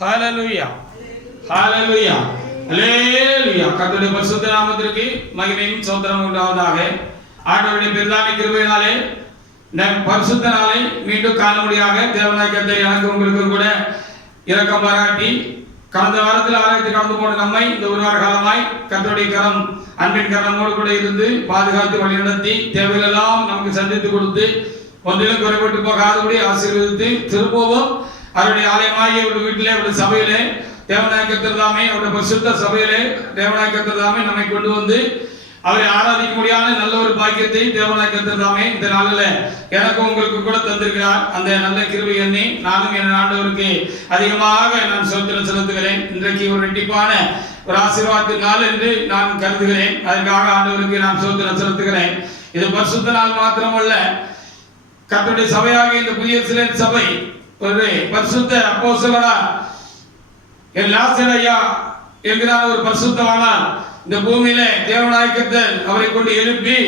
ஹல்லேலூயா, ஹல்லேலூயா, ஹல்லேலூயா. கர்த்தருடைய பரிசுத்த நாமத்திற்கு மகிமையும் ஸ்தோத்திரமும் உண்டாவதாக. ஆண்டவருடைய பெரிதான கிருபையினாலே இந்த பரிசுத்த நாளை மீண்டும் காணும்படியாக தேவனாகிய கர்த்தர் எனக்கு உங்களுக்கு கூட இரக்கம் பாராட்டி கடந்த வாரத்தில் ஆலயத்தை கடந்து போன நம்மை இந்த ஒரு வார காலமாய் கர்த்தருடைய கரம் அன்பின் கரமோடு கூட இருந்து பாதுகாத்து வழிநடத்தி தேவைகளெல்லாம் நமக்கு சந்தித்து கொடுத்து ஒன்றிலும் குறைபட்டு போகாதபடி ஆசீர்வதித்து திரும்பவும் அவருடைய ஆலயமாகிய ஒரு வீட்டிலே ஒரு சபையிலே தேவனாகிய கர்த்தர் தாமே அவருடைய பரிசுத்த சபையிலே தேவனாகிய கர்த்தர் தாமே நம்மை கொண்டு வந்து அவரை ஆராதிக்க முடியாத நல்ல ஒரு பாக்கியத்தை தேவனாகிய கர்த்தர் தாமே இந்த நாளில் எனக்கும் உங்களுக்கு கூட தந்திருக்கிறார். அந்த நல்ல கிருபை எண்ணி நானும் என் ஆண்டவருக்கு அதிகமாக நான் ஸ்தோத்திரம் செலுத்துகிறேன். இன்றைக்கு ஒரு ரெட்டிப்பான ஒரு ஆசீர்வாதத்தின் நாள் என்று நான் கருதுகிறேன். அதற்காக ஆண்டவருக்கு நான் ஸ்தோத்திரம் செலுத்துகிறேன். இது பரிசுத்த நாள் மாத்திரமல்ல, கர்த்தருடைய சபையாக இந்த புதிய எருசலேம் சபை ஒரு பரிசுத்த அப்போஸ்தலனார் எல்யாசேர் ஐயா என்கிறார் ஒரு பரிசுத்தவானார் இந்த பூமியிலே தேவனாகிய கர்த்தர் அவரை கொண்டு எழுப்பி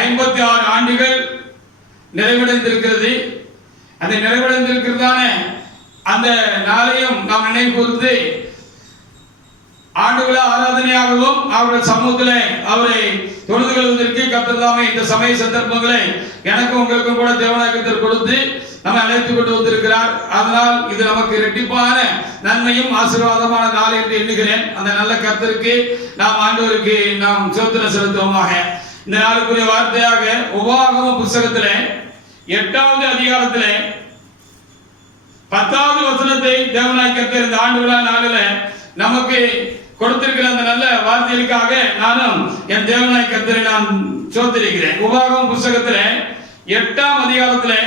56 ஆண்டுகள் நிறைவடைந்திருக்கிறது. அந்த நிறைவடைந்திருக்கிறதான அந்த நாளையும் நாம் நினைவு கூர்ந்து ஆண்டுகள ஆராதனையாகவும் அவருடைய சமூகத்திலே அவரை தொழுது கொள்வதற்கு கர்த்தர் தாமே இந்த சமய சந்தர்ப்பங்களை எனக்கும் உங்களுக்கும் கூட தேவனாகிய கர்த்தர் கொடுத்து நம்ம அழைத்து கொண்டு வந்திருக்கிறார். அதனால் இது நமக்கு இரட்டிப்பான நன்மையும் ஆசீர்வாதமான நாள் என்று எண்ணுகிறேன். அந்த நல்ல கர்த்தருக்கு நாம் ஆண்டவருக்கு நாம் ஸ்தோத்திரம் செலுத்துவோமாக. இந்த நாளுக்குரிய வார்த்தையாக உபாகம புத்தகத்திலே 8வது அதிகாரத்திலே 10வது வசனத்தை தேவனாகிய கர்த்தர் இந்த ஆண்டு விழா நாளில் நமக்கு கொடுத்திருக்கிற அந்த நல்ல வார்த்தைகளுக்காக நானும் என் தேவனாகிய கர்த்தரை நான் ஸ்தோத்திரிக்கிறேன். உபாகம புத்தகத்திலே 8ஆம் அதிகாரத்திலே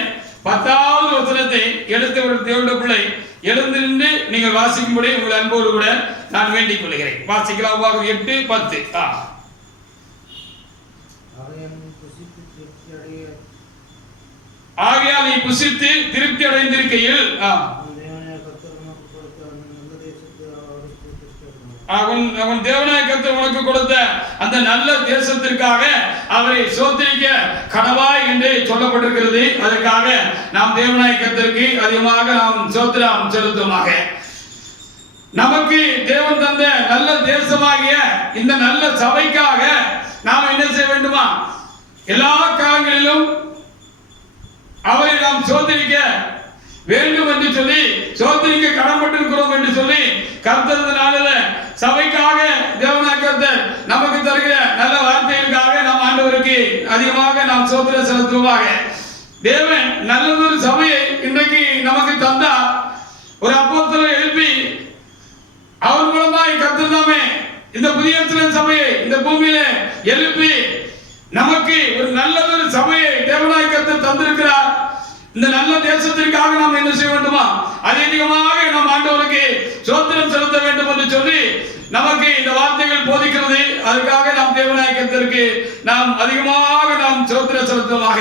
10வது வசனத்தை எடுத்து ஒரு தேவனுடைய பிள்ளை எழுந்து நின்று நீங்கள் வாசிக்கும்படி உங்கள் அன்போடு கூட நான் வேண்டிக் கொள்கிறேன். வாசிக்கலாம். உபாகமம் 8:10. ஆகையால் நீ புசித்து திருப்தி அடைந்திருக்கையில் அவன் தேவனாகிய கர்த்தர் உனக்கு கொடுத்த அந்த நல்ல தேசத்திற்காக அவரை ஸ்தோத்திரிக்க கடவாய் என்று சொல்லப்பட்டிருக்கிறது. அதற்காக நாம் தேவனாகிய கர்த்தருக்கு அதிகமாக நாம் ஸ்தோத்திரம் செலுத்துவோமாக. நமக்கு தேவன் தந்த நல்ல தேசமாகிய இந்த நல்ல சபைக்காக நாம் என்ன செய்ய வேண்டுமா? எல்லா காலங்களிலும் அவரை நாம் ஸ்தோத்திரிக்க வேண்டும் என்று சொல்லி ஸ்தோத்திரிக்க கடன்பட்டிருக்கிறோம் என்று சொல்லி கர்த்தர் நாளில் சபைக்காக தேவனாகிய கர்த்தர் நமக்கு தருகிற நல்ல வார்த்தைகளுக்காக நாம் ஆண்டவருக்கு அதிகமாக நாம் ஸ்தோத்திரம் செலுத்துவோமாக. தேவன் நல்லதொரு சபையை இன்றைக்கு நமக்கு தந்தார். ஒரு அப்போஸ்தலரை எழுப்பி அவர் மூலமாய் கர்த்தர் தாமே இந்த புதிய எருசலேம் சபையை இந்த பூமியில எழுப்பி நமக்கு ஒரு நல்லதொரு சபையை தேவனாகிய கர்த்தர் தந்திருக்கிறார். இந்த நல்ல தேசத்திற்காக நாம் என்ன செய்ய வேண்டுமா? அதிகமாக நாம் ஆண்டவருக்கு ஸ்தோத்திரம் செலுத்த வேண்டும் என்று சொல்லி நமக்கு இந்த வார்த்தைகள் போதிக்கிறது. அதற்காக நாம் தேவனாகிய கர்த்தருக்கு நாம் அதிகமாக நாம் ஸ்தோத்திரம் செலுத்துவோமாக.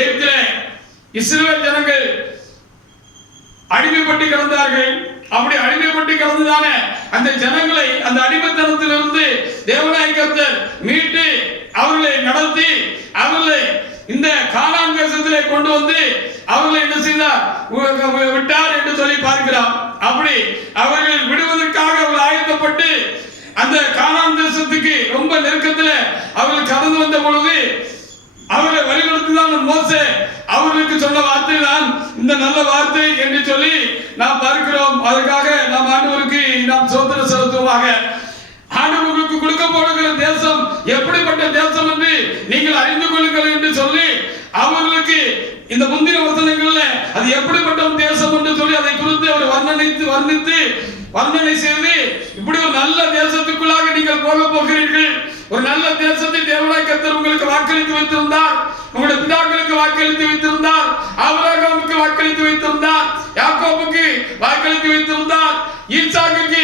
எகிப்திலே இஸ்ரவேல் ஜனங்கள் அடிமைப்பட்டு கிடந்தார்கள். அப்படி அடிமைப்பட்டு கிடந்ததான அந்த ஜனங்களை அந்த அடிமைத்தனத்திலிருந்து தேவனாகிய கர்த்தர் மீட்டு அவர்களை நடத்தி அவர்களை இந்த கானான் தேசத்திலே கொண்டு வந்து அவர்களை என்ன செய்தார்? விட்டார் என்று சொல்லி பார்க்கிறோம். அப்படி அவர்கள் விடுவதற்காக அவர்கள் ஆயத்தப்பட்டு அந்த கானான் தேசத்துக்கு ரொம்ப நெருக்கத்தில் அவர்கள் கடந்து வந்த பொழுது அவர்களை வழிநடத்திதான் மோசே அவர்களுக்கு சொன்ன வார்த்தை தான் இந்த நல்ல வார்த்தை என்று சொல்லி நாம் பார்க்கிறோம். அதற்காக நாம் ஆண்டவருக்கு நாம் ஸ்தோத்திரம் செலுத்துவோமாக. ஆண்டவருக்கு கொடுக்க போகிற தேசம் எப்படிப்பட்ட தேசம் என்று நீங்கள் அறிந்து கொள்ளுங்கள் என்று சொல்லி அவர்களுக்கு இந்த முந்தின வசனங்கள்ல அது எப்படிப்பட்ட தேசம் என்று சொல்லி அதை குறித்து அவர் வர்ணனை செய்து இப்படி ஒரு நல்ல தேசத்துக்குள்ளாக நீங்கள் போக போகிறீர்கள். ஒரு நல்ல தேசத்தை தேவனாகிய கர்த்தர் உங்களுக்கு வாக்களித்து வைத்திருந்தார். உங்களுடைய பிதாக்களுக்கு வாக்களித்து வைத்திருந்தார். ஆபிரகாமுக்கு வாக்களித்து வைத்திருந்தார். யாக்கோபுக்கு வாக்களித்து வைத்திருந்தார். ஈசாக்குக்கு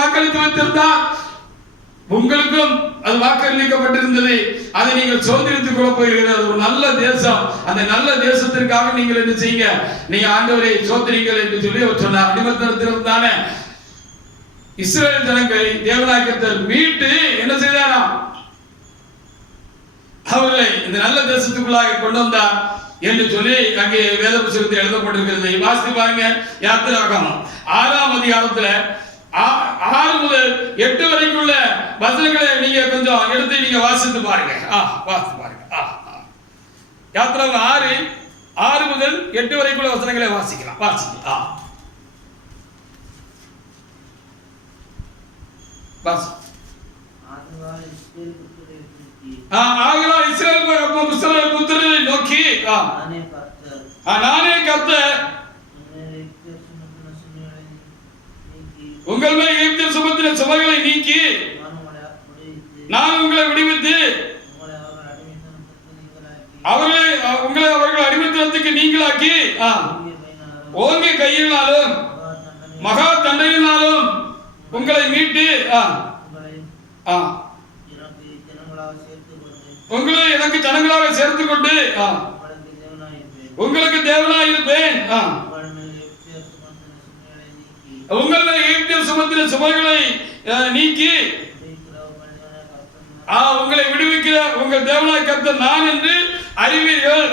வாக்களித்து வைத்திருந்தார். உங்களுக்கும் அது வாக்களிக்கப்பட்டிருந்தது. அதை நீங்கள் சுதந்திரித்துக் கொள்ள போகிறீர்கள். ஒரு நல்ல தேசம். அந்த நல்ல தேசத்திற்காக நீங்கள் என்ன செய்யுங்க? நீங்க ஆண்டவரை சோதரிங்கள் என்று சொல்லி அவர் சொன்னார். அடிமைத்தனத்திலிருந்தான இஸ்ரவேல் ஜனங்களை தேவனாகிய கர்த்தர் மீட்டு என்ன செய்தாராம்? அவர்களை இந்த நல்ல தேசத்துக்குள்ளாக கொண்டு வந்தார். என்று சொல்லி அங்கே வேத புத்தகத்தில் எழுதப்பட்டிருக்கிறது. வாசித்து பாருங்க. யாத்திராகமம் 6ஆம் அதிகாரத்துல 6 முதல் 8 வரைக்குள்ள வசனங்களை நீங்க கொஞ்சம் எடுத்து நீங்க வாசித்து பாருங்க. வாசித்து பாருங்க. யாத்திராகமம் 6 முதல் 8 வரைக்குள்ள வசனங்களை வாசிக்கலாம். வாசிக்கலாம். ஆகையால் இஸ்ரவேல் புத்திரரை நோக்கி நானே கர்த்தர் உங்கள் மேல் எகிப்தியர் சுமத்தின சுமைகளை நீக்கி நான் உங்களை விடுவித்து உங்களை அவர்கள் அடிமைத்தனத்துக்கு நீங்களாக்கி ஓங்கிய கையினாலும் மகா தண்டையினாலும் உங்களை மீட்டு உங்களை எனக்கு ஜனங்களாக சேர்த்து கொண்டு உங்களுக்கு தேவனாய் இருப்பேன். உங்கள் மேல் எகிப்தியர் சுமத்தின சுமைகளை நீக்கி உங்களை விடுவிக்கிற உங்கள் தேவனாய் கர்த்தர் நான் என்று அறிவீர்கள்.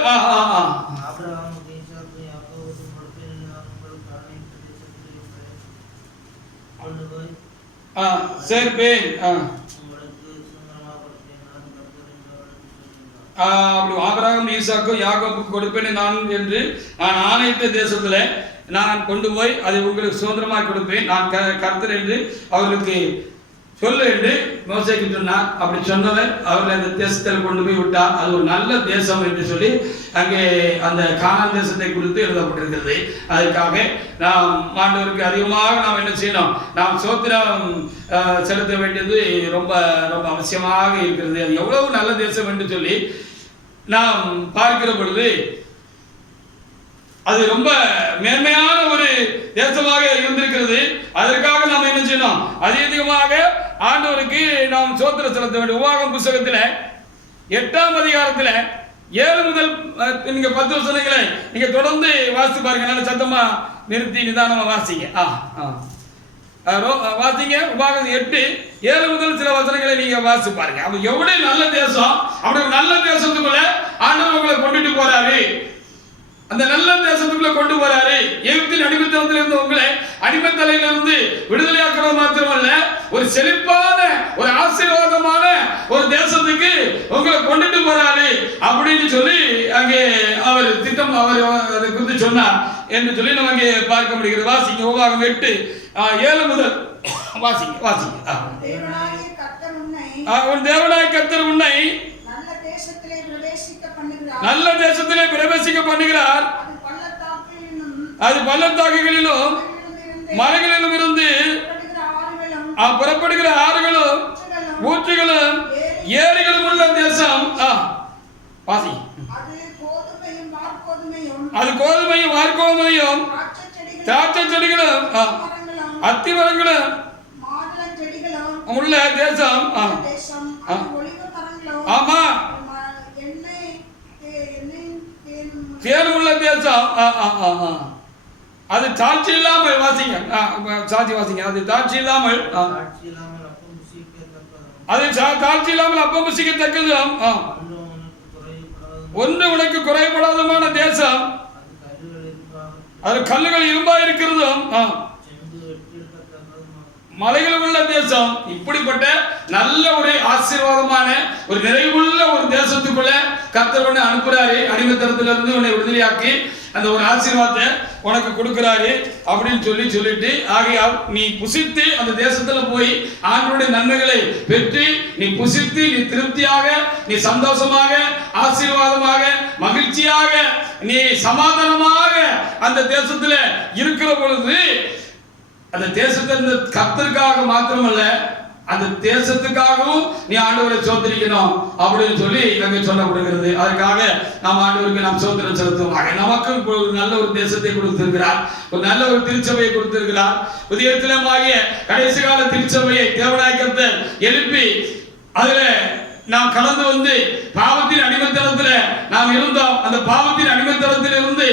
சேர்ப்பேன். ஆபிரகாம் ஈசாக்கும் யாக்கோபுக்கு கொடுப்பேன் நான் என்று நான் ஆணையிட்ட தேசத்துல நான் கொண்டு போய் அதை உங்களுக்கு சுதந்திரமாக கொடுப்பேன். நான் கர்த்தர் என்று அவர்களுக்கு சொல்லு என்று மோசேக்கு சொன்னார். அப்படி சொன்னவர் அவர்களை அந்த தேசத்தில் கொண்டு போய் விட்டார். அது ஒரு நல்ல தேசம் என்று சொல்லி அங்கே அந்த கானான் தேசத்தை குறித்து எழுதப்பட்டிருக்கிறது. அதுக்காக நாம் ஆண்டவருக்கு அதிகமாக நாம் என்ன செய்யணும், நாம் சோத்திரம் செலுத்த வேண்டியது ரொம்ப ரொம்ப அவசியமாக இருக்கிறது. அது எவ்வளவு நல்ல தேசம் என்று சொல்லி நாம் பார்க்கிற பொழுது அது ரொம்ப மேன்மையான ஒரு தேசமாக இருந்திருக்கிறது. அதற்காக நாம் என்ன செய்யணும், அதிகமாக ஆண்டவருக்கு நாம் சோத்திரம் செலுத்த வேண்டும். உபாகமம் புத்தகத்தில் 8ஆம் அதிகாரத்தில் 7 முதல் நீங்க 10 வசனங்களை நீங்க தொடர்ந்து வாசித்து பாருங்க. நல்ல சத்தமா நிறுத்தி நிதானமா வாசிங்க. வாசிங்க. உபாகமம் 8:7 முதல் சில வசனங்களை நீங்க வாசித்து பாருங்க. அப்ப எவ்வளவு நல்ல தேசம், அப்படி நல்ல தேசத்துக்குள்ள ஆண்டவர் உங்களை கொண்டுட்டு போறாரு. அந்த நல்ல தேசத்துக்குள்ள கொண்டு போறாரு. எகிப்தின் அடிமைத்தனத்திலிருந்து உங்களை அடிமைத்தலையிலிருந்து விடுதலையாக்குறது மாத்திரமல்ல, ஒரு செழிப்பான ஒரு ஆசீர்வாதமான ஒரு தேசத்துக்கு உங்களை கொண்டுட்டு போறாரு அப்படின்னு சொல்லி அங்கே அவர் திட்டம் அவர் அதை குறித்து சொன்னார் என்று சொல்லி நம்ம அங்கே பார்க்க முடிகிறது. வாசிங்க. உபாகமம் 8:7 முதல் வாசிங்க. வாசிங்க. உன் தேவனாகிய கர்த்தர் உன்னை நல்ல தேசத்திலே பிரவேசிக்க பண்ணுகிறார். அது பள்ளத்தாக்குகளிலும் மலைகளிலும் இருந்து புறப்படுகிற ஆறுகளும் ஊற்றுகளும் ஏரிகளும் உள்ள தேசம். வாசி. அது கோதுமையும் வார்கோதுமையும் திராட்சை செடிகளும் அத்தி மரங்களும் உள்ள தேசம். ஆமா, தேன் உள்ள தேசம். அது சாட்சி இல்லாமல் வாசிங்க. சாட்சி வாசிங்க. அது சாட்சி இல்லாமல் அது சாட்சி இல்லாமல் அப்பம் புசிக்கத்தக்கதும் ஒன்று உனக்கு குறைபடாதமான தேசம். அது கல்லுகள் இரும்பா இருக்கிறதும் மலைகள் உள்ள தேசம். இப்படிப்பட்ட நல்ல ஒரு ஆசீர்வாதமான ஒரு நிறைவுள்ள ஒரு தேசத்துக்குள்ள கர்த்தர் உன்னை அனுப்புறாரு. அடிமைத்தனத்திலிருந்து உன்னை விடுதலையாக்கி அந்த ஒரு ஆசீர்வாதத்தை உனக்கு கொடுக்கிறாரு அப்படின்னு சொல்லிட்டு ஆகையால் நீ புசித்து அந்த தேசத்துல போய் ஆண்டவருடைய நன்மைகளை பெற்று நீ புசித்து நீ திருப்தியாக நீ சந்தோஷமாக ஆசீர்வாதமாக மகிழ்ச்சியாக நீ சமாதானமாக அந்த தேசத்துல இருக்கிற பொழுது அந்த தேசத்தை கர்த்தருக்காக மாத்திரமல்ல அந்த தேசத்துக்காகவும் நீ ஆண்டவரை சோதரிக்கணும் அப்படின்னு சொல்லி அங்கே சொல்லப்படுகிறது. அதற்காக நாம் ஆண்டவருக்கு நாம் சோதனை செலுத்துவோம். நமக்கு ஒரு நல்ல ஒரு தேசத்தை கொடுத்திருக்கிறார், ஒரு நல்ல ஒரு திருச்சபையை கொடுத்திருக்கிறார். புதிய எருசலேமாகிய கடைசி கால திருச்சபையை தேவனாகிய கர்த்தர் எழுப்பி அதுல நாம் கடந்து வந்து பாவத்தின் அடிமைத்தனத்துல நாம் இருந்தோம். அந்த பாவத்தின் அடிமைத்தனத்தில் இருந்து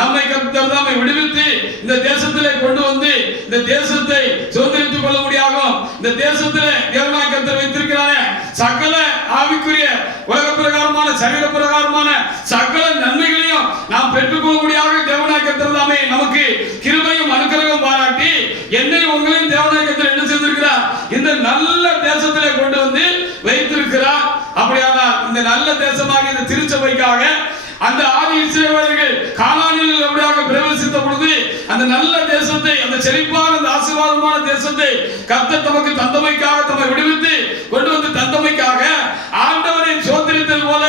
நம்மை கர்த்தர் நம்மை விடுவித்து இந்த தேசத்திலே கொண்டு வந்து இந்த தேசத்தை சுதந்திரித்துக் கொள்ள முடியாகும். இந்த தேசத்திலே தேவனாகிய கர்த்தர் வைத்திருக்கிறான சகல ஆவிக்குரிய உலக பிரகாரமான சரீர பிரகாரமான சகல நன்மைகளையும் நாம் பெற்றுக்கொள்ளும்படியாக தேவனாய் கர்த்தர் தாமே நமக்கு கிருபையும் அனுக்கிரகம் பாராட்டி என்னை உங்களையும் தேவனாய் கர்த்தர் என்ன செய்திருக்கிறார், இந்த நல்ல தேசத்திலே கொண்டு வந்து வைத்திருக்கிறார். அப்படியானால் இந்த நல்ல தேசமாக இந்த திருச்சபைக்காக அந்த ஆதி இஸ்ரவேலர்கள் கானானில் அப்படியாக பிரவேசித்த பொழுது அந்த நல்ல தேசத்தை, அந்த செழிப்பான அந்த ஆசீர்வாதமான தேசத்தை கர்த்தர் தமக்கு தந்தமைக்காக தம்மை விடுவித்து கொண்டு வந்து தந்தமைக்காக ஆண்டவரை சோதரித்தல் போல,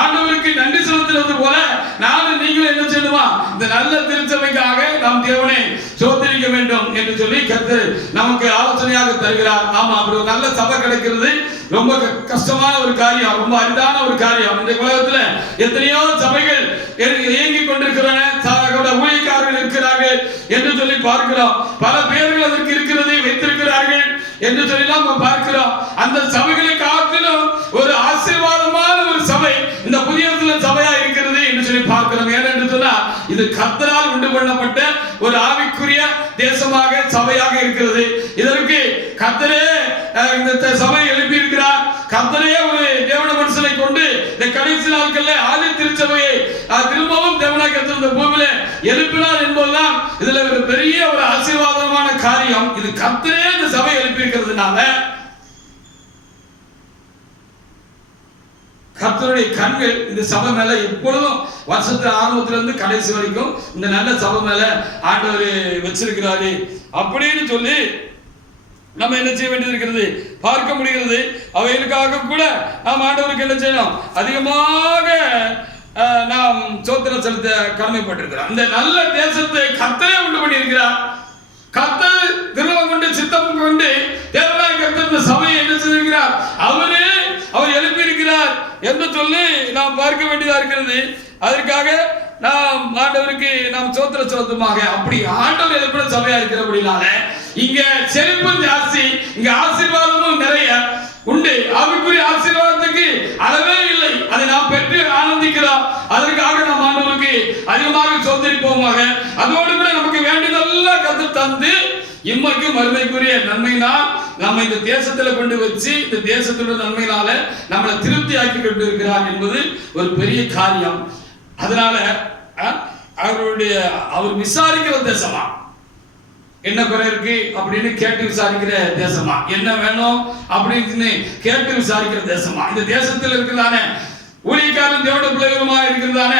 ஆண்டவருக்கு நன்றி செலுத்துவது போல நானும் நீங்களும் என்ன செய்யணுமா, இந்த நல்ல திருச்சபைக்காக நாம் தேவனை சோதரிக்க வேண்டும் என்று சொல்லி கர்த்தர் நமக்கு ஆலோசனையாக தருகிறார். ஆமா, அப்படி ஒரு நல்ல சபை கிடைக்கிறது ரொம்ப கஷ்டமான ஒரு காரியம், ரொம்ப அரிதான ஒரு காரியம். இந்த உலகத்துல எத்தனையோ சபைகள் இயங்கிக் கொண்டிருக்கிறன, ஊழியக்காரர்கள் இருக்கிறார்கள் என்று சொல்லி பார்க்கிறோம். பல பேர்கள் அதற்கு இருக்கிறதை வைத்திருக்கிறார்கள் என்று சொல்லி நாம் பார்க்கிறோம். அந்த சபைகளை காட்டிலும் ஒரு ஆசீர்வாதமான ஒரு சபை இந்த புதிய சபையா இருக்கிறது என்று சொல்லி பார்க்கிறோம். ஏனென்று சொன்னால் இது கர்த்தரால் உண்டு பண்ணப்பட்ட ஒரு ஆவிக்குரிய தேசமாக சபையாக இருக்கிறது. இதற்கு கர்த்தரே இந்த சபை எழுப்பி இருக்கிறார். கர்த்தரே ஒரு தேவன மனுஷனை கொண்டு இந்த கடைசி நாட்களில் ஆதி திருச்சபையை திரும்பவும் தேவனாய் கர்த்தர் இந்த பூமியில எழுப்பினார் என்பதுதான் இதுல ஒரு பெரிய ஒரு ஆசீர்வாதமான காரியம். இது கர்த்தரே இந்த சபை எழுப்பி இருக்கிறதுனால கர்த்தருடைய கண்கள் இந்த சபை மேல எப்பொழுதும் வருஷத்து ஆரம்பத்திலிருந்து கடைசி வரைக்கும் இந்த நல்ல சபை மேல ஆண்டவர் வச்சிருக்கிறாரு அப்படின்னு சொல்லி நம்ம என்ன செய்ய வேண்டியது இருக்கிறது, பார்க்க முடிகிறது. அவைகளுக்காக கூட நாம் ஆண்டவருக்கு என்ன செய்யணும், அதிகமாக நாம் சோத்திரம் செலுத்த கடமைப்பட்டிருக்கிறோம். இந்த நல்ல தேசத்தை கர்த்தரே உண்டு பண்ணி இருக்கிறார். கர்த்தர் திருவம் கொண்டு சித்தம் கொண்டு தேவனாய் கர்த்தர் இந்த சபையை என்ன செய்திருக்கிறார், அவர் எழுப்பி இருக்கிறார் என்று சொல்லி நாம் பார்க்க வேண்டியதா இருக்கிறது. அதற்காக நாம் ஆண்டவருக்கு நாம் சோத்திர செலுத்துமாக அப்படி ஆண்டவர் எழுப்பின சபையா இருக்கிறபடினால இங்க செழிப்பும் ஜாஸ்தி, இங்க ஆசீர்வாதமும் நிறைய உண்டு. ஆவிக்குரிய ஆசீர்வாதத்துக்கு அளவே இல்லை. அதை நாம் பெற்று ஆனந்திக்கிறோம். அதற்காக நாம் ஆண்டவருக்கு அதிகமாக சோதரிப்போமாக. அதோடு கூட நமக்கு வேண்டியதெல்லாம் கத்து தந்து இம்மைக்கு மறுமைக்குரிய நன்மையினால் நம்ம இந்த தேசத்துல கொண்டு வச்சு இந்த தேசத்தோட நன்மையினால நம்மளை திருப்தி ஆக்கி கொண்டு இருக்கிறார் என்பது ஒரு பெரிய காரியம். அதனால அவர் விசாரிக்கிற தேசமா, என்ன குறை இருக்கு அப்படின்னு கேட்டு விசாரிக்கிற தேசமா, என்ன வேணும் அப்படின்னு கேட்டு விசாரிக்கிற தேசமா, இந்த தேசத்தில் இருக்கிறதானே ஊழியக்காரன் தேவனுடைய பிள்ளைகளுமா இருக்கிறதான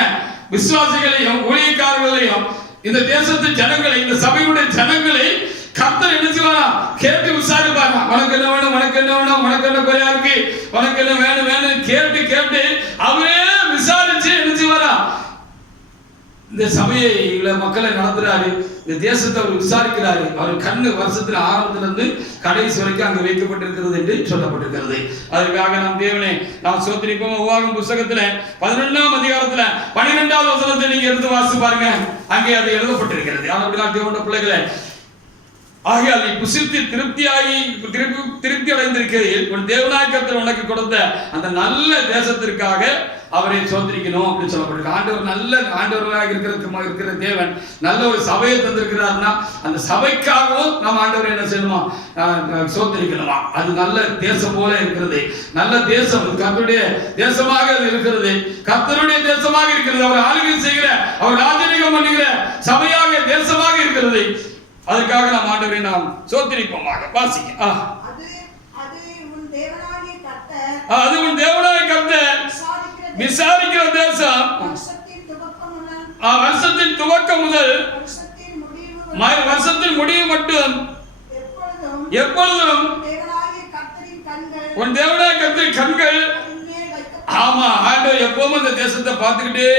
விசுவாசிகளையும் ஊழியக்காரர்களையும் இந்த தேசத்து ஜனங்களை, இந்த சபையுடைய ஜனங்களை கர்த்தர் என்ன செய்வாரா, கேட்டு விசாரிப்பாரா. உனக்கு என்ன வேணும், உனக்கு என்ன வேணும், உனக்கு என்ன குறையா இருக்கு, உனக்கு என்ன வேணும் வேணும் கேட்டு கேட்டு அவரே விசாரிச்சு என்ன செய்வாரா, இந்த சபையை மக்களை நடத்துறாரு. இந்த தேசத்தை அவர் விசாரிக்கிறாரு. அவர் கண்ணு வருஷத்துல ஆரம்பத்திலிருந்து கடைசி வரைக்கும் அங்கு வைக்கப்பட்டிருக்கிறது என்று சொல்லப்பட்டிருக்கிறது. அதற்காக நாம் தேவனை நாம் சோத்திரிப்போம். உபாகமம் புத்தகத்துல 11ஆம் அதிகாரத்துல 12வது வசனத்தை நீங்க எடுத்து வாசிச்சு பாருங்க. அங்கே அது எழுதப்பட்டிருக்கிறது. அப்படின்னா தேவனுடைய பிள்ளைகளை ஆகையால் நீ புசித்து திருப்தி அடைந்திருக்கிறீர்கள். உன் தேவனாய் கர்த்தர் உனக்கு கொடுத்த அந்த நல்ல தேசத்திற்காக அவரை சோதரிக்கணும் அப்படின்னு சொல்லப்பட்டிருக்கு. ஆண்டவர் நல்ல ஆண்டவராக இருக்கிற தேவன் நல்ல ஒரு சபையை தந்திருக்கிறார்னா அந்த சபைக்காகவும் நம்ம ஆண்டவர் என்ன செய்யணுமா, சோதரிக்கணுமா. அது நல்ல தேசம் போல இருக்கிறது. நல்ல தேசம் கர்த்தருடைய தேசமாக இருக்கிறது. கர்த்தருடைய தேசமாக இருக்கிறது. அவர் ஆளுகை செய்கிற, அவர் ராஜரீகம் பண்ணுகிற சபையாக தேசமாக இருக்கிறது. அதுக்காக நாம் ஆண்டவரை நாம் சோதரிப்போமாக. வாசிங்க. அது உன் தேவனாகிய கர்த்தர் விசாரிக்கிற தேசம். வருஷத்தின் துவக்கம் முதல் வருஷத்தின் முடிவு மட்டும் எப்பொழுதும் உன் தேவனாகிய கர்த்தரின் கண்கள். ஆமா, ஆண்டவர் எப்பவும் இந்த தேசத்தை பார்த்துக்கிட்டே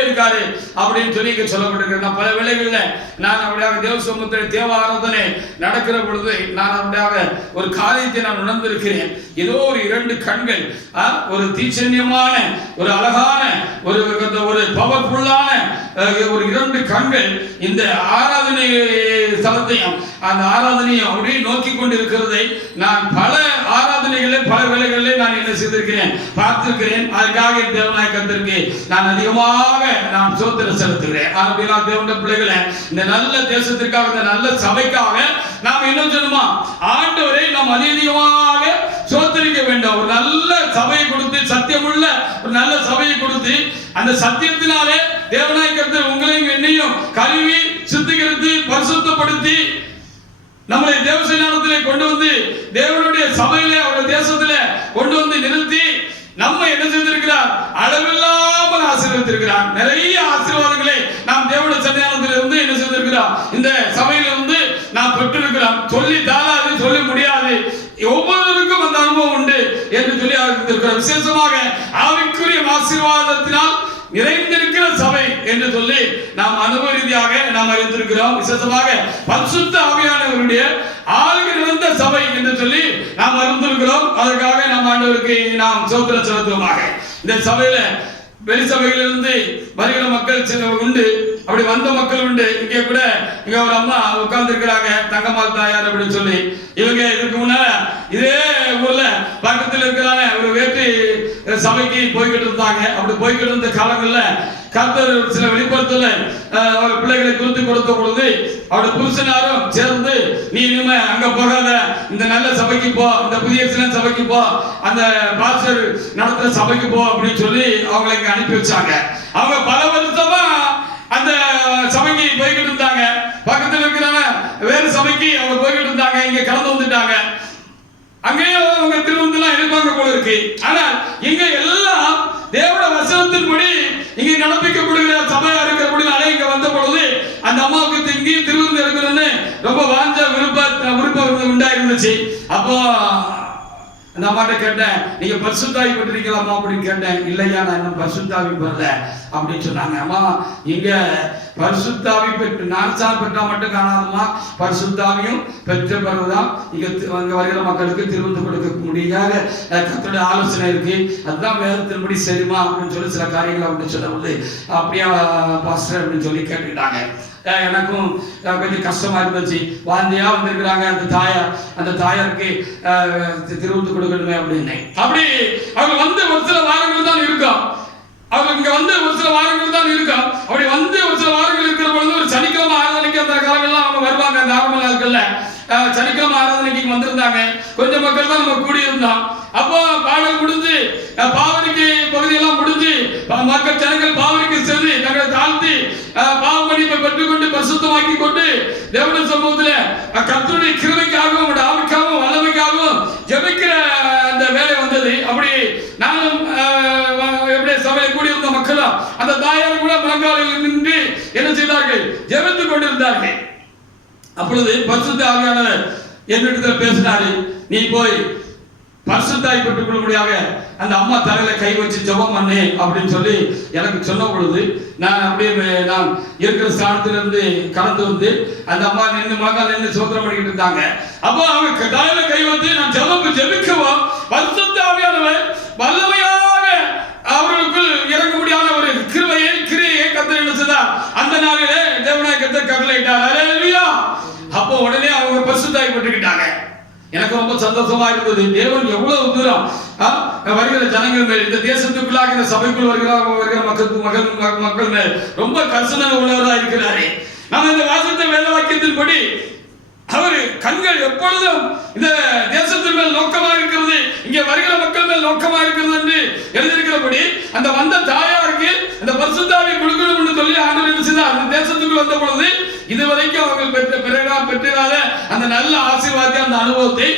இருக்காரு அப்படின்னு சொல்லி சொல்லப்பட்டிருக்கிறேன். நான் பல வேளைகள்ல நான் அப்படியாக தேவ சமூகத்தில் தேவ ஆராதனை நடக்கிற பொழுது நான் அப்படியாக ஒரு காரியத்தை நான் உணர்ந்திருக்கிறேன். ஏதோ ஒரு 2 கண்கள், ஒரு தீச்சன்யமான ஒரு அழகான ஒரு பவர்ஃபுல்லான ஒரு 2 கண்கள் இந்த ஆராதனை ஸ்தலத்தையும் அந்த ஆராதனையும் அப்படி நோக்கி கொண்டு இருக்கிறதை நான் பல ஆராதனைகளில் பல வேளைகளிலே நான் என்ன செய்திருக்கிறேன், பார்த்திருக்கிறேன். அதற்காக தேவனாய் கர்த்தருக்கு நான் அதிகமாக நான் சோத்திரம் செலுத்துகிறேன். அப்படின்னா தேவனுடைய பிள்ளைகளை இந்த நல்ல தேசத்திற்காக, இந்த நல்ல சபைக்காக நாம் என்ன செய்யணுமா, ஆண்டவரை நாம் அதிகமாக சோத்திரிக்க வேண்டும். ஒரு நல்ல சபையை கொடுத்து, சத்தியமுள்ள ஒரு நல்ல சபையை கொடுத்து அந்த சத்தியத்தினாலே தேவனாய் கர்த்தர் உங்களையும் என்னையும் கழுவி சுத்திகரித்து பரிசுத்தப்படுத்தி நம்மளை தேவசன்னிதானத்திலே கொண்டு வந்து தேவனுடைய சபையிலே அவருடைய தேசத்திலே கொண்டு வந்து நிறுத்தி நம்ம என்ன செய்திருக்கிறார்? அளவில்லாமல் ஆசீர்வதித்திருக்கிறார். நிறைய ஆசீர்வாதங்களை நாம் தேவனுடைய சன்னிதானத்திலிருந்து என்ன செய்திருக்கிறோம்? இந்த சபையிலிருந்து நாம் பெற்றிருக்கிறோம். சொல்லி தாராது, சொல்ல முடியாது. ஒவ்வொருவருக்கும் அந்த அனுபவம் உண்டு என்று சொல்லி இருக்கிறோம். விசேஷமாக ஆவிக்குரிய ஆசீர்வாதத்தினால் நிறைந்திருக்கிற சபை என்று சொல்லி நாம் அனுபவ ரீதியாக நாம் அறிந்திருக்கிறோம். விசேஷமாக பரிசுத்த ஆவியானவருடைய ஆளுகை நிறைந்த சபை என்று சொல்லி நாம் அறிந்திருக்கிறோம். அதற்காக நாம் ஆண்டவருக்கு நாம் ஸ்தோத்திரம் செலுத்துவோமாக. இந்த சபையில வெளி சபையிலிருந்து வருகிற மக்கள் உண்டு, அப்படி வந்த மக்கள் உண்டு. இங்கே கூட இங்க ஒரு அம்மா உட்கார்ந்து இருக்கிறாங்க, தங்கம்மாள் தாயார் அப்படின்னு சொல்லி. இவங்க இதுக்கு முன்னால இதே ஊர்ல பக்கத்தில் இருக்கிறாங்க ஒரு வேற்று சபைக்கு போய்கிட்டு இருந்தாங்க. அப்படி போய்கிட்டு இருந்த காலங்கள்ல கர்த்தர் சில வெளிப்படுத்தல அவர் பிள்ளைகளை குறித்து கொடுத்த பொழுது அவருடைய புருஷனாரும் சேர்ந்து, நீ இனிமே அங்க போகாத, இந்த நல்ல சபைக்கு போ, இந்த புதிய சபைக்கு போ, அந்த பாஸ்டர் நடத்துற சபைக்கு போ அப்படின்னு சொல்லி அவங்களை இங்க அனுப்பி வச்சாங்க. அவங்க பல வருஷமா அந்த சபைக்கு போய்கிட்டு இருந்தாங்க. பக்கத்தில் இருக்கிறாங்க வேறு சபைக்கு அவங்க போய்கிட்டு இருந்தாங்க. இங்க கடந்து வந்துட்டாங்க. அங்கேயும் அவங்க திருவந்தெல்லாம் எடுப்பாங்க போல இருக்கு. ஆனால் இங்க எல்லாம் தேவட வசனத்தின்படி இங்க நடப்பிக்கப்படுகிற சபையா இருக்கிறபடினாலே இங்க வந்த பொழுது அந்த அம்மாவுக்கு இங்கேயும் திருவிருந்து எடுக்கணும்னு ரொம்ப வாஞ்ச விருப்பம் உண்டாயிருந்துச்சு. அப்போ அந்த அம்மாட்ட கேட்டேன், நீங்க பரிசுத்தாவி பெற்றிருக்கலாமா அப்படின்னு கேட்டேன். இல்லையா, நான் இன்னும் பரிசுத்தாவி பெறல அப்படின்னு சொன்னாங்க. அம்மா, இங்க பரிசுத்தாவி பெற்று நான்சான் பெற்றா மட்டும் காணாதுமா, பரிசுத்தாவியும் பெற்ற பிறகுதான் இங்க வருகிற மக்களுக்கு திருவிருந்து கொடுக்க முடியாத கர்த்தருடைய ஆலோசனை இருக்கு. அதுதான் வேதத்தின்படி சரிமா அப்படின்னு சொல்லி சில காரியங்கள் அப்படின்னு சொல்லும்போது, அப்படியா பாஸ்டர் அப்படின்னு சொல்லி கேட்டுக்கிட்டாங்க. எனக்கும் கொஞ்சம் கஷ்டமா இருந்துச்சு. வாந்தியா வந்திருக்கிறாங்க அந்த தாயாருக்கு திருவிருந்து கொடுக்கணுமே அப்படின்னு. அப்படி அவங்க வந்து ஒரு சில வாரங்கள் தான் இருக்கும். அவங்க இங்க வந்து ஒரு சில வாரங்கள் தான் இருக்கும். அப்படி வந்து ஒரு சில வாரங்கள் இருக்கிற பொழுது ஒரு சனிக்கிழமை ஆராதனைக்கு அந்த காலங்கள்லாம் அவங்க வருவாங்க. அந்த ஆரம்ப நாட்கள்ல சனிக்கிழமை ஆராதனைக்கு வந்திருந்தாங்க. கொஞ்சம் மக்கள் தான் நம்ம கூடி இருந்தோம். அப்போ பாடல் முடிஞ்சு பாவனைக்கு பகுதியெல்லாம் முடிஞ்சு மக்கள் ஜனங்கள் பாவனைக்கு சென்று தங்களை தாழ்த்தி பாவ மன்னிப்பை பெற்றுக்கொண்டு பரிசுத்தமாக்கி கொண்டு தேவனுடைய சமூகத்தில் கர்த்தருடைய கிருபைக்காகவும் ஆவிக்காகவும் வல்லமைக்காகவும் ஜெபிக்கிற அந்த வேலை வந்தது. அப்படி நானும் எப்படி சபையில் கூடியிருந்த மக்களும் அந்த தாயார் கூட முழங்காலில் நின்று என்ன செய்தார்கள்? ஜெபித்துக் கொண்டிருந்தார்கள். அப்பொழுது பரிசுத்த ஆவியானவர் என்னிடத்தில் பேசினாரு, நீ போய் பரிசுத்தாய் பெற்றுக் கொள்ளும்படியாக அந்த அம்மா தலையில கை வச்சு ஜெபம் பண்ணு அப்படின்னு சொல்லி எனக்கு சொன்ன பொழுது நான் அப்படியே நான் இருக்கிற ஸ்தானத்திலிருந்து கடந்து வந்து அந்த அம்மா நின்று சோத்திரம் பண்ணிக்கிட்டு இருந்தாங்க. அப்போ அவங்க தலையில கை வச்சு நான் ஜெபிக்கவும் பரிசுத்த ஆவியானவர் வல்லமையாக அவர்களுக்குள் இறங்க முடியாத ஒரு கிரியை கர்த்தர் என்ன செய்தார்? அந்த நாளிலே தேவனாய் கர்த்தர் கட்டளையிட்டார். அல்லேலூயா. அப்போ உடனே அவங்க பரிசுத்தாய் பெற்றுக்கிட்டாங்க. எனக்கு ரொம்ப சந்தோஷமா இருந்தது. தேவன் எவ்வளவு தூரம் வருகிற ஜனங்கள் மேல், இந்த தேசத்துக்குள்ளாக இந்த சபைக்குள் வருகிற மக்கள் மேல் ரொம்ப கரிசனை உள்ளவராக இருக்கிறாரே. நம்ம இந்த வாசத்தை வேத வாக்கியத்தின்படி அவர் கண்கள் எப்பொழுதும் இந்த தேசத்தின் மேல் நோக்கமாக இருக்கிறது, இங்கே வருகிற மக்கள் மேல் நோக்கமாக இருக்கிறது என்று எழுதியிருக்கிறபடி அந்த வந்த தாயாருக்கு அந்த பரிசுத்தாவியை கொடுக்கணும் என்று சொல்லி ஆண்டவர் என்ன செய்தார்? அந்த தேசத்துக்குள் வந்த பொழுது இதுவரைக்கும் அவர்கள் பெற்றிராத அந்த நல்ல ஆசீர்வாதத்தை, அந்த அனுபவத்தை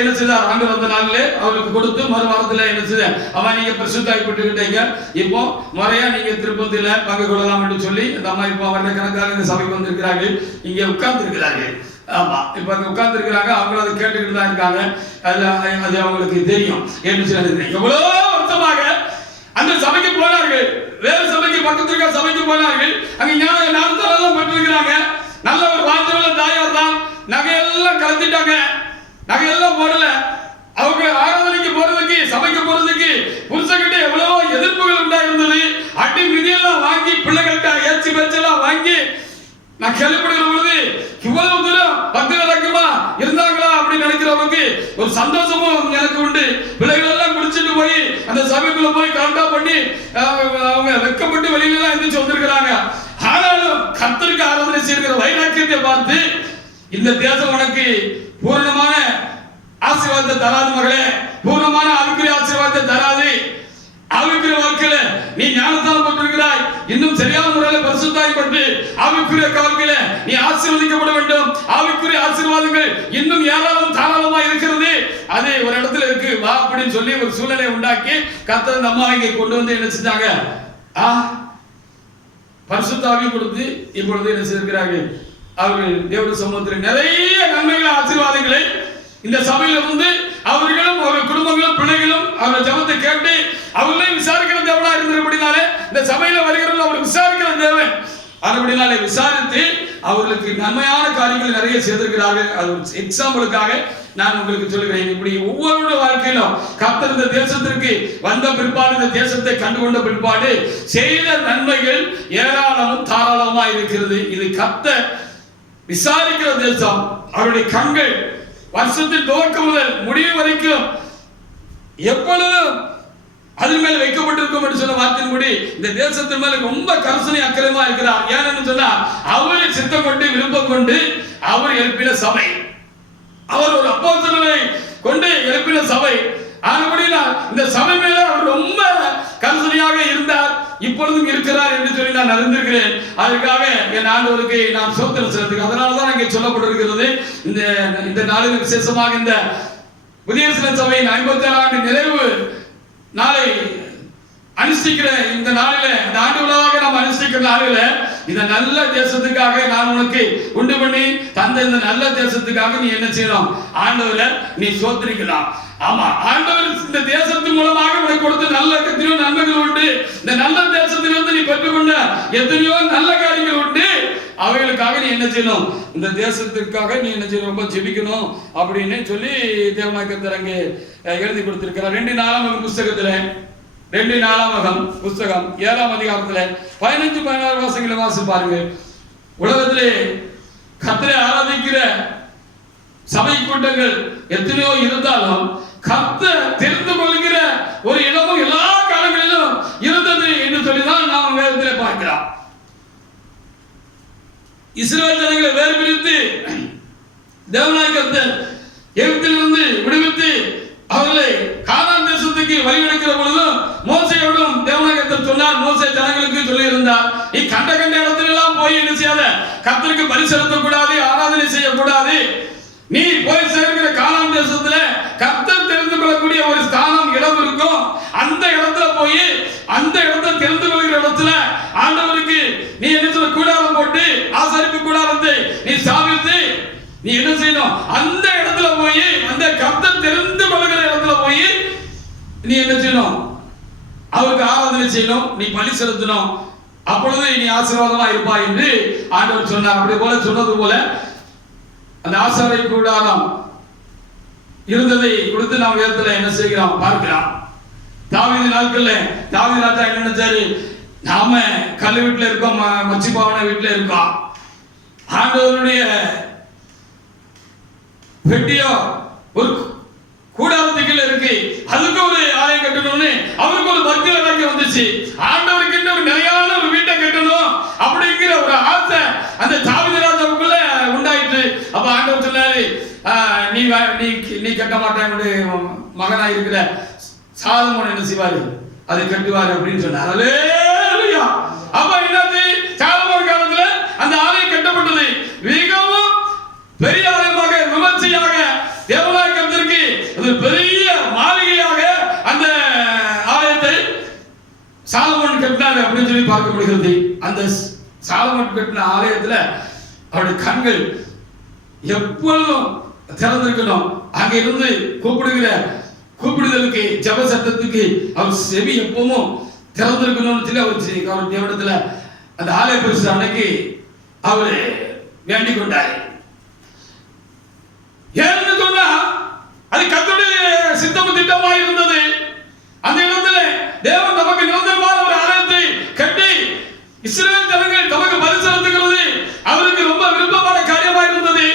என்ன செய்தார்? ஆண்டவர் அந்த நாளிலே அவருக்கு கொடுத்து மறு வாரத்தில் என்ன செய்தார்? அவன் நீங்க பரிசுத்தாவி பெற்றுக்கிட்டீங்க, இப்போ முறையா நீங்க திருப்பதியில பங்கு கொள்ளலாம் என்று சொல்லி அந்த அம்மா இப்போ அவருடைய கணக்காக இந்த சபைக்கு வந்திருக்கிறார்கள். இங்கே உட்கார்ந்து இருக்கிறார்கள். ஆமா, இப்ப அங்க உட்கார்ந்து இருக்கிறாங்க. அவங்களும் அதை கேட்டுக்கிட்டு தான் இருக்காங்க. அது அவங்களுக்கு தெரியும் என்று சொல்லி எவ்வளவு வருத்தமாக அந்த சபைக்கு போனார்கள். வேறு சபைக்கு பக்கத்தில் இருக்க சபைக்கு போனார்கள். அங்க ஞானத்தாரெல்லாம் பெற்றிருக்கிறாங்க. நல்ல ஒரு வார்த்தையுள்ள தாயார் தான். நகையெல்லாம் கலத்திட்டாங்க, நகையெல்லாம் போடல. அவங்க ஆராதனைக்கு போறதுக்கு, சபைக்கு போறதுக்கு புருஷகிட்ட எவ்வளவோ எதிர்ப்புகள் உண்டாயிருந்தது. அடி மிதியெல்லாம் வாங்கி பிள்ளைகள்கிட்ட ஏச்சி பேச்செல்லாம் வாங்கி நான் கேள்விப்படுகிற பொழுது இவ்வளவு தூரம் பக்தி விளக்கமா இருந்தாங்களா அப்படின்னு நினைக்கிறவங்களுக்கு ஒரு சந்தோஷமும் எனக்கு உண்டு. பிள்ளைகள் எல்லாம் குடிச்சிட்டு போய் அந்த சபைக்குள்ள போய் கரெக்டா பண்ணி அவங்க வெக்கப்பட்டு வெளியில எந்திரிச்சு வந்திருக்கிறாங்க. ஆனாலும் கர்த்தருக்கு ஆராதனை செய்கிற வைராக்கியத்தை பார்த்து இந்த தேசம் உனக்கு பூரணமான ஆசீர்வாதத்தை தராது மகளே, பூர்ணமான ஆவிக்குரிய ஆசீர்வாதத்தை தராது. ஆவிக்குரிய வாழ்க்கையில நீ ஞானத்தால் பெற்றிருக்கிறாய், இன்னும் சரியான முறையில் பரிசுத்தாய் பட்டு ஆவிக்குரிய வாழ்க்கையில நீ ஆசீர்வதிக்கப்பட வேண்டும். ஆவிக்குரிய ஆசீர்வாதங்கள் இன்னும் ஏராளம் தாராளமா இருக்கிறது. அது ஒரு இடத்துல இருக்கு, வா அப்படின்னு சொல்லி ஒரு சூழ்நிலை உண்டாக்கி கர்த்தர் இந்த அம்மா இங்கே கொண்டு வந்து என்ன செஞ்சாங்க, பரிசுத்தாவி கொடுத்து இப்பொழுது என்ன செய்திருக்கிறார்கள், அவர்கள் தேவனுடைய சமூகத்தில் நிறைய நன்மைகளை ஆசீர்வாதங்களை இந்த சபையிலிருந்து அவர்களும் அவர்கள் குடும்பங்களும் பிள்ளைகளும் அவர்கள் ஜெபத்தை கேட்டு அவர்களையும் விசாரிக்கிற தேவனா இருந்தபடினாலே இந்த சபையில வருகிறவர்கள் அவர் விசாரிக்கிற தேவன். அதுபடினாலே விசாரித்து அவர்களுக்கு நன்மையான காரியங்கள் நிறைய செய்திருக்கிறார்கள். அது ஒரு எக்ஸாம்பிளுக்காக நான் உங்களுக்கு சொல்லுகிறேன். இப்படி ஒவ்வொருடைய வாழ்க்கையிலும் கர்த்தர் இந்த தேசத்திற்கு வந்த பிற்பாடு, இந்த தேசத்தை கண்டுகொண்ட பிற்பாடு செய்த நன்மைகள் ஏராளமும் தாராளமா இருக்கிறது. இது கர்த்தர் விசாரிக்கிற தேசம். அவருடைய கண்கள் வருஷத்தின் துவக்கம் முதல் முடிவு வரைக்கும் எப்பொழுதும் அதன் மேல் வைக்கப்பட்டிருக்கும் என்று சொன்ன வார்த்தையின்படி இந்த தேசத்தின் மேல ரொம்ப கரிசனை அக்கறையுமா இருக்கிறார். ஏன்னு சொன்னா அவரை சித்தம் கொண்டு விருப்பம் கொண்டு அவர் எழுப்பின சபை, அவர் ஒரு அப்போஸ்தலனை கொண்டு எழுப்பின சபை. ஆனபடியால் இந்த சபை மேல அவர் ரொம்ப கரிசனையாக இருந்தார், இப்பொழுதும் இருக்கிறார் என்று சொல்லி நான் அறிந்திருக்கிறேன். அதற்காக என் ஆண்டவருக்கு நான் ஸ்தோத்திரம் செலுத்துகிறேன். அதனாலதான் இங்கே சொல்லப்பட்டிருக்கிறது, இந்த நாளில் விசேஷமாக இந்த புதிய சபையின் 57 ஆண்டு நிறைவு நாளை அனுஷ்டிக்கிற இந்த நாளில, இந்த ஆண்டு விழாவாக நாம் அனுஷ்டிக்கிற நாளில, இந்த நல்ல தேசத்துக்காக நான் உனக்கு உண்டு பண்ணி தந்த இந்த நல்ல தேசத்துக்காக நீ என்ன செய்யணும், ஆண்டவரை நீ ஸ்தோத்திரிக்கலாம். ஆமா, ஆண்டவர் இந்த தேசத்தின் மூலமாக உனக்கு கொடுத்த நல்ல எத்தனையோ நன்மைகள் உண்டு. இந்த நல்ல தேசத்திலிருந்து நீ பெற்றுக்கொண்ட எத்தனையோ நல்ல காரியங்கள் உண்டு. அவைகளுக்காக நீ என்ன செய்யணும், இந்த தேசத்திற்காக நீ என்ன செய்யணும், ரொம்ப ஜெபிக்கணும் அப்படின்னு சொல்லி தேவனாய் கர்த்தர் அங்கே எழுதி கொடுத்திருக்கிறார். 2 நாளாகமம் புஸ்தகத்துல 2 நாளாகமம் புஸ்தகம் 7ஆம் அதிகாரத்துல 15-16 வசனங்களை வாசி பாருங்க. உலகத்திலே கர்த்தரை ஆராதிக்கிற சபை கூட்டங்கள் எத்தனையோ இருந்தாலும் கர்த்தர் தெரிந்து கொள்கிற ஒரு இடமும் எல்லா காலங்களிலும் இருந்தது என்று சொல்லிதான் நாம் வேதத்திலே பார்க்கிறோம். இஸ்ரவேல் ஜனங்களை வேறு பிரித்து தேவனாய் கர்த்தர் எகிப்திலிருந்து விடுவித்து அவர்களை கானான் தேசத்துக்கு வழிநடக்கிற பொழுதும் மோசேயோடும் தேவனாய் கர்த்தர் சொன்னார். மோசே ஜனங்களுக்கு சொல்லி இருந்தார், நீ கண்ட இடத்துல எல்லாம் போய் என்ன செய்யாத, கர்த்தருக்கு பலி செலுத்தக்கூடாது, ஆராதனை செய்யக்கூடாது. நீ போய் சேர்க்கிற கானான் தேசத்துல கர்த்தர் தெரிந்து கொள்ளக்கூடிய ஒரு ஸ்தானம் இடம் இருக்கும். அந்த இடத்துல போய் அந்த இடத்தை தெரிந்து கொள்கிற இடத்துல ஆண்டவருக்கு நீ என்ன சொல்ல, கூடாரம் போட்டு ஆசரிப்பு கூடாரத்தை நீ ஸ்தாபித்து நீ என்ன செய்யணும், அந்த இடத்துல போய் அந்த கர்த்தர் தெரிந்து கொள்கிற இடத்துல போய் நீ என்ன செய்யணும், அவருக்கு ஆராதனை செய்யணும், நீ பலி செலுத்தணும். அப்பொழுது நீ ஆசீர்வாதமா இருப்பாய் என்று ஆண்டவர் சொன்னார். அப்படி போல சொன்னது போல அந்த ஆசாரிய கூடாரம் இருந்ததை கொடுத்து நாம் வேதத்துல என்ன செய்கிறோம் பார்க்கிறோம். தாவீது நாட்கள்ல தாவீது ராஜா என்ன நினைச்சாரு, நாம கல்லு வீட்டுல இருக்கோம், மச்சி பாவனை வீட்டுல இருக்கோம், ஆண்டவருடைய வெட்டியோ ஒரு கூடாரத்துக்கு இருக்கு, அதுக்கு ஒரு ஆலயம் கட்டணும்னு அவருக்கு ஒரு பக்தி வைராக்கியம் வந்துச்சு. ஆண்டவருக்கு ஒரு நிலையான ஒரு வீட்டை கட்டணும் அப்படிங்கிற ஒரு ஆசை அந்த தாவீது ராஜாவுக்குள்ள உண்டாயிற்று. அப்ப ஆண்டவர் சொன்னாரு, நீ கட்ட மாட்டேன், மகனாய் இருக்கிற சாலமோன் என்ன செய்வாரு, அதை கட்டுவாரு அப்படின்னு சொன்னார். அல்லேலூயா. அப்ப என்னது, சாலமோன் காலத்துல அந்த ஆலயம் கட்டப்பட்டது. மிகவும் பெரிய ஆலயமாக விமர்சையாக தேவனாய் கர்த்தருக்கு அது பெரிய மாளிகையாக அந்த ஆலயத்தை சாலமோன் கட்டினார் அப்படின்னு சொல்லி பார்க்க முடிகிறது. அந்த சாலமோன் கட்டின ஆலயத்துல அவருடைய கண்கள் எப்பொழுதும் திறந்திருக்கணும். அங்க இருந்து கூப்பிடுதலுக்கு ஜெப சத்தத்துக்கு அவர் செவி எப்பவும் திறந்திருக்கணும்னு சொல்லி அவர் தேவனிடத்துல அந்த ஆலய பரிசு அன்னைக்கு அவர் வேண்டிக் கொண்டார். ஏன்னு சொன்னா அது கர்த்தருடைய சித்தமும் திட்டமாக இருந்தது. அந்த இடத்துல தேவன் நமக்கு நிரந்தரமான ஒரு ஆலயத்தை கட்டி இஸ்ரவேல் ஜனங்கள் தமக்கு பலி செலுத்துகிறது அவருக்கு ரொம்ப விருப்பமான காரியமாக இருந்தது.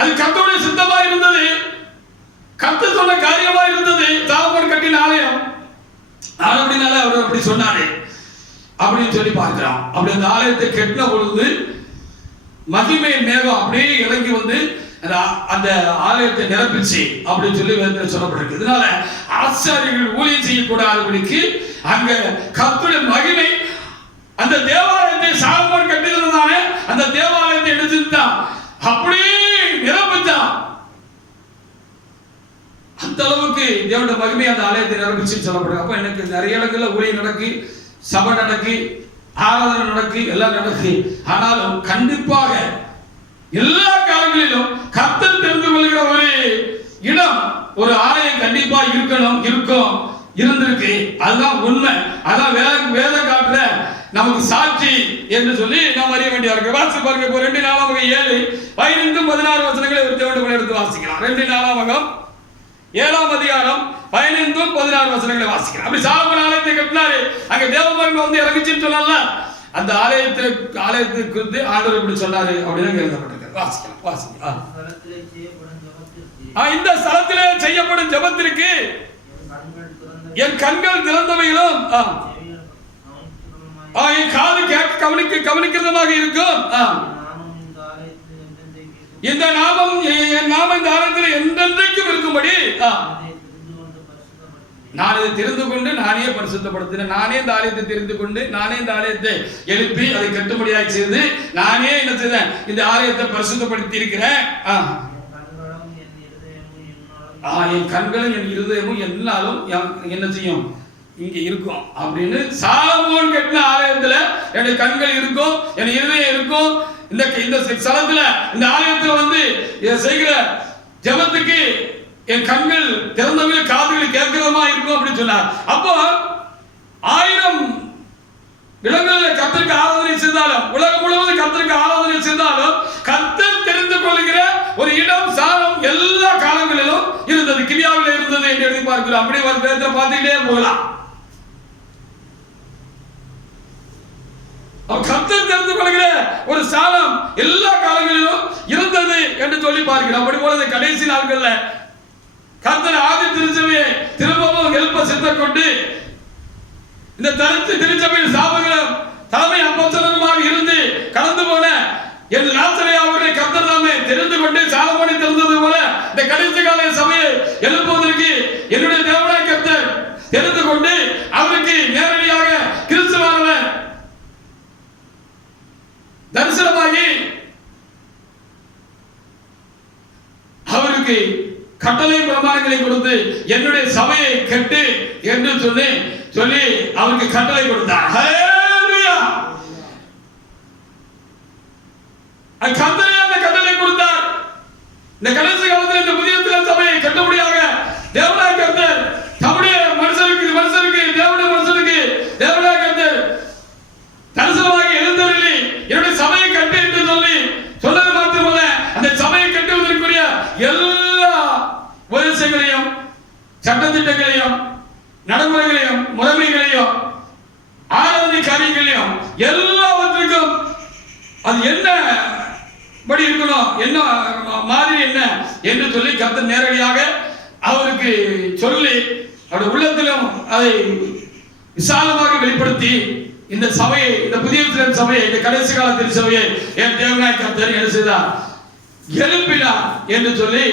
அது கர்த்தருடைய சித்தமாக இருந்தது, கர்த்தர் சொன்ன காரியமாக இருந்தது. சாலமோன் கட்டின ஆலயம் அப்படினால அவர் அப்படி சொன்னாரு அப்படின்னு சொல்லி பார்க்கிறோம். அப்படி அந்த ஆலயத்தை கட்டின பொழுது மகிமை மேகம் அப்படியே இறங்கி வந்து அந்த ஆலயத்தை நிரப்பிச்சு அப்படின்னு சொல்லி வேதத்தில் சொல்லப்பட்டிருக்கு. இதனால ஆசாரியர்கள் ஊழியம் செய்யக்கூடாதபடிக்கு அங்க கர்த்தருடைய மகிமை அந்த தேவாலயத்தை சாலமோன் கட்டியிருந்தானே, அந்த தேவாலயத்தை எடுத்துட்டான், அப்படியே நிரப்பிச்சான். அந்த அளவுக்கு தேவனுடைய மகிமை அந்த ஆலயத்தை நிரப்பிச்சுன்னு சொல்லப்படுது. அப்ப எனக்கு நிறைய இடங்கள்ல ஊழியம் நடக்கு, சபை நடக்கு, ஆராதனை நடக்கு, எல்லாம் நடக்கு. ஆனாலும் கண்டிப்பாக எல்லா காலங்களிலும் கர்த்தர் தெரிந்து கொள்கிற ஒரு இடம், ஒரு ஆலயம் கண்டிப்பா இருக்கும், இருந்திருக்கு. அதுதான் உண்மை. அதான் வேத காட்டுற நமக்கு சாட்சி என்று சொல்லி நாம் அறிய வேண்டிய இருக்கு. வாசி பாருங்க. 2 நாளாகமம் 7:15-16 வசனங்களை ஒரு தேவனுடைய எடுத்து வாசிக்கலாம். 2 நாளாகமம் 7ஆம் அதிகாரம் 15-16 வசனங்களை வாசிக்கலாம். அப்படி சாலமோன் ஆலயத்தை கட்டினாரு, அங்க தேவமகிமை வந்து இறங்கிச்சுன்னு சொல்லல. அந்த ஆலயத்துக்கு குறித்து ஆண்டவர் இப்படி சொன்னாரு அப்படின்னு எழுதப்பட்டிருக்கு. வாசிக்கலாம். இந்த ஸ்தலத்திலே செய்யப்படும் ஜெபத்திற்கு என் கண்கள் திறந்தவைகளும் என் காது கேட்க கவனிக்கிறதுமாக இருக்கும். இந்த நாமம் என் நாமம் இந்த ஆலயத்தில் என்றென்றைக்கும் இருக்கும்படி நான் இதை தெரிந்து கொண்டு நானே பரிசுத்தப்படுத்தினேன். நானே இந்த ஆலயத்தை தெரிந்து கொண்டு நானே இந்த ஆலயத்தை எழுப்பி அதை கட்டுப்படியாக செய்து நானே என்ன செய்தேன், இந்த ஆலயத்தை பரிசுத்தப்படுத்தி இருக்கிறேன். என் கண்களும் என் இருதயமும் என்னாலும் என்ன செய்யும், இங்க இருக்கும் அப்படின்னு சாலமோன் கட்டின ஆலயத்துல என்னுடைய கண்கள் இருக்கும், என் இருதயம் இருக்கும். இந்த ஸ்தலத்துல இந்த ஆலயத்துல வந்து செய்கிற ஜெபத்துக்கு என் கண்கள் திறந்தவர்கள் காதுகள் கேட்கிறதமா இருக்கும் அப்படின்னு சொன்னார். அப்போ 1000 இடங்களில் கர்த்தருக்கு ஆராதனை செய்தாலும், உலகம் முழுவதும் கர்த்தருக்கு ஆராதனை செய்தாலும், கர்த்தர் தெரிந்து கொள்கிற ஒரு இடம் சாலம் எல்லா காலங்களிலும் இருந்தது. கிபியாவில் இருந்தது என்று எழுதி பார்க்கிறோம். அப்படியே ஒரு பேரத்தை பார்த்துக்கிட்டே போகலாம். கர்த்தர் தெரிந்து கொள்கிற ஒரு சாலம் எல்லா காலங்களிலும் இருந்தது என்று சொல்லி பார்க்கிறோம். அப்படி போல கடைசி நாட்கள்ல கர்த்தர் ஆதி திருச்சபையை திரும்பவும் எழுப்ப சித்தம் கொண்டு இந்த திருச்சபையின் சாபங்களும் தலைமை அப்போஸ்தலருமாக இருந்து கடந்து போன என் லாசரை அவர்களை கர்த்தர் தாமே தெரிந்து கொண்டு சாலமோனை தெரிந்தது போல இந்த கடைசி கால சபையை எழுப்புவதற்கு என்னுடைய தேவனாய் கர்த்தர் தெரிந்து கொண்டு அவருக்கு நேரடியாக கிறிஸ்துவானவர் தரிசனமாகி அவருக்கு கட்டளை பிரமாணங்களை கொடுத்து என்னுடைய சபையை கட்டு என்று சொல்லி அவருக்கு கட்டளை கொடுத்தார். ஹல்லேலூயா! கர்த்தரே அந்த கட்டளை கொடுத்தார். இந்த கடைசி காலத்தில் இந்த புதிய சபையை கட்டும்படியாக தேவனாய் கர்த்தர் தம்முடைய மனுஷனுக்கு தேவனுடைய மனுஷனுக்கு தேவனாய் கர்த்தர் தரிசனமாகி எழுந்தருளி என்னுடைய சபையை கட்டு என்று சொல்லி சொன்னது மாத்திரமல்ல, அந்த சபையை கட்டுவதற்குரிய எல்லா உபதேசங்களையும் சட்டத்திட்டங்களையும் நடைமுறைகளையும் முறைமைகளையும் ஆராதனை காரியங்களையும் எல்லாவற்றுக்கும் அது என்ன படி இருக்கணும், என்ன மாதிரி என்ன என்று சொல்லி கர்த்தர் நேரடியாக அவருக்கு சொல்லி அவருடைய உள்ளத்திலும் அதை விசாலமாக வெளிப்படுத்தி இந்த சபையை, இந்த புதிய சபையை, இந்த கடைசி கால திருச்சபையை என் தேவனாய் கர்த்தர் என்ன செய்தார், எழுப்பினார் என்று சொல்லி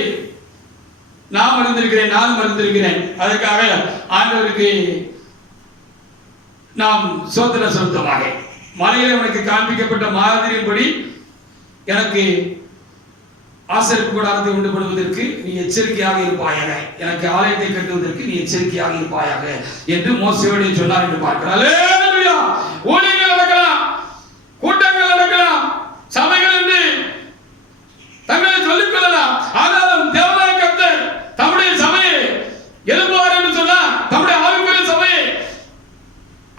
நான் அறிந்திருக்கிறேன். அதற்காக ஆண்டவருக்கு நாம் சோதனை செலுத்தமாக மலையில உனக்கு காண்பிக்கப்பட்ட மாதிரியின்படி எனக்கு ஆசரிப்பு கூடாரத்தை உண்டு பண்ணுவதற்கு நீ எச்சரிக்கையாக இருப்பாயாக, எனக்கு ஆலயத்தை கட்டுவதற்கு நீ எச்சரிக்கையாக இருப்பாயாக என்று மோசேயோடு சொன்னார் என்று பார்க்கிறோம். அல்லேலூயா! ஊழியங்கள் நடக்கலாம், கூட்டங்கள் நடக்கலாம், சபைகள் என்று தங்களை சொல்லிக் கொள்ளலாம். ஆனாலும் தேவனாய் கர்த்தர் தம்முடைய சபையை எழுப்புவார் என்று சொன்னார். தம்முடைய ஆவிக்குரிய சபையை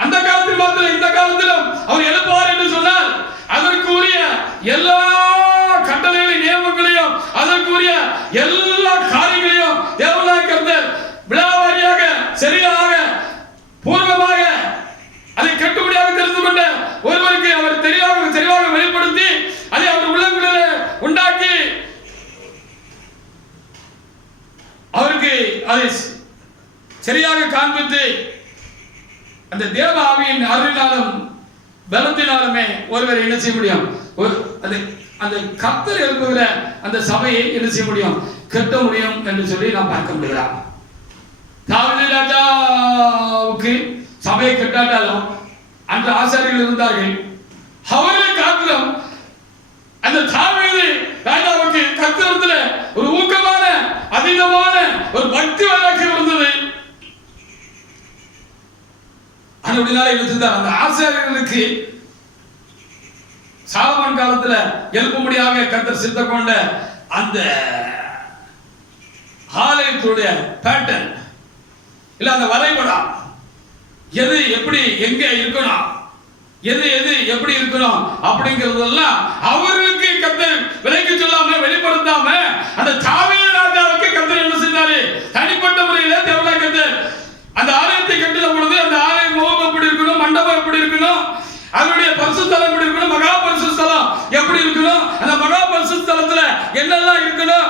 அந்த காலத்தில் மாத்திரம் இந்த காலத்திலும் அவர் எழுப்புவார் என்று சொன்னார். அதற்குரிய எல்லா கட்டளைகளையும் நியமங்களையும் அதற்குரிய எல்லா காரியங்களையும் தேவனாய் கர்த்தர் விழாவாரியாக சரியாக பூர்வமாக அதை கட்டுப்படியாக தெரிந்து கொண்ட ஒருவருக்கு அவர் சரியாக வெளிப்படுத்தி அதை அவர் உள்ளங்களில் உண்டாக்கி அவருக்கு அதை சரியாக காண்பித்து அந்த தேவ ஆவியின் அருளினாலும் பலத்தினாலுமே ஒருவர் என்ன செய்ய முடியும், அந்த கர்த்தர் எழுப்புகிற அந்த சபையை என்ன செய்ய முடியும், கட்ட முடியும் என்று சொல்லி நாம் பார்க்க முடியலாம். தாவீது ராஜாவுக்கு சபையை கட்டாட்டாலும் அன்று ஆசாரியர்கள் இருந்தார்கள். அவர்களை காட்டிலும் அந்த தாவீது ராஜாவுக்கு கர்த்தரிடத்துல ஒரு ஊக்கமான அதீதமான ஒரு பக்தி வைராக்கியம் இருந்தது. அப்படினால எழுதினார், அந்த ஆசாரியர்களுக்கு சாலமோன் காலத்துல எழுப்பும்படியாக கர்த்தர் சித்தம் கொண்ட அந்த ஆலயத்துடைய பேட்டர்ன் இல்ல அந்த வரைபடம், எது எப்படி எங்க இருக்கணும், எது எது எப்படி இருக்கணும் அப்படிங்கறதெல்லாம் அவர்களுக்கு கர்த்தர் விலைக்கு சொல்லாம வெளிப்படுத்தாம அந்த தாவீது ராஜாவுக்கு கர்த்தர் என்ன செஞ்சாரு, தனிப்பட்ட முறையில தேவனாகிய கர்த்தர் அந்த ஆலயத்தை கட்டின பொழுது அந்த ஆலய முகம் எப்படி இருக்கணும், மண்டபம் எப்படி இருக்கணும், அதனுடைய பரிசுத்தலம் எப்படி இருக்கணும், மகா பரிசுத்தலம் எப்படி இருக்கணும், அந்த மகா பரிசுத்தலத்துல என்னெல்லாம் இருக்கணும்,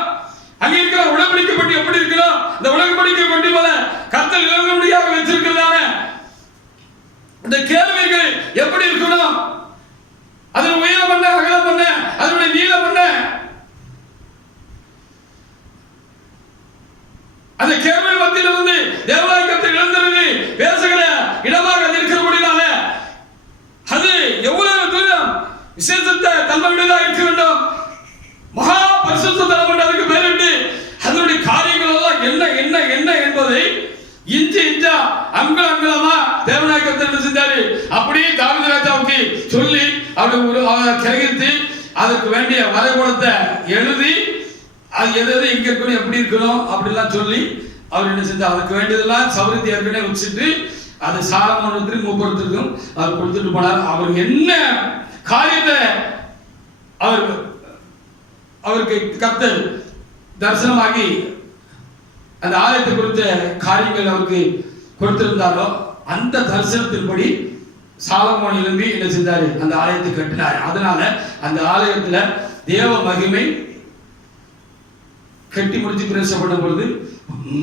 அங்க இருக்கிற உடன்படிக்கை பெட்டி எப்படி இருக்கணும், இந்த உடன்படிக்கை பெட்டி மேல கர்த்தர் எழுதும்படியாக வச்சிருக்கிறதான இந்த கேள்விகள் எப்படி இருக்கணும், அதன் உயரம் என்ன, அகலம் என்ன, அதனுடைய நீளம் என்ன, அந்த கேள்வி மத்தியிலிருந்து தேவனாகிய கர்த்தர் எழுந்திருந்து பேசுகிற இடமாக அது இருக்கிறபடினால அது எவ்வளவு தூரம் விசேஷத்தை தன்மையுடையதாக இருக்க வேண்டும், மகா பரிசுத்த தலம் என்று அதுக்கு பேரிட்டு அதனுடைய காரியங்கள் எல்லாம் என்ன என்ன என்ன என்பதை இஞ்சி இஞ்சா அங்குலமா தேவனாகிய கர்த்தர் என்ன செஞ்சாரு, அப்படியே தாவீது ராஜாவுக்கு சொல்லி அவரை கிரகித்து அதற்கு வேண்டிய வரைபடத்தை எழுதி அது எது எது எங்க இருக்கணும் எப்படி இருக்கணும் அப்படிலாம் சொல்லி அவர் என்ன செஞ்சார், அதுக்கு வேண்டியதெல்லாம் சௌரியத்தை ஏற்கனவே வச்சுட்டு அது சாலமோனுக்கு மூப்படுத்திருக்கும் அவர் கொடுத்துட்டு போனார். அவர் என்ன காரியத்தை அவருக்கு கர்த்தர் தரிசனமாகி அந்த ஆலயத்தை குறித்த காரியங்கள் அவருக்கு கொடுத்திருந்தாரோ அந்த தரிசனத்தின்படி சாலமோன் எழும்பி என்ன செஞ்சாரு, அந்த ஆலயத்தை கட்டினார். அதனால அந்த ஆலயத்துல தேவ மகிமை கட்டி முடிச்சு பிரவேசப்பட்ட பொழுது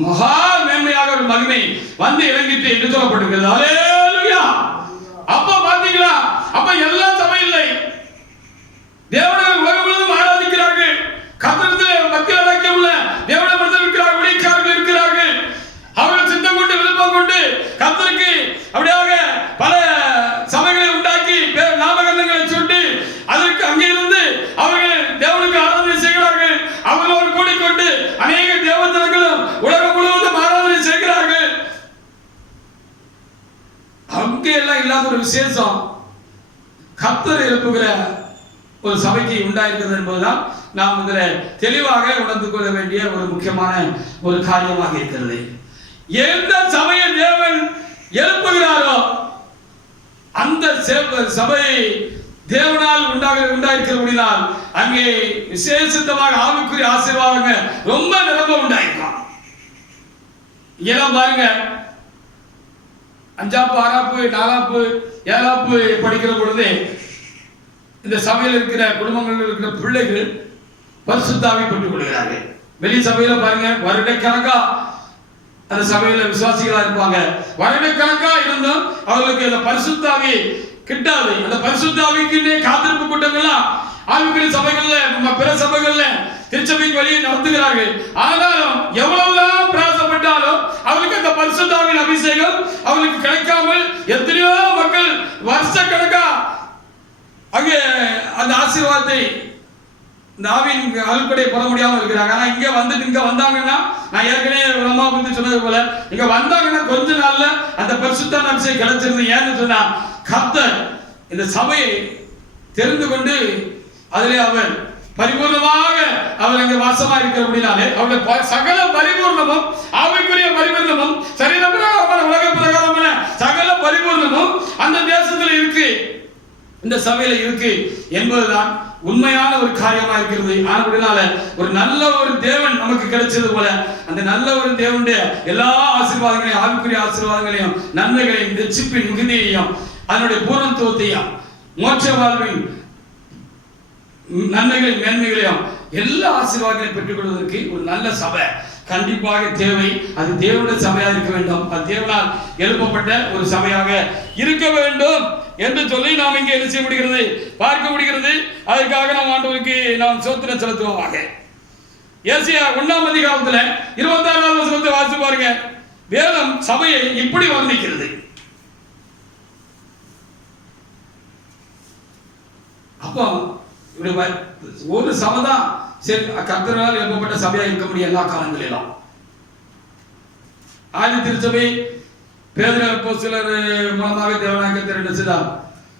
மகா மேன்மையாக ஒரு மகிமை வந்து இறங்கிட்டு என்று சொல்லப்பட்டிருக்கிறது. அல்லேலூயா. அப்ப பாத்தீங்களா, அப்ப எல்லா சபை இல்லை, தேவனை உலகம் முழுவதும் ஆராதிக்கிறார்கள், கர்த்தரிடத்தில் பக்தி வைராக்கியம் உள்ள தேவனை மறுதலிக்கிறார்கள், ஊழியக்காரர்கள் இருக்கிறார்கள், அவர்கள் சித்தம் கொண்டு விருப்பம் கொண்டு கர்த்தருக்கு அப்படியாக பல சபைகளை உண்டாக்கி நாமகரணங்களை சுட்டி அதற்கு அங்கிருந்து அவர்கள் தேவனுக்கு ஆராதனை செய்கிறார்கள். அவர்களோடு கூடிக்கொண்டு அநேக தேவதர்களும் உலகம் முழுவதும் ஆராதனை செய்கிறார்கள். அங்கே எல்லாம் இல்லாத ஒரு விசேஷம் கர்த்தர் எழுப்புகிற ஒரு சபைக்கு உண்டாயிருக்கிறது என்பதுதான் நாம் இதில் தெளிவாக உணர்ந்து கொள்ள வேண்டிய ஒரு முக்கியமான ஒரு காரியமாக இருக்கிறது. எந்த சபையை தேவன் எழுப்புகிறாரோ அந்த சபையை தேவனால் உண்டாயிருக்கிறபடினால் அங்கே விசேஷமாக ஆவிக்குரிய ஆசீர்வாதங்கள் ரொம்ப நிரம்ப உண்டாயிருக்கும். இதெல்லாம் பாருங்க, 5ஆப்பு 6ஆப்பு 4ஆப்பு 7ஆப்பு படிக்கிற பொழுது இந்த சபையில் இருக்கிற குடும்பங்களில் இருக்கிற பிள்ளைகள் பரிசுத்தாவி பெற்றுக் கொள்கிறார்கள். வெளி சபையில பாருங்க, வருடக்கணக்கா அந்த சபையில விசுவாசிகளா இருப்பாங்க, வருடக்கணக்கா இருந்தும் அவர்களுக்கு அந்த பரிசுத்தாவி கிட்டாது. அந்த பரிசுத்தாவிக்கு காத்திருப்பு கூட்டங்கள்லாம் ஆவிக்குரிய சபைகள்ல நம்ம பிற சபைகள்ல திருச்சபைக்கு வழியை நடத்துகிறார்கள். ஆனாலும் எவ்வளவுதான் பிரயாசப்பட்டாலும் அவர்களுக்கு அந்த பரிசுத்தாவின் அபிஷேகம் அவர்களுக்கு கிடைக்காமல் எத்தனையோ மக்கள் வருஷ கணக்கா அங்கே அந்த ஆசீர்வாதத்தை இந்த ஆவின் அழுப்படை பெற முடியாமல் இருக்கிறாங்க. ஆனா இங்க வந்துட்டு இங்க வந்தாங்கன்னா, நான் ஏற்கனவே ஒரு அம்மா பத்தி சொன்னது போல இங்க வந்தாங்கன்னா கொஞ்ச நாள்ல அந்த பரிசுத்தான அபிஷேகம் கிடைச்சிருது. ஏன்னு சொன்னா கர்த்தர் இந்த சபையை தெரிந்து கொண்டு அதிலே அவர் பரிபூர்ணமாக அவர் அங்கே வாசமா இருக்கிறபடினாலே அவருடைய சகல பரிபூர்ணமும் ஆவிக்குரிய பரிபூர்ணமும் சரீர பிரகாரமான உலக பிரகாரமான சகல பரிபூர்ணமும் அந்த தேசத்துல இருக்கு, இந்த சபையில இருக்கு என்பதுதான் உண்மையான ஒரு காரியமா இருக்கிறது. ஆனபடினால ஒரு நல்ல ஒரு தேவன் நமக்கு கிடைச்சது போல அந்த நல்ல ஒரு தேவனுடைய எல்லா ஆசீர்வாதங்களையும் ஆவிக்குரிய ஆசீர்வாதங்களையும் நன்மைகளையும் ரட்சிப்பின் மிகுதியையும் அதனுடைய பூரணத்துவத்தையும் மோட்ச வாழ்வின் நன்மைகளின் மேன்மைகளையும் எல்லா ஆசீர்வாதங்களையும் பெற்றுக் கொள்வதற்கு ஒரு நல்ல சபை கண்டிப்பாக தேவை. அது தேவனுடைய சபையாக இருக்க வேண்டும், அது தேவனால் எழுப்பப்பட்ட ஒரு சபையாக இருக்க வேண்டும் என்று சொல்லி நாம் இங்கே என்ன செய்ய முடிகிறது, பார்க்க முடிகிறது. அதற்காக நாம் ஆண்டவருக்கு நாம் ஸ்தோத்திரம் செலுத்துவோமாக. ஏசாயா 1ஆம் அதிகாரத்தில் 26வது வசனத்தை வாசித்து பாருங்க. வேதம் சபையை இப்படி வர்ணிக்கிறது. அப்போ ஒரு சபை தான் கர்த்தரால் எழுப்பப்பட்ட சபையா இருக்க முடியும் எல்லா காலங்களிலும். ஆதி திருச்சபை பேதுரு அப்போஸ்தலர் மூலமாக தேவனாகிய கர்த்தர் என்ன செய்தார்,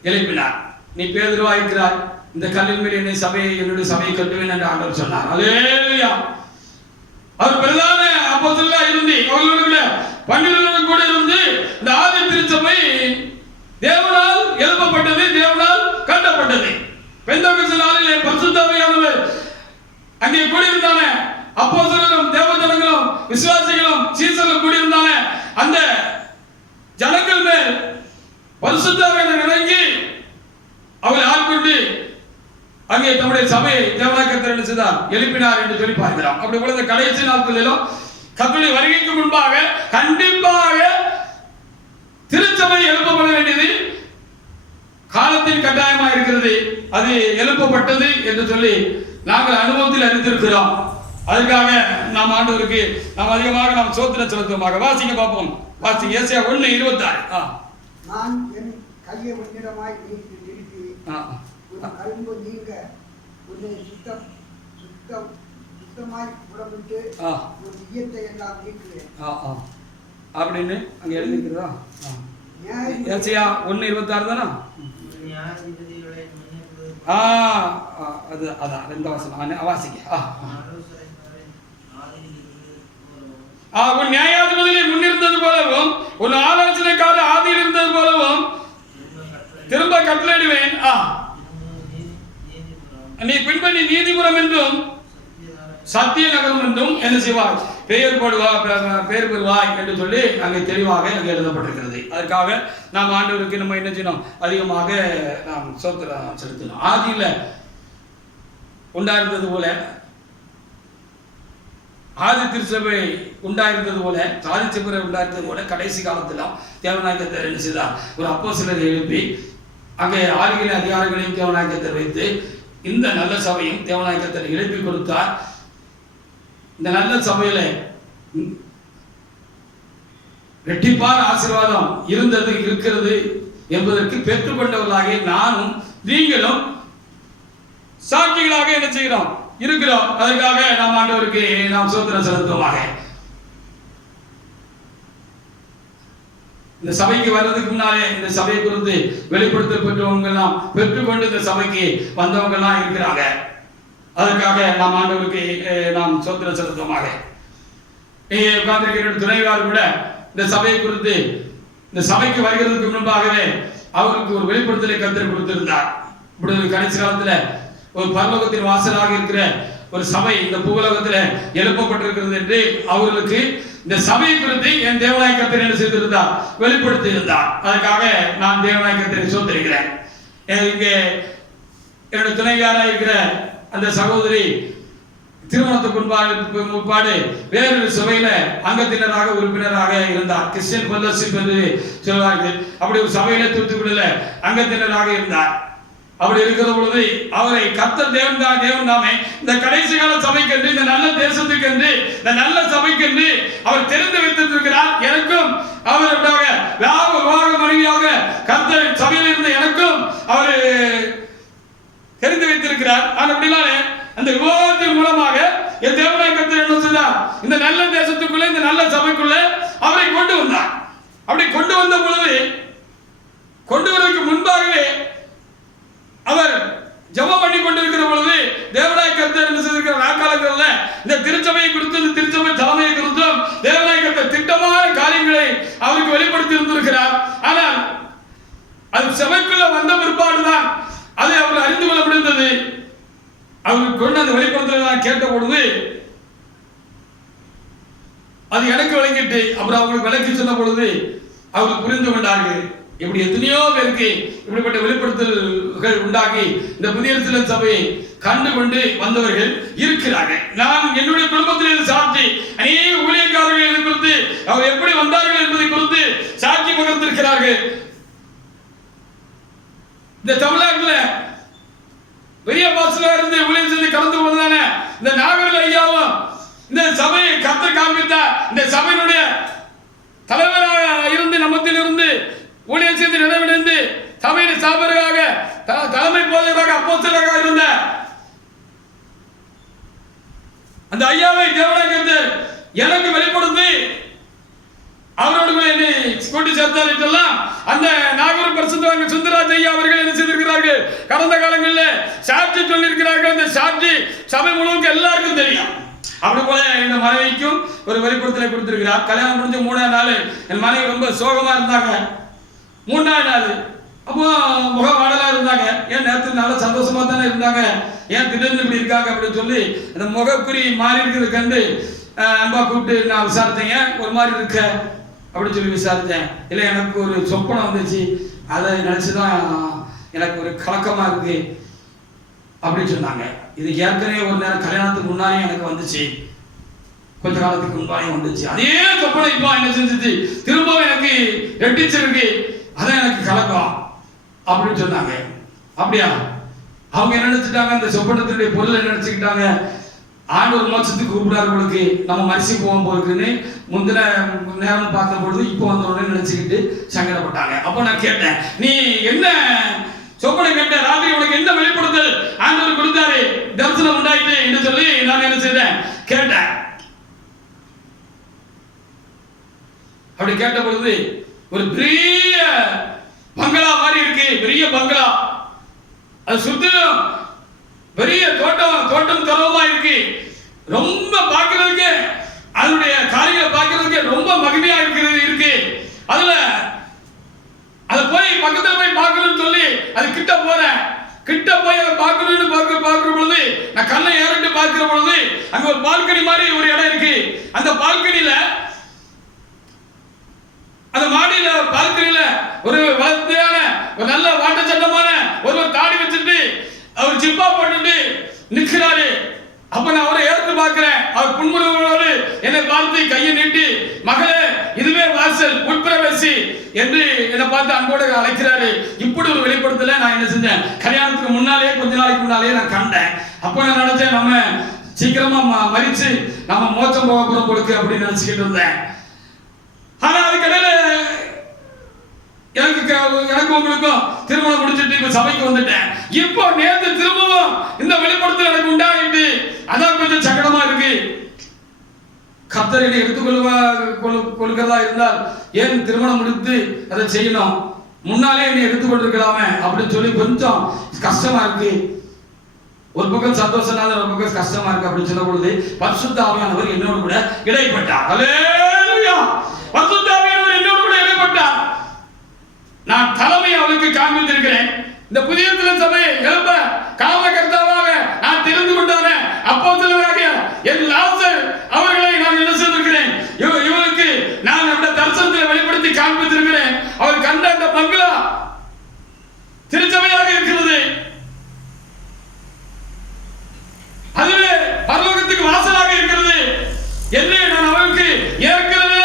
எழுப்பினார். நீ பேதுருவா இருக்கிறாய், இந்த கல்லின் மேல் என்னுடைய சபையை கட்டுவேன் என்று ஆண்டவர் சொன்னார். அல்லேலூயா. அவர் பிரதான அப்போஸ்தலரா இருந்து அவர்களுடைய 12 கூட இருந்து இந்த ஆதி திருச்சபை தேவனால் எழுப்பப்பட்டது, தேவனால் கட்டப்பட்டது. பெந்தெகோஸ்தே நாளிலே பரிசுத்த ஆவியானவர் அங்கே கூடியிருந்தான அப்போஸ்தலரும் தேவஜனங்களும் விசுவாசிகளும் சீசர்களும் கூடியிருந்தான அந்த ஜனங்கள் மேல் பரிசுத்த ஆவியானவர் இறங்கி அவரை ஆட்கொண்டு அங்கே தம்முடைய சபையை தேவனாகிய கர்த்தர் என்ன செய்தார், எழுப்பினார் என்று சொல்லி பார்க்கிறோம். அப்படி போல இந்த கடைசி நாட்களிலும் கர்த்தருடைய வருகைக்கு முன்பாக கண்டிப்பாக திருச்சபை எழுப்பப்பட வேண்டியது காலத்தின் கட்டாயமாக இருக்கிறது. அது எழுப்பப்பட்டது என்று சொல்லி நாங்கள் அனுபவத்தில் அறிந்திருக்கிறோம். அதுக்காக நாம் ஆண்டவருக்கு நாம் அதிகமாக நாம் ஸ்தோத்திரம் செலுத்துவோமாக. வாசிங்க பார்ப்போம். வாசிங்க ஏசாயா 1:26. நான் என் கையை உன்னிடமாய் நீட்டி நிறுத்தி உன் கரும்பு நீங்க உன்னை சுத்தமாய் புடமிட்டு உன் ஈயத்தை எல்லாம் நீக்குவேன் அப்படின்னு அங்க எழுதிக்கிறதா? ஏசாயா 1:26 தானா? அது அதான் 2 வசனம் வாசிக்க. உன் நியாயாதிபதியிலே முன்னிருந்தது போலவும் உன் ஆலோசனைக்காரர் ஆதியில் இருந்தது போலவும் திரும்ப கட்டளையிடுவேன். நீ பின்பற்றி நீதிபுரம் என்றும் சத்திய நகரம் என்றும் என்ன செய்வாய், பெயர் பெறுவாய் என்று சொல்லி அங்கே தெளிவாக அங்கே எழுதப்பட்டிருக்கிறது. அதற்காக நாம் ஆண்டவருக்கு நம்ம என்ன செய்யணும், அதிகமாக நாம் ஸ்தோத்திரம் செலுத்தணும். ஆதியில உண்டாயிருந்தது போல, ஆதி திருச்சபை உண்டாயிருந்தது போல, ஆதி திருச்சபை உண்டாயிருந்தது போல கடைசி காலத்திலும் தேவனாகிய கர்த்தர் என்ன செய்தார், ஒரு அப்போஸ்தலரை எழுப்பி அங்கே ஆளுகிற அதிகாரங்களையும் தேவனாகிய கர்த்தர் வைத்து இந்த நல்ல சபையும் தேவனாகிய கர்த்தர் எழுப்பி கொடுத்தார். இந்த நல்ல சபையில ரெட்டிப்பான ஆசீர்வாதம் இருக்கிறது என்பதற்கு பெற்றுக்கொண்டவர்களாக நானும் நீங்களும் சாட்சிகளாக என்ன செய்கிறோம், இருக்கிறோம். அதற்காக நாம் ஆண்டவருக்கு நாம் ஸ்தோத்திரம் செலுத்துவோமாக. இந்த சபைக்கு வர்றதுக்கு முன்னாலே இந்த சபையை குறித்து வெளிப்படுத்தல் பெற்றவங்க எல்லாம் பெற்றுக்கொண்டு இந்த சபைக்கு வந்தவங்க எல்லாம் இருக்கிறாங்க. அதற்காக நாம் ஆண்டவருக்கு நாம் ஸ்தோத்திரம் செலுத்துவோமாக. உட்கார்ந்திருக்கிற துணைவியார் கூட இந்த சபையை குறித்து இந்த சபைக்கு வருகிறதுக்கு முன்பாகவே அவருக்கு ஒரு வெளிப்படுத்தலை கர்த்தர் கொடுத்திருந்தார். இப்படி ஒரு கடைசி காலத்துல ஒரு பரலோகத்தின் வாசலாக இருக்கிற ஒரு சபை இந்த பூலோகத்தில் எழுப்பப்பட்டிருக்கிறது என்று அவர்களுக்கு இந்த சபையை குறித்து என் தேவனாகிய கர்த்தர் என்ன செய்திருந்தார், வெளிப்படுத்தி இருந்தார். அதுக்காக நான் தேவனாகிய கர்த்தரை ஸ்தோத்திரிக்கிறேன். இங்கே என்னுடைய துணைவியாராக இருக்கிற அந்த சகோதரி திருமணத்துக்கு முன்பாடு வேறொரு சபையில அங்கத்தினராக உறுப்பினராக இருந்தார். கிறிஸ்டியன் ஃபெல்லோஷிப் என்று சொல்வார்கள். அப்படி ஒரு சபையில தூத்துக்குடியில அங்கத்தினராக இருந்தார். அப்படி இருக்கிற பொழுது அவரை கர்த்தர் தேவன் தாமே இந்த கடைசி கால சபைக்கென்று, இந்த நல்ல தேசத்துக்கென்று, இந்த நல்ல சபைக்கென்று அவர் தெரிந்து வைத்திருக்கிறார். எனக்கும் அவருடைய விவாக மனைவியாக கர்த்தர் சபையில் இருந்த எனக்கும் அவர் தெரிந்து வைத்திருக்கிறார். அப்படினாலே அந்த விவாதத்தின் மூலமாக என் தேவனாகிய கர்த்தர் என்ன செய்தார், இந்த நல்ல தேசத்துக்குள்ள, இந்த நல்ல சபைக்குள்ள அவரை கொண்டு வந்தார். அப்படி கொண்டு வந்த பொழுது, கொண்டு வருவதற்கு முன்பாகவே அவர் ஜெபம் பண்ணி கொண்டிருக்கிற பொழுது தேவனாகிய கர்த்தர் என்ன செய்திருக்கிற நாட்காலங்கள்ல இந்த திருச்சபையை குறித்து, இந்த திருச்சபை தலைமையை குறித்தும் தேவனாகிய கர்த்தர் திட்டமான காரியங்களை அவருக்கு வெளிப்படுத்தி இருந்திருக்கிறார். ஆனால் அது சபைக்குள்ள வந்த பிற்பாடுதான் அதை அவர் அறிந்து கொள்ள முடிந்தது. அவருக்கு கொண்டு அந்த வெளிப்படுத்தலை நான் கேட்ட பொழுது அது எனக்கு விளங்கிட்டு, அப்புறம் அவங்களுக்கு விளக்கி சொன்ன பொழுது அவர்கள் புரிந்து கொண்டார்கள். இப்படி எத்தனையோ பேருக்கு இப்படிப்பட்ட வெளிப்படுத்தல்கள் உண்டாகி இந்த புதிய எருசலேம் சபையை கண்டு கொண்டு வந்தவர்கள் இருக்கிறார்கள். நான் என்னுடைய குடும்பத்தில் சாட்சி, அநேக ஊழியக்காரர்கள் இதை குறித்து அவர் எப்படி வந்தார்கள் என்பதை குறித்து சாட்சி பகிர்ந்திருக்கிறார்கள். இந்த தமிழ்நாட்டில் பெரிய பாசலா இருந்து ஊழியர் செய்து கலந்து போனதானே இந்த நாகரில் ஐயாவும் இந்த சபையை கர்த்தர் காண்பித்தா இந்த சபையினுடைய தலைவராக இருந்து நம்மத்தில் இருந்து ஊழியர் செய்து நினைவடைந்து சபையின் ஸ்தாபகராக தலைமை போதகராக அப்போஸ்தலராக இருந்த அந்த ஐயாவை தேவனாக எனக்கு வெளிப்படுத்தி அவரோடு என்னை கொண்டு சேர்த்தார் என்றெல்லாம் அந்த நாகூர் பரிசுத்தவான்க சுந்தராஜ் ஐயா அவர்கள் என்ன செய்திருக்கிறார்கள், கடந்த காலங்களில் சாட்சி சொல்லியிருக்கிறார்கள். அந்த சாட்சி சபை முழுவதும் எல்லாருக்கும் தெரியும். அப்படி போல இந்த மனைவிக்கும் ஒரு வெளிப்படுத்தலை கொடுத்திருக்கிறார். கல்யாணம் முடிஞ்ச 3ஆம் நாள் என் மனைவி ரொம்ப சோகமா இருந்தாங்க. 3ஆம் நாள் அப்போ முக வாடலா இருந்தாங்க. ஏன் நேரத்தில் நல்ல சந்தோஷமா தானே இருந்தாங்க, ஏன் திடீர்னு இப்படி இருக்காங்க அப்படின்னு சொல்லி அந்த முகக்குறி மாறி இருக்கிறது கண்டு அன்பா கூப்பிட்டு நான் விசாரித்தேங்க. ஒரு மாதிரி இருக்க அப்படின்னு சொல்லி விசாரித்தேன். இல்லை எனக்கு ஒரு சொப்பனம் வந்துச்சு, அதை நினச்சிதான் எனக்கு ஒரு கலக்கமா இருக்கு அப்படின்னு சொன்னாங்க. இது ஏற்கனவே ஒரு நேரம் கல்யாணத்துக்கு முன்னாலே எனக்கு வந்துச்சு, கொஞ்ச காலத்துக்கு முன்னாலே வந்துச்சு. அதே சொப்பனம் இப்போ என்ன செஞ்சிச்சு, திரும்ப எனக்கு ரெட்டிச்சிருக்கு, அதான் எனக்கு கலக்கம் அப்படின்னு சொன்னாங்க. அப்படியா? அவங்க என்ன நினைச்சிட்டாங்க, அந்த சொப்பனத்தினுடைய பொருளை நினைச்சுக்கிட்டாங்க, ஆண்டவர் மோட்சத்துக்கு கூப்பிடாதவங்களுக்கு நம்ம மரிசி போகும் போஇருக்குன்னு முந்தின நேரம் பார்த்த பொழுது இப்போ வந்தோடனே நினைச்சுக்கிட்டு சங்கடப்பட்டாங்க. அப்போ நான் கேட்டேன், நீ என்ன சொப்பனை கேட்ட, ராத்திரி உனக்கு என்ன வெளிப்படுத்தல் ஆண்டவர் கொடுத்தாரு, தரிசனம் உண்டாயிட்டு என்று சொல்லி நான் என்ன செய்தேன் கேட்டேன். அப்படி கேட்ட பொழுது ஒரு பெரிய பங்களா மாதிரி இருக்கு, பெரிய பங்களா, அது சுத்திலும் பெரிய தோட்டம் தரவமா இருக்கு. ரொம்ப பார்க்கிறதுக்கு அதனுடைய காரியங்களை பார்க்கிறதுக்கு ரொம்ப மகிமையா இருக்கு. அதுல அதை போய் பக்கத்துல போய் பார்க்கணும்னு சொல்லி அது கிட்ட போறேன். கிட்ட போய் அதை பார்க்கணும்னு பார்க்கிற பொழுது நான் கண்ணை ஏறிட்டு பார்க்கிற பொழுது அங்க ஒரு பால்கனி மாதிரி ஒரு இடம் இருக்கு. அந்த பால்கனியில அந்த மாடியில பால்கனியில ஒரு வசதியான ஒரு நல்ல வாட்ட சட்டமான ஒரு தாடி வச்சுட்டு அவர் ஜிப்பா போட்டுட்டு நிற்கிறாரு. அப்ப நான் அவரை ஏற்று பார்க்கிறேன். அவர் புன்முறுவலோடு என்னை பார்த்து கையை நீட்டி, மகளே இதுவே வாசல், உட்பிரவேசி என்று என்னை பார்த்து அன்போடு அழைக்கிறாரு. இப்படி ஒரு வெளிப்படுத்தல நான் என்ன செஞ்சேன், கல்யாணத்துக்கு முன்னாலே கொஞ்ச நாளைக்கு முன்னாலே நான் கண்டேன். அப்ப நான் நினைச்சேன், நம்ம சீக்கிரமா மரிச்சு நம்ம மோட்சம் போக போறோம் கொடுக்கு அப்படின்னு நினைச்சுக்கிட்டு இருந்தேன். ஆனா அதுக்கிடையில எனக்கு உங்களுக்கும் திருமணம் முடிச்சுட்டு இப்ப சபைக்கு வந்துட்டேன். இப்போ நேற்று திரும்பவும் இந்த வெளிப்படுத்தல் எனக்கு உண்டாகிட்டு அதான் கொஞ்சம் சங்கடமா இருக்கு. கர்த்தர் என்னை எடுத்துக்கொள்கிறதா இருந்தால் ஏன் திருமணம் முடித்து அதை செய்யணும், முன்னாலே என்னை எடுத்துக்கொண்டிருக்கலாமே அப்படின்னு சொல்லி கொஞ்சம் கஷ்டமா இருக்கு. ஒரு பக்கம் சந்தோஷனால ஒரு பக்கம் கஷ்டமா இருக்கு அப்படின்னு சொல்ல பொழுது பரிசுத்த ஆவியானவர் என்னோடு கூட இடைப்பட்டார். அல்லேலூயா! பரிசுத்த ஆவியானவர் என்னோடு கூட இடைப்பட்டார். நான் தலைமை அவளுக்கு காண்பித்திருக்கிறேன். இந்த புதிய சபை எழுப்ப காரணகர்த்தாவாக நான் தெரிந்து கொண்டான அப்போஸ்தலராக என் லாசர் அவர்களை நான் என்ன செய்திருக்கிறேன், இவருக்கு நான் அந்த தரிசனத்தை வெளிப்படுத்தி காண்பித்திருக்கிறேன். அவர் கண்ட அந்த பங்களா திருச்சபையாக இருக்கிறது. அதுவே பரலோகத்துக்கு வாசலாக இருக்கிறது என்று நான் அவருக்கு ஏற்கனவே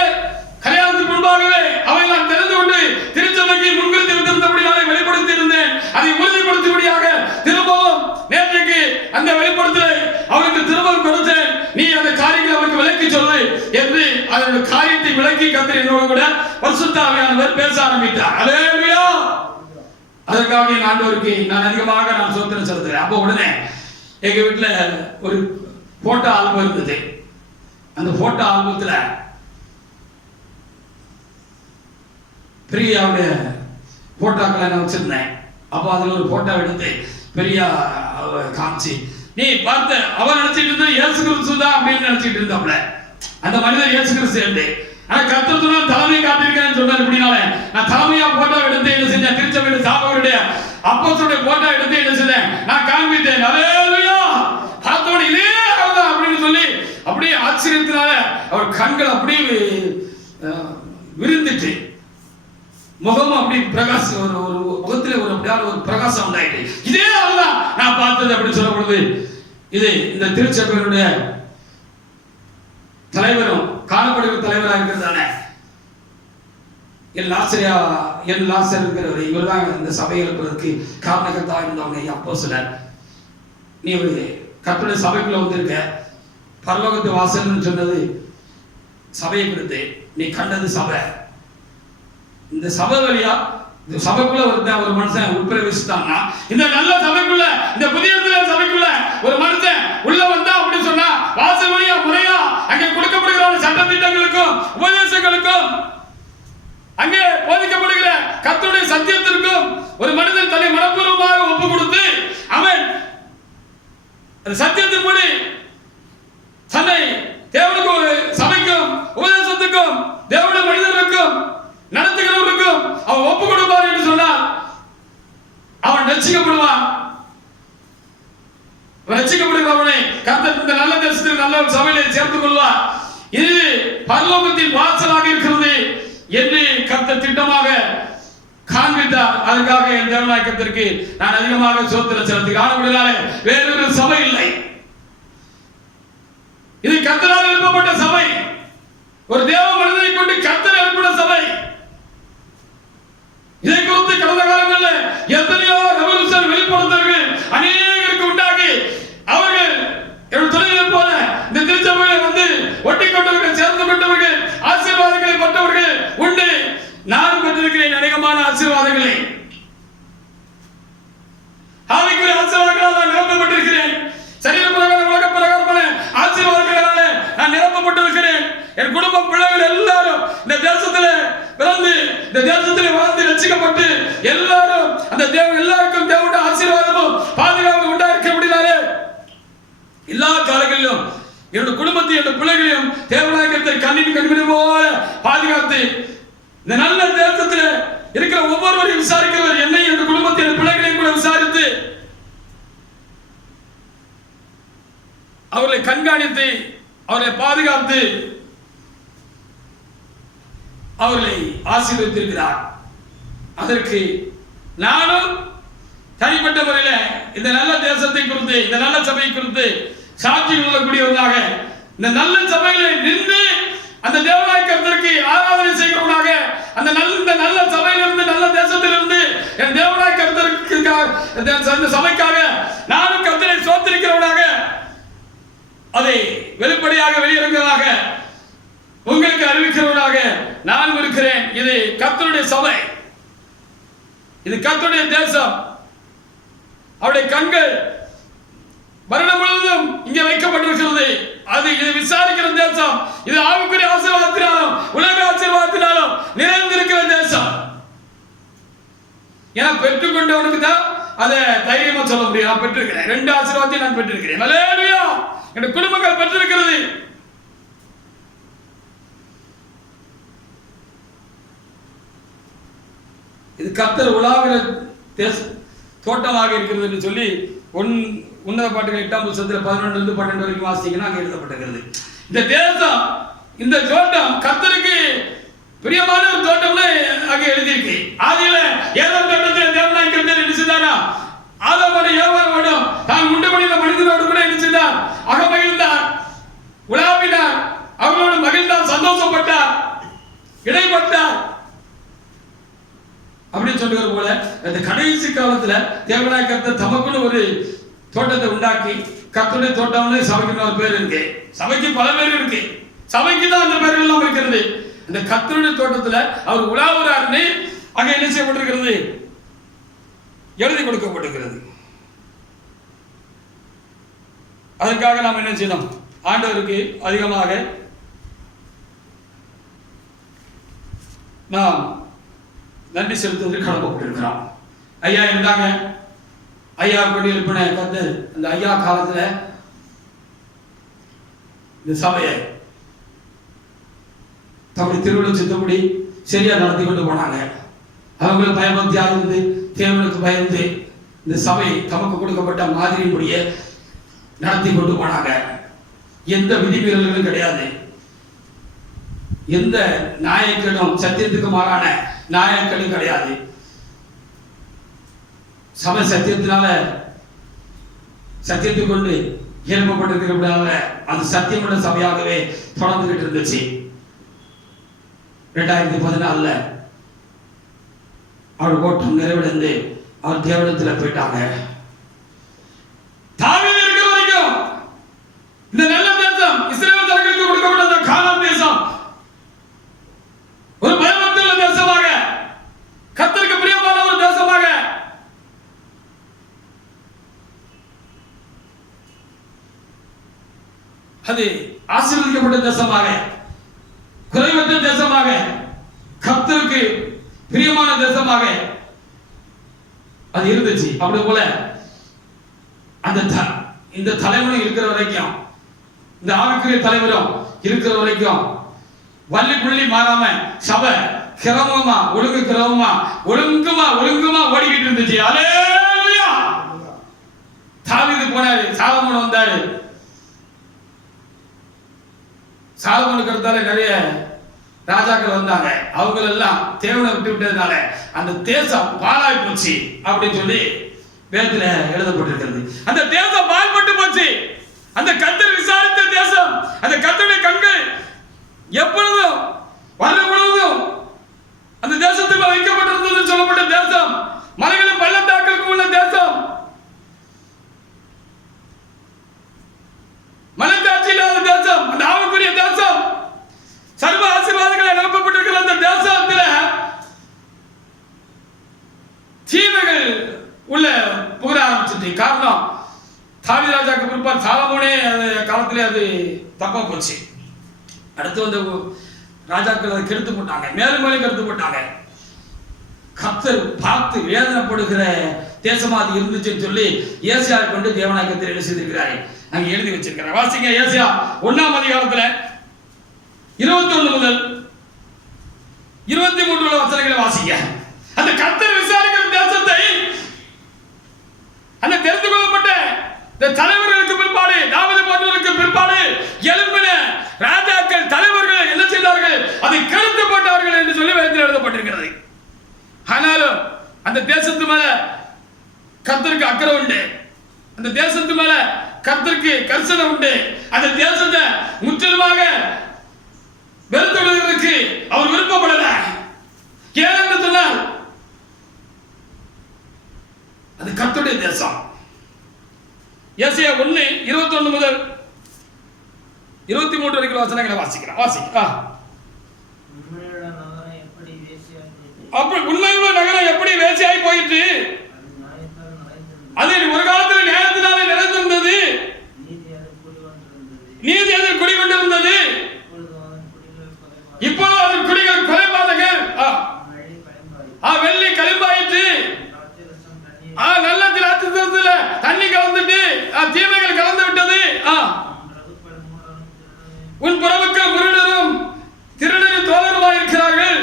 கல்யாணத்துக்கு முன்பாகவே அவை நான் தெரிந்து கொண்டு திருச்சபைக்கு முன்குறித்து விட்டிருந்தபடினாலே வெளிப்படுத்தி இருந்தேன். அதை உறுதிப்படுத்தும்படியாக திரும்பவும் நேற்றைக்கு அந்த வெளிப்படுத்தலை அவருக்கு திரும்பவும் கொடுத்தேன். நீ அந்த காரியங்களை அவருக்கு விளக்கி சொல்லு என்று அதனுடைய காரியத்தை விளக்கி கர்த்தர் என்னோடு கூட பரிசுத்த ஆவியானவர் பேச ஆரம்பித்தார். அல்லேலூயா! அதற்காக என் ஆண்டவருக்கு நான் அதிகமாக நான் ஸ்தோத்திரம் செலுத்துறேன். அப்போ உடனே எங்க வீட்டுல ஒரு போட்டோ ஆல்பம் இருந்தது. அந்த போட்டோ ஆல்பத்துல பிரியாவுடைய போட்டோக்களை நான் வச்சிருந்தேன். அப்போ அதுல ஒரு போட்டோ எடுத்து பிரியா காமிச்சு, நீ பார்த்த அவன் நினைச்சிட்டு இருந்த இயேசு கிறிஸ்து தான் அப்படின்னு நினைச்சிட்டு இருந்தாப்ல. அந்த மனிதர் இயேசு கிறிஸ்து. ஆனா கர்த்தர் சொன்னா தலைமை காட்டியிருக்கேன்னு சொன்னார். இப்படினால நான் தலைமையா போட்டோ எடுத்து என்ன செஞ்சேன், திருச்சபையுடைய ஸ்தாபகருடைய அப்போஸ்தலருடைய போட்டோ எடுத்து என்ன செஞ்சேன், நான் காண்பித்தேன். அல்லேலூயா! பார்த்தோட இதே ஆளுதான் அப்படின்னு சொல்லி அப்படியே ஆச்சரியத்தினால அவர் கண்கள் அப்படியே விரிந்துட்டு முகமும் அப்படி பிரகாசம், ஒரு முகத்திலே ஒரு அப்படியான ஒரு பிரகாசம் உண்டாயிட்டு, இதே ஆளுதான் நான் பார்த்தது அப்படின்னு சொல்ல பொழுது இது இந்த திருச்சபையினுடைய தலைவரும் காணப்படுகிற தலைவராக இருக்கிறதானே என் லாசர் இருக்கிறவர், இவர் தான் இந்த சபை எழுப்புறதுக்கு காரணகர்த்தா இருந்தவங்க அப்போஸ்தலர். நீ ஒரு கர்த்தருடைய சபைக்குள்ள வந்திருக்க, பரலோகத்து வாசல்னு சொன்னது சபையை குறித்து, நீ கண்டது சபை. இந்த சபை வழியா இந்த சபைக்குள்ள ஒரு மனுஷன் உட்பிரவேசித்தான்னா, இந்த நல்ல சபைக்குள்ள, இந்த புதிய சபைக்குள்ள ஒரு மனுஷன் உள்ள வந்தா அப்படின்னு சொன்னா, வாசல் வழியா முறையா அங்கே கொடுக்கப்படுகிற சட்ட திட்டங்களுக்கும் உபதேசங்களுக்கும் அங்கே போதிக்கப்படுகிற கர்த்தருடைய சத்தியத்திற்கும் ஒரு மனிதன் தன்னை மனப்பூர்வமாக ஒப்பு கொடுத்து அவன் அந்த சத்தியத்தின்படி தன்னை தேவனுக்கும் சபைக்கும் உபதேசத்துக்கும் தேவனுடைய மனிதர்களுக்கும் நடத்துகிறவர்களுக்கும் அவன் ஒப்பு கொடுப்பார் என்று சொன்னால் அவன் ரட்சிக்கப்படுவான். ரட்சிக்கப்படுகிறவனை கர்த்தர் இந்த நல்ல தேசத்தில் நல்ல சபையிலே சேர்த்துக் கொள்வார். இது பரலோகத்தின் வாசலாக இருக்கிறது என்று கர்த்தர் திட்டமாக காண்பித்தார். அதற்காக என் தேவனாகிய கர்த்தருக்கு நான் அதிகமாக ஸ்தோத்திரம் செலுத்துகிறேன். வேறொரு சபை இல்லை, இது கர்த்தரால் எழுப்பப்பட்ட சபை, ஒரு தேவ மனிதனை கொண்டு கர்த்தர் எழுப்பின சபை. இதை குறித்து கடந்த காலங்களில் எத்தனையோ ரெவல்யூஷன் வெளிப்படுத்தவர்கள் அநேகருக்கு உண்டாகி அவர்கள் தொழிலை போல இந்த திருச்சபையை வந்து ஒட்டி கொண்டவர்கள், சேர்ந்து கொண்டவர்கள், ஆசீர்வாதங்களை பெற்றவர்கள் உண்டு. நான் பெற்றிருக்கிறேன் அநேகமான ஆசீர்வாதங்களை, ஆவிக்குரிய ஆசீர்வாதங்களால் நான் நிரப்பப்பட்டிருக்கிறேன். சரீர பிரகாரம் உலக பிரகாரமான ஆசீர்வாதங்களால நான் நிரப்பப்பட்டிருக்கிறேன். என் குடும்பம் பிள்ளைகள் எல்லாரும் இந்த தேசத்தில் பிறந்து இந்த தேசத்தில் வாழ்ந்து ரட்சிக்கப்பட்டு எல்லாரும் அந்த எல்லாருக்கும் தேவனுடைய ஆசீர்வாதமும் பாதுகாப்பு உண்டாயிருக்க முடியல. எல்லா காலங்களிலும் என்னுடைய குடும்பத்தை என்னுடைய பிள்ளைகளையும் தேவனாகிய கண்ணின் கண்மணி போல பாதுகாத்து இந்த நல்ல தேசத்தில் இருக்கிற ஒவ்வொருவரையும் விசாரிக்கிறவர், என்னை என்னுடைய குடும்பத்தை என் பிள்ளைகளையும் கூட விசாரித்து அவர்களை கண்காணித்து அவர்களை பாதுகாத்து அவர்களை ஆசீர்வதித்திருக்கிறார். அதற்கு நானும் தனிப்பட்ட முறையில் இந்த நல்ல தேசத்தை குறித்து, இந்த நல்ல சபையை குறித்து சாட்சி கொள்ளக்கூடியவர்களாக இந்த நல்ல சபையில நின்று அந்த தேவனாகிய கர்த்தருக்கு ஆராதனை செய்கிறவனாக அந்த நல்ல சபையிலிருந்து நல்ல தேசத்திலிருந்து என் தேவனாகிய கர்த்தருக்கு சபைக்காக நானும் கர்த்தரை ஸ்தோத்திரிக்கிறவனாக அதை வெளிப்படையாக வெளியிறங்கதாக உங்களுக்கு அறிவிக்கிறவனாக நான் இருக்கிறேன். இது கர்த்தருடைய சபை, இது கர்த்தருடைய தேசம். அவருடைய கண்கள் வருடம் முழுவதும் இங்கே வைக்கப்பட்டிருக்கிறது. அது இது விசாரிக்கிற தேசம், இது ஆவிக்குரிய ஆசீர்வாதத்தினாலும் உலக ஆசீர்வாதத்தினாலும் நிறைந்திருக்கிற தேசம். ஏன்னா பெற்றுக்கொண்டவனுக்கு தான் அதை தைரியமா சொல்ல முடியும். நான் பெற்றிருக்கிறேன், 2 ஆசீர்வாதத்தையும் நான் பெற்றிருக்கிறேன். அல்லேலூயா, என் குடும்பங்கள் பெற்றிருக்கிறது. இது கர்த்தர் உலாவிற தோட்டமாக இருக்கிறது என்று சொல்லி உன்னத பாட்டுகள் 8ஆம் புத்தகத்தில் 11-12 வரைக்கும் வாசித்தீங்கன்னா அங்கே எழுதப்பட்டிருக்கிறது. இந்த தேசம், இந்த தோட்டம் கர்த்தருக்கு பிரியமான ஒரு தோட்டம்னு அங்கே எழுதியிருக்கு. ஆதியில ஏதேன் தோட்டத்தில் தேவனாகிய கர்த்தர் என்ன செய்தாரா? ஆதாமோடு ஏவாளோடும் தான் உண்டு பண்ணின மனிதனோடு கூட என்ன செய்தார்? அகமகிழ்ந்தார், உலாவினார், அவர்களோடு மகிழ்ந்தார், சந்தோஷப்பட்டார், இடைப்பட்டார் அப்படின்னு சொல்லுகிற போல இந்த கடைசி காலத்துல தேவனாகிய கர்த்தர் தமக்குன்னு ஒரு தோட்டத்தை உண்டாக்கி, கர்த்தருடைய தோட்டம்னு சபைக்கு ஒரு பேர் இருக்கு. சபைக்கு பல பேர் இருக்கு, சபைக்கு தான் அந்த பேர்கள் எல்லாம் இருக்கிறது. இந்த கர்த்தருடைய தோட்டத்துல அவர் உலாவுறாருன்னு அங்க என்ன செய்யப்பட்டிருக்கிறது? எழுதி கொடுக்கப்பட்டிருக்கிறது. அதற்காக நாம் என்ன செய்யணும்? ஆண்டவருக்கு அதிகமாக நாம் நன்றி செலுத்துவதற்கு கடமைப்பட்டிருக்கிறோம். ஐயா இருந்தாங்க, ஐயா கொண்டு எழுப்பின கர்த்தர் அந்த ஐயா காலத்துல இந்த சபையை தம்முடைய திருவிழா சித்தப்படி சரியா நடத்தி கொண்டு போனாங்க. அவங்களுக்கு பயபக்தியாக இருந்து தேவனுக்கு பயந்து இந்த சபை தமக்கு கொடுக்கப்பட்ட மாதிரியின்படியே நடத்தி கொண்டு போனாங்க. எந்த விதிமீறல்களும் கிடையாது, எந்த நியாயக்கேடும் சத்தியத்துக்கு மாறான நியாயக்கேடும் கிடையாது. சபை சத்தியத்தினால சத்தியத்தை கொண்டு எழுப்பப்பட்டிருக்கிறதுனால அது சத்தியமுள்ள சபையாகவே தொடர்ந்துகிட்டு இருந்துச்சு. 2014 அவர் ஓட்டம் நிறைவடைந்து அவர் தேவனிடத்தில் போயிட்டாங்க. தாவீது இருக்கிற வரைக்கும் இந்த நல்ல தேசம் இஸ்ரவேல் ஜனங்களுக்கு கொடுக்கப்பட்ட அந்த கானான் தேசம் ஒரு பயபக்தியுள்ள தேசமாக, கர்த்தருக்கு பிரியமான ஒரு தேசமாக, அது ஆசீர்வதிக்கப்பட்ட தேசமாக, குறைவற்ற தேசமாக, கர்த்தருக்கு பிரியமான தேசமாக அது இருந்துச்சு. அப்படி போல அந்த இந்த தலைவனும் இருக்கிற வரைக்கும், இந்த ஆவிக்குரிய தலைவரும் இருக்கிற வரைக்கும் வள்ளி புள்ளி மாறாம சபை கிரமமா ஒழுங்குமா ஓடிக்கிட்டு இருந்துச்சு. அல்லேலூயா. தாவீது போனாரு, சாலமோன் வந்தாரு. சாலமோனுக்கு அடுத்தால நிறைய ராஜாக்கள் வந்தாங்க. அவங்க எல்லாம் தேவனை விட்டு விட்டதுனால அந்த தேசம் பாழாய் போச்சு அப்படின்னு சொல்லி வேதத்துல எழுதப்பட்டிருக்கிறது. அந்த தேசம் பாழ்பட்டு போச்சு. அந்த கர்த்தர் விசாரித்த தேசம், அந்த கர்த்தருடைய கண்கள் எப்பொழுதும் வரும் பொழுதும் அந்த தேசத்துக்கு வைக்கப்பட்டிருந்தது சொல்லப்பட்ட தேசம், மலைகளும் பள்ளத்தாக்களுக்கு உள்ள தேசம், மலைத்தாட்சி இல்லாத தேசம், அந்த ஆவிக்குரிய தேசம், சர்வ ஆசீர்வாதங்களை நிரப்பப்பட்டிருக்கிற அந்த தேசத்துல தீமைகள் உள்ள புகழ ஆரம்பிச்சுட்டு. காரணம், தாவீது ராஜாக்கு பிற்பாடு சாலமோனே காலத்திலே அது தப்பா போச்சு. அடுத்து வந்த ராஜாக்கள் அதை கெடுத்து போட்டாங்க, மேலும் மேலும் கெடுத்து போட்டாங்க. கர்த்தர் பார்த்து வேதனைப்படுகிற தேசமா அது இருந்துச்சுன்னு சொல்லி ஏசியாவை கொண்டு தேவனாய் கர்த்தர் எழுதி செய்திருக்கிறாரு. அங்க எழுதி வச்சிருக்கிறேன், வாசிங்க. ஏசியா 1ஆம் அதிகாரத்துல 21 முதல் 23 உள்ள வசனங்களை வாசிங்க. அந்த கர்த்தர் விசாரிக்கிற தேசத்தை, அந்த தெரிந்து கொள்ளப்பட்ட தலைவர்களுக்கு பிற்பாடு, தாவீது போன்றவருக்கு பிற்பாடு எழும்பின ராஜாக்கள் தலைவர்கள் என்ன செய்தார்கள்? அதை கெடுத்து போட்டார்கள் என்று சொல்லி வேதத்தில் எழுதப்பட்டிருக்கிறது. ஆனாலும் அந்த தேசத்து மேல கர்த்தருக்கு அக்கறை உண்டு, அந்த தேசத்து மேல கர்த்தருக்கு கரிசனை உண்டு. அந்த தேசத்தை முற்றிலுமாக வெறுத்துவதற்கு அவர் விருப்பப்படல. ஏனென்று சொன்னார், அது கர்த்தருடைய தேசம். ஏசாயா 1:21 முதல் 23 வரைக்கும் வசனங்களை வாசிக்கிறேன். அப்படி உண்மையுள்ள நகரம் எப்படி வேசியாய் போயிட்டு, அது ஒரு காலத்தில் நியாயத்தினாலே நிறைந்திருந்தது, நீதி அதில் குடிகொண்டிருந்தது. இப்பொழுது அதன் குடிகள் கொலைபாதகர், வெள்ளி களிம்பாயிற்று, நல்ல திராட்சைரசத்துல தண்ணி கலந்துட்டு தீமைகள் கலந்து விட்டது. உன் பிரபுக்கள் முரடரும் திருடரும் தோழருமாய் இருக்கிறார்கள்.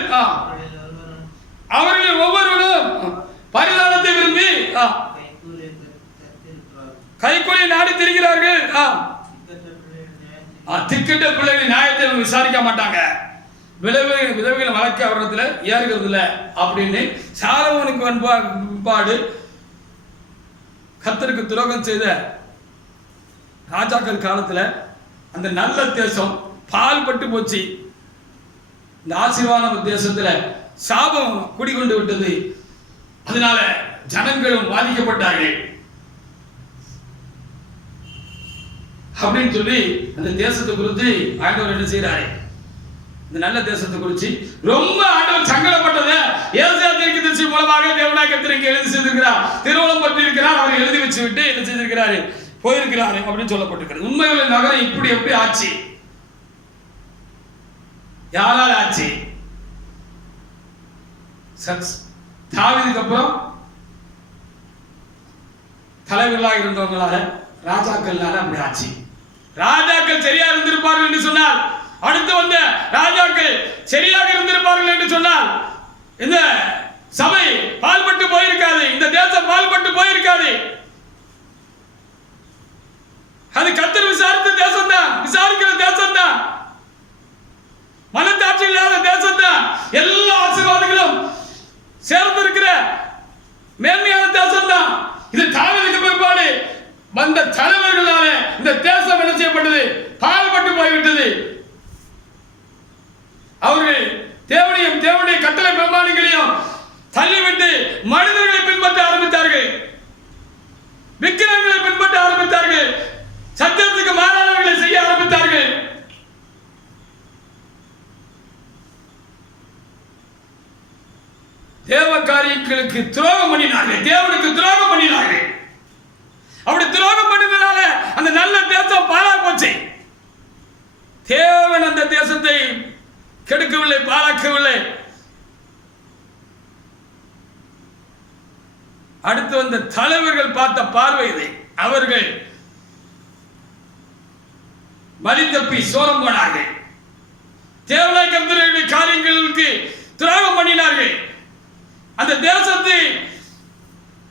அவர்கள் ஒவ்வொருவரும் பரிதானத்தை விரும்பி கைக்கூலி நாடி திரிகிறார்கள். திக்கெட்ட பிள்ளைகள் நியாயத்தை விசாரிக்க மாட்டாங்க, விதவைகள் வழக்கு அவரிடத்துல ஏறுகிறது இல்லை அப்படின்னு சாலமோனுக்கு பிற்பாடு கர்த்தருக்கு துரோகம் செய்த ராஜாக்கள் காலத்துல அந்த நல்ல தேசம் பாழ்பட்டு போச்சு. இந்த ஆசீர்வாத தேசத்துல சாபம் குடிகொண்டு விட்டது. அதனால ஜனங்களும் பாதிக்கப்பட்டார்கள் அப்படின்னு சொல்லி அந்த தேசத்தை குறித்து ஆண்டவர் என்ன செய்யறாரு? இந்த நல்ல தேசத்தை குறித்து ரொம்ப ஆண்டவர் சங்கடப்பட்டதை ஏசாயா தீர்க்கதரிசி மூலமாக தேவனாய் கர்த்தர் இங்கே எழுதி செய்திருக்கிறார். திருவுளம் பற்றி இருக்கிறார், அவர் எழுதி வச்சு விட்டு என்ன செய்திருக்கிறாரு? போயிருக்கிறாரு அப்படின்னு சொல்லப்பட்டிருக்கிறது. உண்மையுள்ள நகரம் இப்படி எப்படி ஆச்சு? யாரால ஆச்சு? தாவீதுக்கு அப்புறம் தலைவர்களாக இருந்தவங்களால, ராஜாக்கள்னால அப்படி ஆச்சு. ராஜாக்கள் சரியா இருந்திருப்பார்கள் என்று சொன்னால், அடுத்து வந்த ராஜாக்கள் சரியாக இருந்திருப்பார்கள் என்று சொன்னால் இந்த சபை பாழ்பட்டு போயிருக்காது, இந்த தேசம் பாழ்பட்டு போயிருக்காது. அது கர்த்தர் விசாரித்த தேசம் தான், விசாரிக்கிற தேசம் தான், மனத்தாட்சி இல்லாத தேசம் தான், எல்லா ஆசீர்வாதங்களும் சேர்ந்திருக்கிற மேன்மையான தேசம் தான். இது தாவீதுக்கு பிற்பாடு வந்த தலைவர்களால இந்த தேசம் என்ன செய்யப்பட்டது? பாழ்பட்டு போய்விட்டது. அவர்கள் தேவனையும் தேவனுடைய கட்டளை பிரமாணங்களையும் தள்ளிவிட்டு மனிதர்களை பின்பற்ற ஆரம்பித்தார்கள், விக்கிரகங்களை பின்பற்ற ஆரம்பித்தார்கள், சத்தியத்துக்கு மாறானவர்களை செய்ய ஆரம்பித்தார்கள். தேவ காரியங்களுக்கு துரோகம் பண்ணினார்கள், தேவனுக்கு துரோகம் பண்ணினார்கள். அப்படி துரோகம் பண்ணினால அந்த நல்ல தேசம் பாழா போச்சு. தேவன் அந்த தேசத்தை கெடுக்கவில்லை, பாழாக்கவில்லை. அடுத்து வந்த தலைவர்கள் பார்த்த பார்வை இதை. அவர்கள் வழி தப்பி சோரம் போனார்கள், தேவனாய் கர்த்தருடைய காரியங்களுக்கு துரோகம் பண்ணினார்கள், அந்த தேசத்தை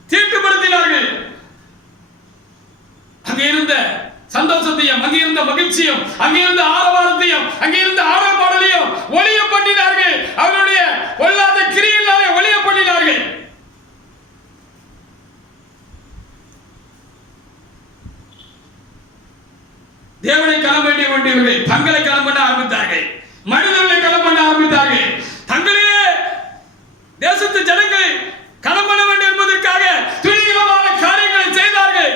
தீட்டுப்படுத்தினார்கள். அங்கே இருந்த சந்தோஷத்தையும், அங்கே இருந்த மகிழ்ச்சியும், அங்கே இருந்த ஆரவாரத்தையும், அங்கே இருந்த ஆரப்பாடலையும் ஒளிய பண்ணினார்கள். அவருடைய பொல்லாத கிரியினாலே ஒளிய பண்ணினார்கள். தேவனை களம் வேண்டியவர்கள் தங்களை களம் பண்ண ஆரம்பித்தார்கள், மனிதர்களை களம் பண்ண ஆரம்பித்தார்கள். தங்களையே தேசத்து ஜனங்கள் களம் பண்ண வேண்டும் என்பதற்காக துணிகரமான காரியங்களை செய்தார்கள்.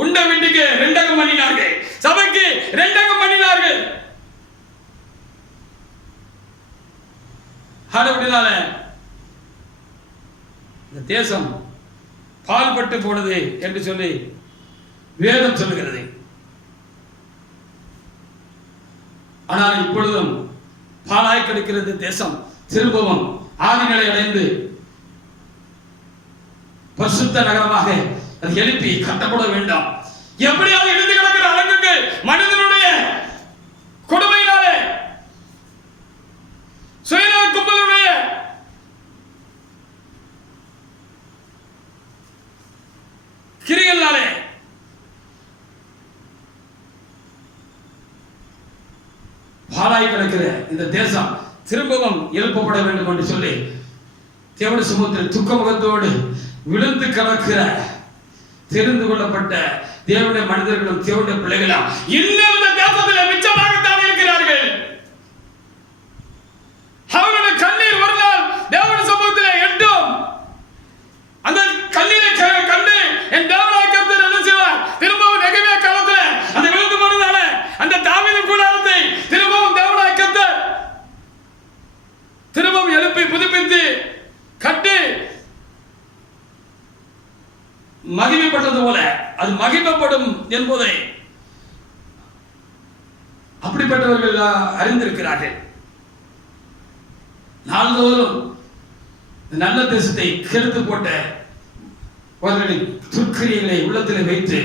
உண்ட வீட்டுக்கு ரெண்டகம் பண்ணினார்கள், சபைக்கு ரெண்டகம் பண்ணினார்கள். அப்படினால இந்த தேசம் பால்பட்டு போனது என்று சொல்லி வேதம் சொல்லுகிறது. ஆனால் இப்பொழுதும் பாழாய் கிடக்கிறது தேசம். திரும்பவும் ஆதிநிலை அடைந்து பரிசுத்த நகரமாக அது எழுப்பி கட்டப்பட வேண்டும். எப்படியாவது எழுந்து கிடக்கிற அளவுக்கு மனிதனுடைய கொடுமையினாலே, சுயநல கும்பலுடைய கிரிகளாலே பாழாய் கிடக்கிற இந்த தேசம் திரும்பவும் எழுப்பப்பட வேண்டும் என்று சொல்லி தேவனுடைய சமூகத்தில் துக்க முகத்தோடு விழுந்து கிடக்கிற தெரிந்து கொள்ளப்பட்ட தேவனுடைய மனிதர்களும் தேவனுடைய பிள்ளைகளும் இன்னும் இந்த தேசத்தில் மிச்சமாகத்தான் இருக்கிறார்கள். அவருடைய கண்ணீர் ஒரு நாள் தேவனுடைய சமூகத்தில் எட்டும். அந்த கண்ணீரை கண்டு என் தேவனாகிய கர்த்தர் என்ன செய்வார்? திரும்பவும் நெகேமியா காலத்தில் அந்த விழுந்து போனதால அந்த தாவீது கூடாரத்தை திரும்பவும் தேவனாகிய கர்த்தர் திரும்பவும் எழுப்பி புதுப்பித்து கட்டி மகிமைப்பட்டது போல அது மகிமைப்படும் என்பதை அப்படிப்பட்டவர்கள் அறிந்திருக்கிறார்கள். நாள்தோறும் நல்ல தேசத்தை கெடுத்து போட்ட அவர்களின் துர்க்கிரியங்களை உள்ளத்தில் வைத்து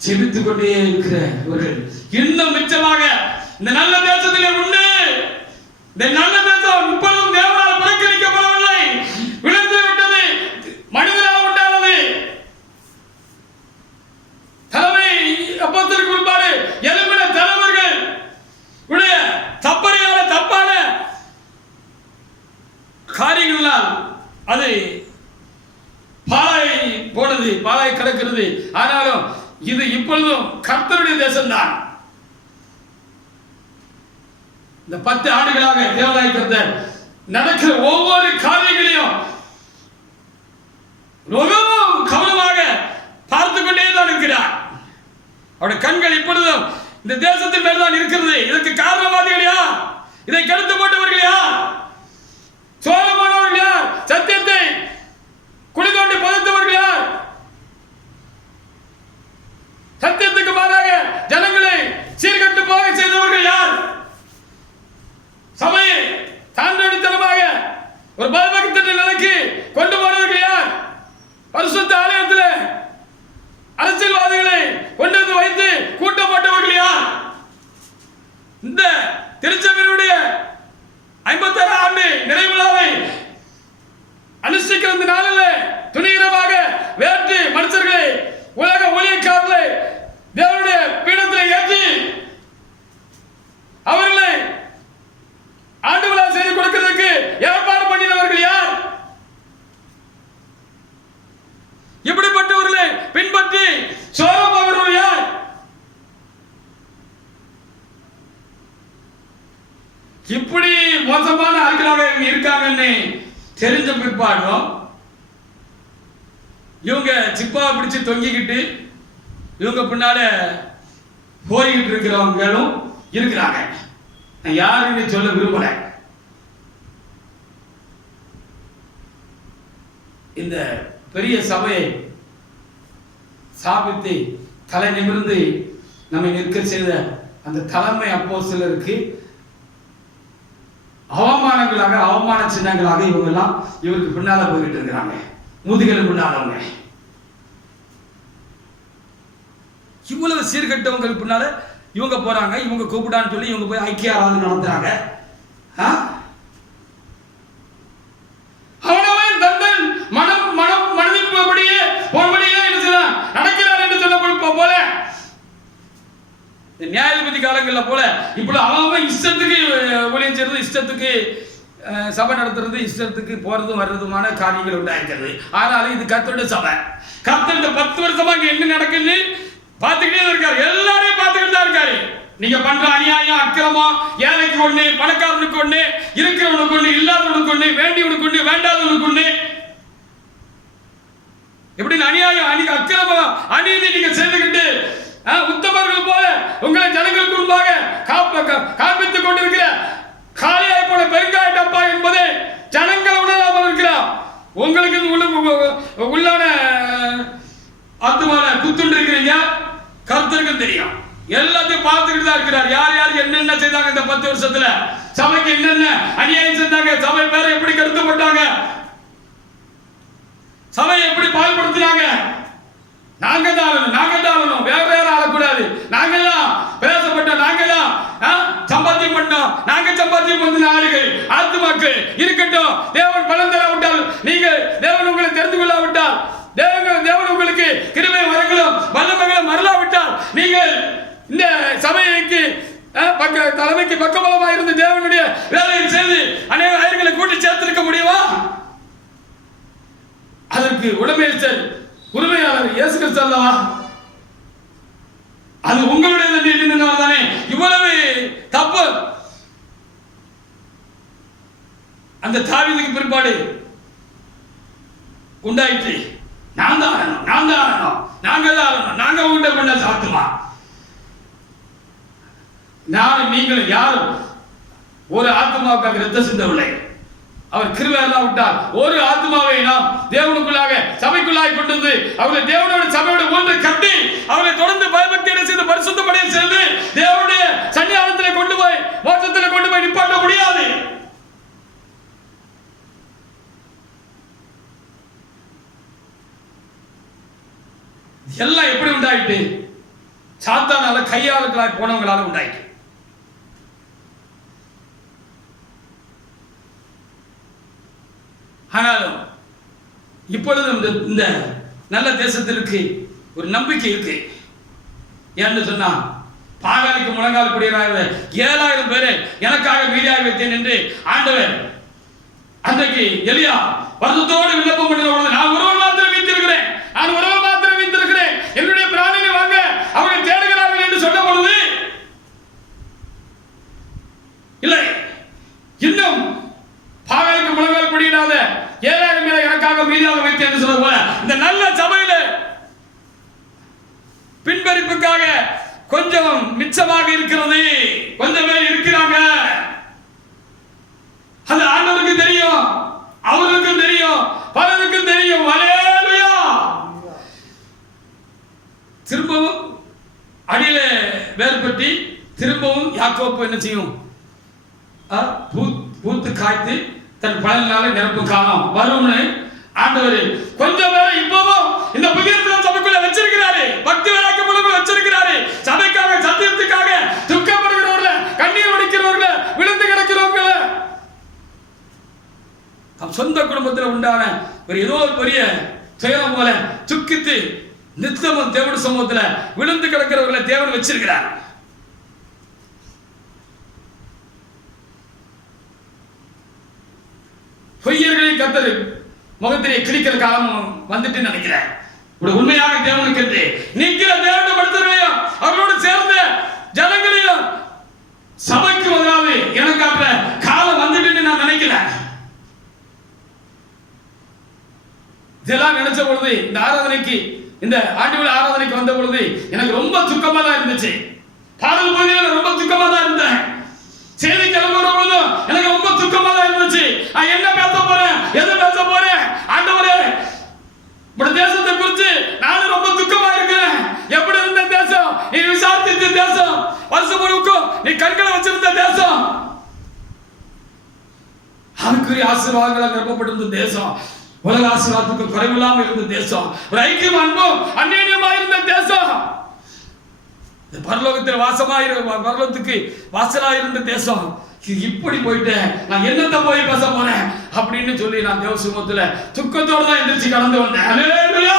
செபித்துக் கொண்டே இருக்கிறவர்கள் இன்னும் மிச்சமாக இந்த நல்ல தேசத்திலே உண்டு. இந்த நல்ல தேசம் இப்பொழுதும் தேவனால் புறக்கணிக்கப்படவில்லை, விழுந்து விட்டது, மனிதனால் உண்டானது. தலைமை அப்பத்திற்கு முன்பாடு எழுப்பின தலைவர்கள் உடைய தப்பறையான தப்பான காரியங்களால் அது பாழாய் போனது, பாழாய் கிடக்கிறது. ஆனாலும் இது இப்பொழுதும் கர்த்தருடைய தேசம்தான். இந்த 10 ஆண்டுகளாக தேவனாகிய கர்த்தர் நடக்கிற ஒவ்வொரு காரியங்களையும் ரொம்பவும் கவனமாக பார்த்து கொண்டே தான் இருக்கிறார். அவருடைய கண்கள் இப்பொழுதும் இந்த தேசத்தின் மேல் தான் இருக்கிறது. இதற்கு காரணவாதிகள் யார்? இதை கெடுத்து போட்டவர்கள் யார்? சோழமானவர்கள் யார்? சத்தியத்தை குழி தோண்டி புதைத்தவர்கள் யார்? சத்தியத்துக்கு மாறாக ஜனங்களை சீர்கட்டு போக செய்தவர்கள் யார்? சபையை தாண்டடித்தனமாக ஒரு பயபக்தி நிலைக்கு கொண்டு போனவர்கள் யார்? பரிசுத்த ஆலயத்தில் அரசியல்வாதிகளை கொண்டு வந்து வைத்து கூட்டம் போட்டவர்கள் யார்? இந்த திருச்சபையினுடைய 56 இப்படி மோசமான ஆட்களாக இவங்க இருக்காங்கன்னு தெரிஞ்ச பிற்பாடும் இவங்க சிப்பாவை பிடிச்சு தொங்கிக்கிட்டு இவங்க பின்னால போய்கிட்டு இருக்கிறவங்களும் இருக்கிறாங்க. நான் யாருன்னு சொல்ல விரும்பல. இந்த பெரிய சபையை சாபித்து தலை நிமிர்ந்து நம்மை நிற்க செய்த அந்த தலைமை அப்போஸ்தலருக்கு அவமானங்களாக, அவமான சின்னங்களாக இவங்க எல்லாம் இவருக்கு பின்னால போய்கிட்டு இருக்கிறாங்க. முதுகெலும்பு பின்னாலவங்க, இவ்வளவு சீர்கட்டவங்களுக்கு பின்னால இவங்க போறாங்க. இவங்க கூப்பிடான்னு சொல்லி இவங்க போய் ஐக்கிய ஆராதனை நடத்துறாங்க. அவனவன் தந்தன் மனதின்படியே போன்படியே என்ன செய்யலாம் நடக்கிறான் என்று சொல்ல போல நியாயாதிபதி காலங்களில் போல இப்படி அவன் இஷ்டத்துக்கு ஊழியம் செய்யறது, இஷ்டத்துக்கு சபை நடத்துறது, இஷ்டத்துக்கு போறதும் வர்றதுமான காரியங்கள் உண்டாயிருக்கிறது. ஆனாலும் இது கர்த்தருடைய சபை. கர்த்தர் இந்த 10 வருஷமா இங்க என்ன நடக்குன்னு பார்த்துக்கிட்டே இருக்காரு. எல்லாரையும் பார்த்துக்கிட்டு தான் இருக்காரு. நீங்க பண்ற அநியாயம், அக்கிரமம், ஏழைக்கு ஒண்ணு, பணக்காரனுக்கு ஒண்ணு, இருக்கிறவனுக்கு ஒண்ணு, இல்லாதவனுக்கு ஒண்ணு, வேண்டியவனுக்கு ஒண்ணு, வேண்டாதவனுக்கு ஒண்ணு, எப்படி அநியாயம், அக்கிரமம், அநீதி நீங்க செய்துகிட்டு உத்தமர்கள் போல உங்களை ஜனங்களுக்கு முன்பாக காண்பித்துக் கொண்டிருக்கிற காலியாய் போல பெருங்காய டப்பா என்பதை ஜனங்கள் உணராமல் இருக்கிறார். உங்களுக்கு உள்ளான ஆத்துமான குத்துண்டு இருக்கிறீங்க. கர்த்தருக்கு தெரியும். எல்லாத்தையும் பார்த்துக்கிட்டு தான் இருக்கிறார். யார் யாருக்கு என்னென்ன செய்தாங்க இந்த 10 வருஷத்துல, சபைக்கு என்னென்ன அநியாயம் செஞ்சாங்க, சபை பேர எப்படி கருத்தப்பட்டாங்க, சபையை எப்படி பால்படுத்தினாங்க. நாங்க தான் வேற யாரும் ஆளக்கூடாது. நாங்கெல்லாம் பேசப்பட்டோம், நாங்கெல்லாம் சம்பாத்தியம் பண்ணோம், நாங்க சம்பாத்தியம் பண்ண ஆளுகள் ஆத்துமாக்கள் இருக்கட்டும். தேவன் பலன் தராவிட்டால், நீங்கள் தேவன் உங்களை தெரிந்து கொள்ளாவிட்டால், தேவன் உங்களுக்கு கிருபை வரங்களும் வல்லமைகளும் மறலாவிட்டால், நீங்கள் இந்த சபைக்கு தலைமைக்கு பக்கபலமாக இருந்து தேவனுடைய வேலையை செய்து அநேக ஆயிரங்களை கூட்டி சேர்த்திருக்க முடியுமா? அதற்கு உடமையர் உரிமையாளர் இயேசு கிறிஸ்து அல்லவா? அது உங்களுடைய தானே இவ்வளவு தப்பு. அந்த தாவீதுக்கு பிற்பாடு உண்டாயிற்று. நாங்க உண்ட பண்ண சாத்துமா. நானும் நீங்களும் யாரும் ஒரு ஆத்மாவுக்காக ரத்த சிந்தவில்லை. அவர் கிருபை இல்லாவிட்டால் ஒரு ஆத்மாவை நாம் தேவனுக்குள்ளாக சபைக்குள்ளாக கொண்டு வந்து அவரை தேவனோட சபையோட ஒன்று கட்டி அவரை தொடர்ந்து பயபக்தியை செய்து பரிசுத்தப்படைய செய்து தேவனுடைய சன்னிதானத்திலே கொண்டு போய் மோட்சத்திலே கொண்டு போய் நிப்பாட்ட முடியாது. எல்லாம் எப்படி உண்டாயிட்டு? சாத்தானால கையாளுகளாய் போனவங்களால உண்டாயிட்டு. ஆனாலும் இப்பொழுது இந்த நல்ல தேசத்திற்கு ஒரு நம்பிக்கை இருக்கு. ஏன்னு சொன்னா, பாகாலுக்கு முழங்கால் படிக்கிறாங்க 7000 பேரை எனக்காக மீதியாக வைத்தேன் என்று ஆண்டவர் அன்றைக்கு எலியா வருத்தத்தோடு விண்ணப்பம் பண்ணின பொழுது, நான் ஒருவர் மாத்திரம் வைத்திருக்கிறேன், என்னுடைய பிராணனை வாங்க அவர்கள் தேடுகிறார்கள் என்று சொன்ன பொழுது, இல்லை இன்னும் பாகாலுக்கு முழங்கால் படியிடாத 7000 பேரை எனக்காக மீதியாக வைத்தேன் என்று சொல்ல போல, இந்த நல்ல சபையில பின்பறிப்புக்காக கொஞ்சம் மிச்சமாக இருக்கிறது. கொஞ்சம் பேர் இருக்கிறாங்க. அது ஆண்டவருக்கு தெரியும், அவருக்கும் தெரியும், பலருக்கும் தெரியும். ஹல்லேலூயா. திரும்பவும் அடியில வேர்பட்டி திரும்பவும் யாக்கோப்பு என்ன செய்யும்? பூத்து காய்த்து தன் பலனால நிரப்பும் காலம் வரும்னு ஆண்டவர் கொஞ்சம் பேரை இப்பவும் இந்த புதியத்தில் சபைக்குள்ள வச்சிருக்கிறாரு. பக்தி விளக்கமுள்ள வச்சிருக்கிறாரு. சபைக்காக, சத்தியத்துக்காக துக்கப்படுகிறவர்கள, கண்ணீர் வடிக்கிறவர்கள, விழுந்து கிடக்கிறவர்கள, சொந்த குடும்பத்தில் உண்டான ஒரு ஏதோ ஒரு பெரிய துயரம் போல துக்கித்து நித்தமும் தேவனுடைய சமூகத்தில் விழுந்து கிடக்கிறவர்களை தேவன் வச்சிருக்கிறார். பொய்யர்களை கர்த்தர் முகத்திலே கிழிக்கிற காலம் வந்துட்டு நினைக்கிறேன். உண்மையாக தேவனுக்கு என்று நிற்கிற தேவனுடைய மனிதர்களையும் அவர்களோடு சேர்ந்த ஜனங்களையும் சபைக்கு முதலாவது எனக்காக இதெல்லாம் நினைச்ச பொழுது இந்த ஆராதனைக்கு, இந்த ஆண்டு ஆராதனைக்கு வந்த பொழுது எனக்கு ரொம்ப துக்கமா தான் இருந்துச்சு. பாடல் பகுதியில் ரொம்ப துக்கமா தான் இருந்தேன். செய்தி கிளம்புற பொழுதும் எனக்கு ரொம்ப துக்கமா தான் இருந்துச்சு. நான் என்ன பேச போறேன், எது பேச போறேன், ஆண்டவரே இந்த தேசத்தை குறித்து நானும் ரொம்ப துக்கமா இருக்கிறேன். எப்படி இருந்த தேசம், நீ விசாரித்த தேசம், வருஷம் முழுக்கும் நீ கண்களை வச்சிருந்த தேசம், அதுக்குரிய ஆசீர்வாதங்களால் நிரப்பப்பட்டிருந்த தேசம், உலக ஆசீர்வாதத்துக்கு குறைவில்லாமல் இருந்த தேசம், ஒரு ஐக்கியம் அன்பும் அந்நியமா இருந்த தேசம், பரலோகத்தில் பரலோகத்துக்கு வாசலா இருந்த தேசம், இப்படி போயிட்டேன், நான் என்னத்தை போய் பேச போறேன் அப்படின்னு சொல்லி நான் தேவ சமூகத்துல துக்கத்தோட தான் எந்திரிச்சு கடந்து வந்தேன். ஹல்லேலூயா.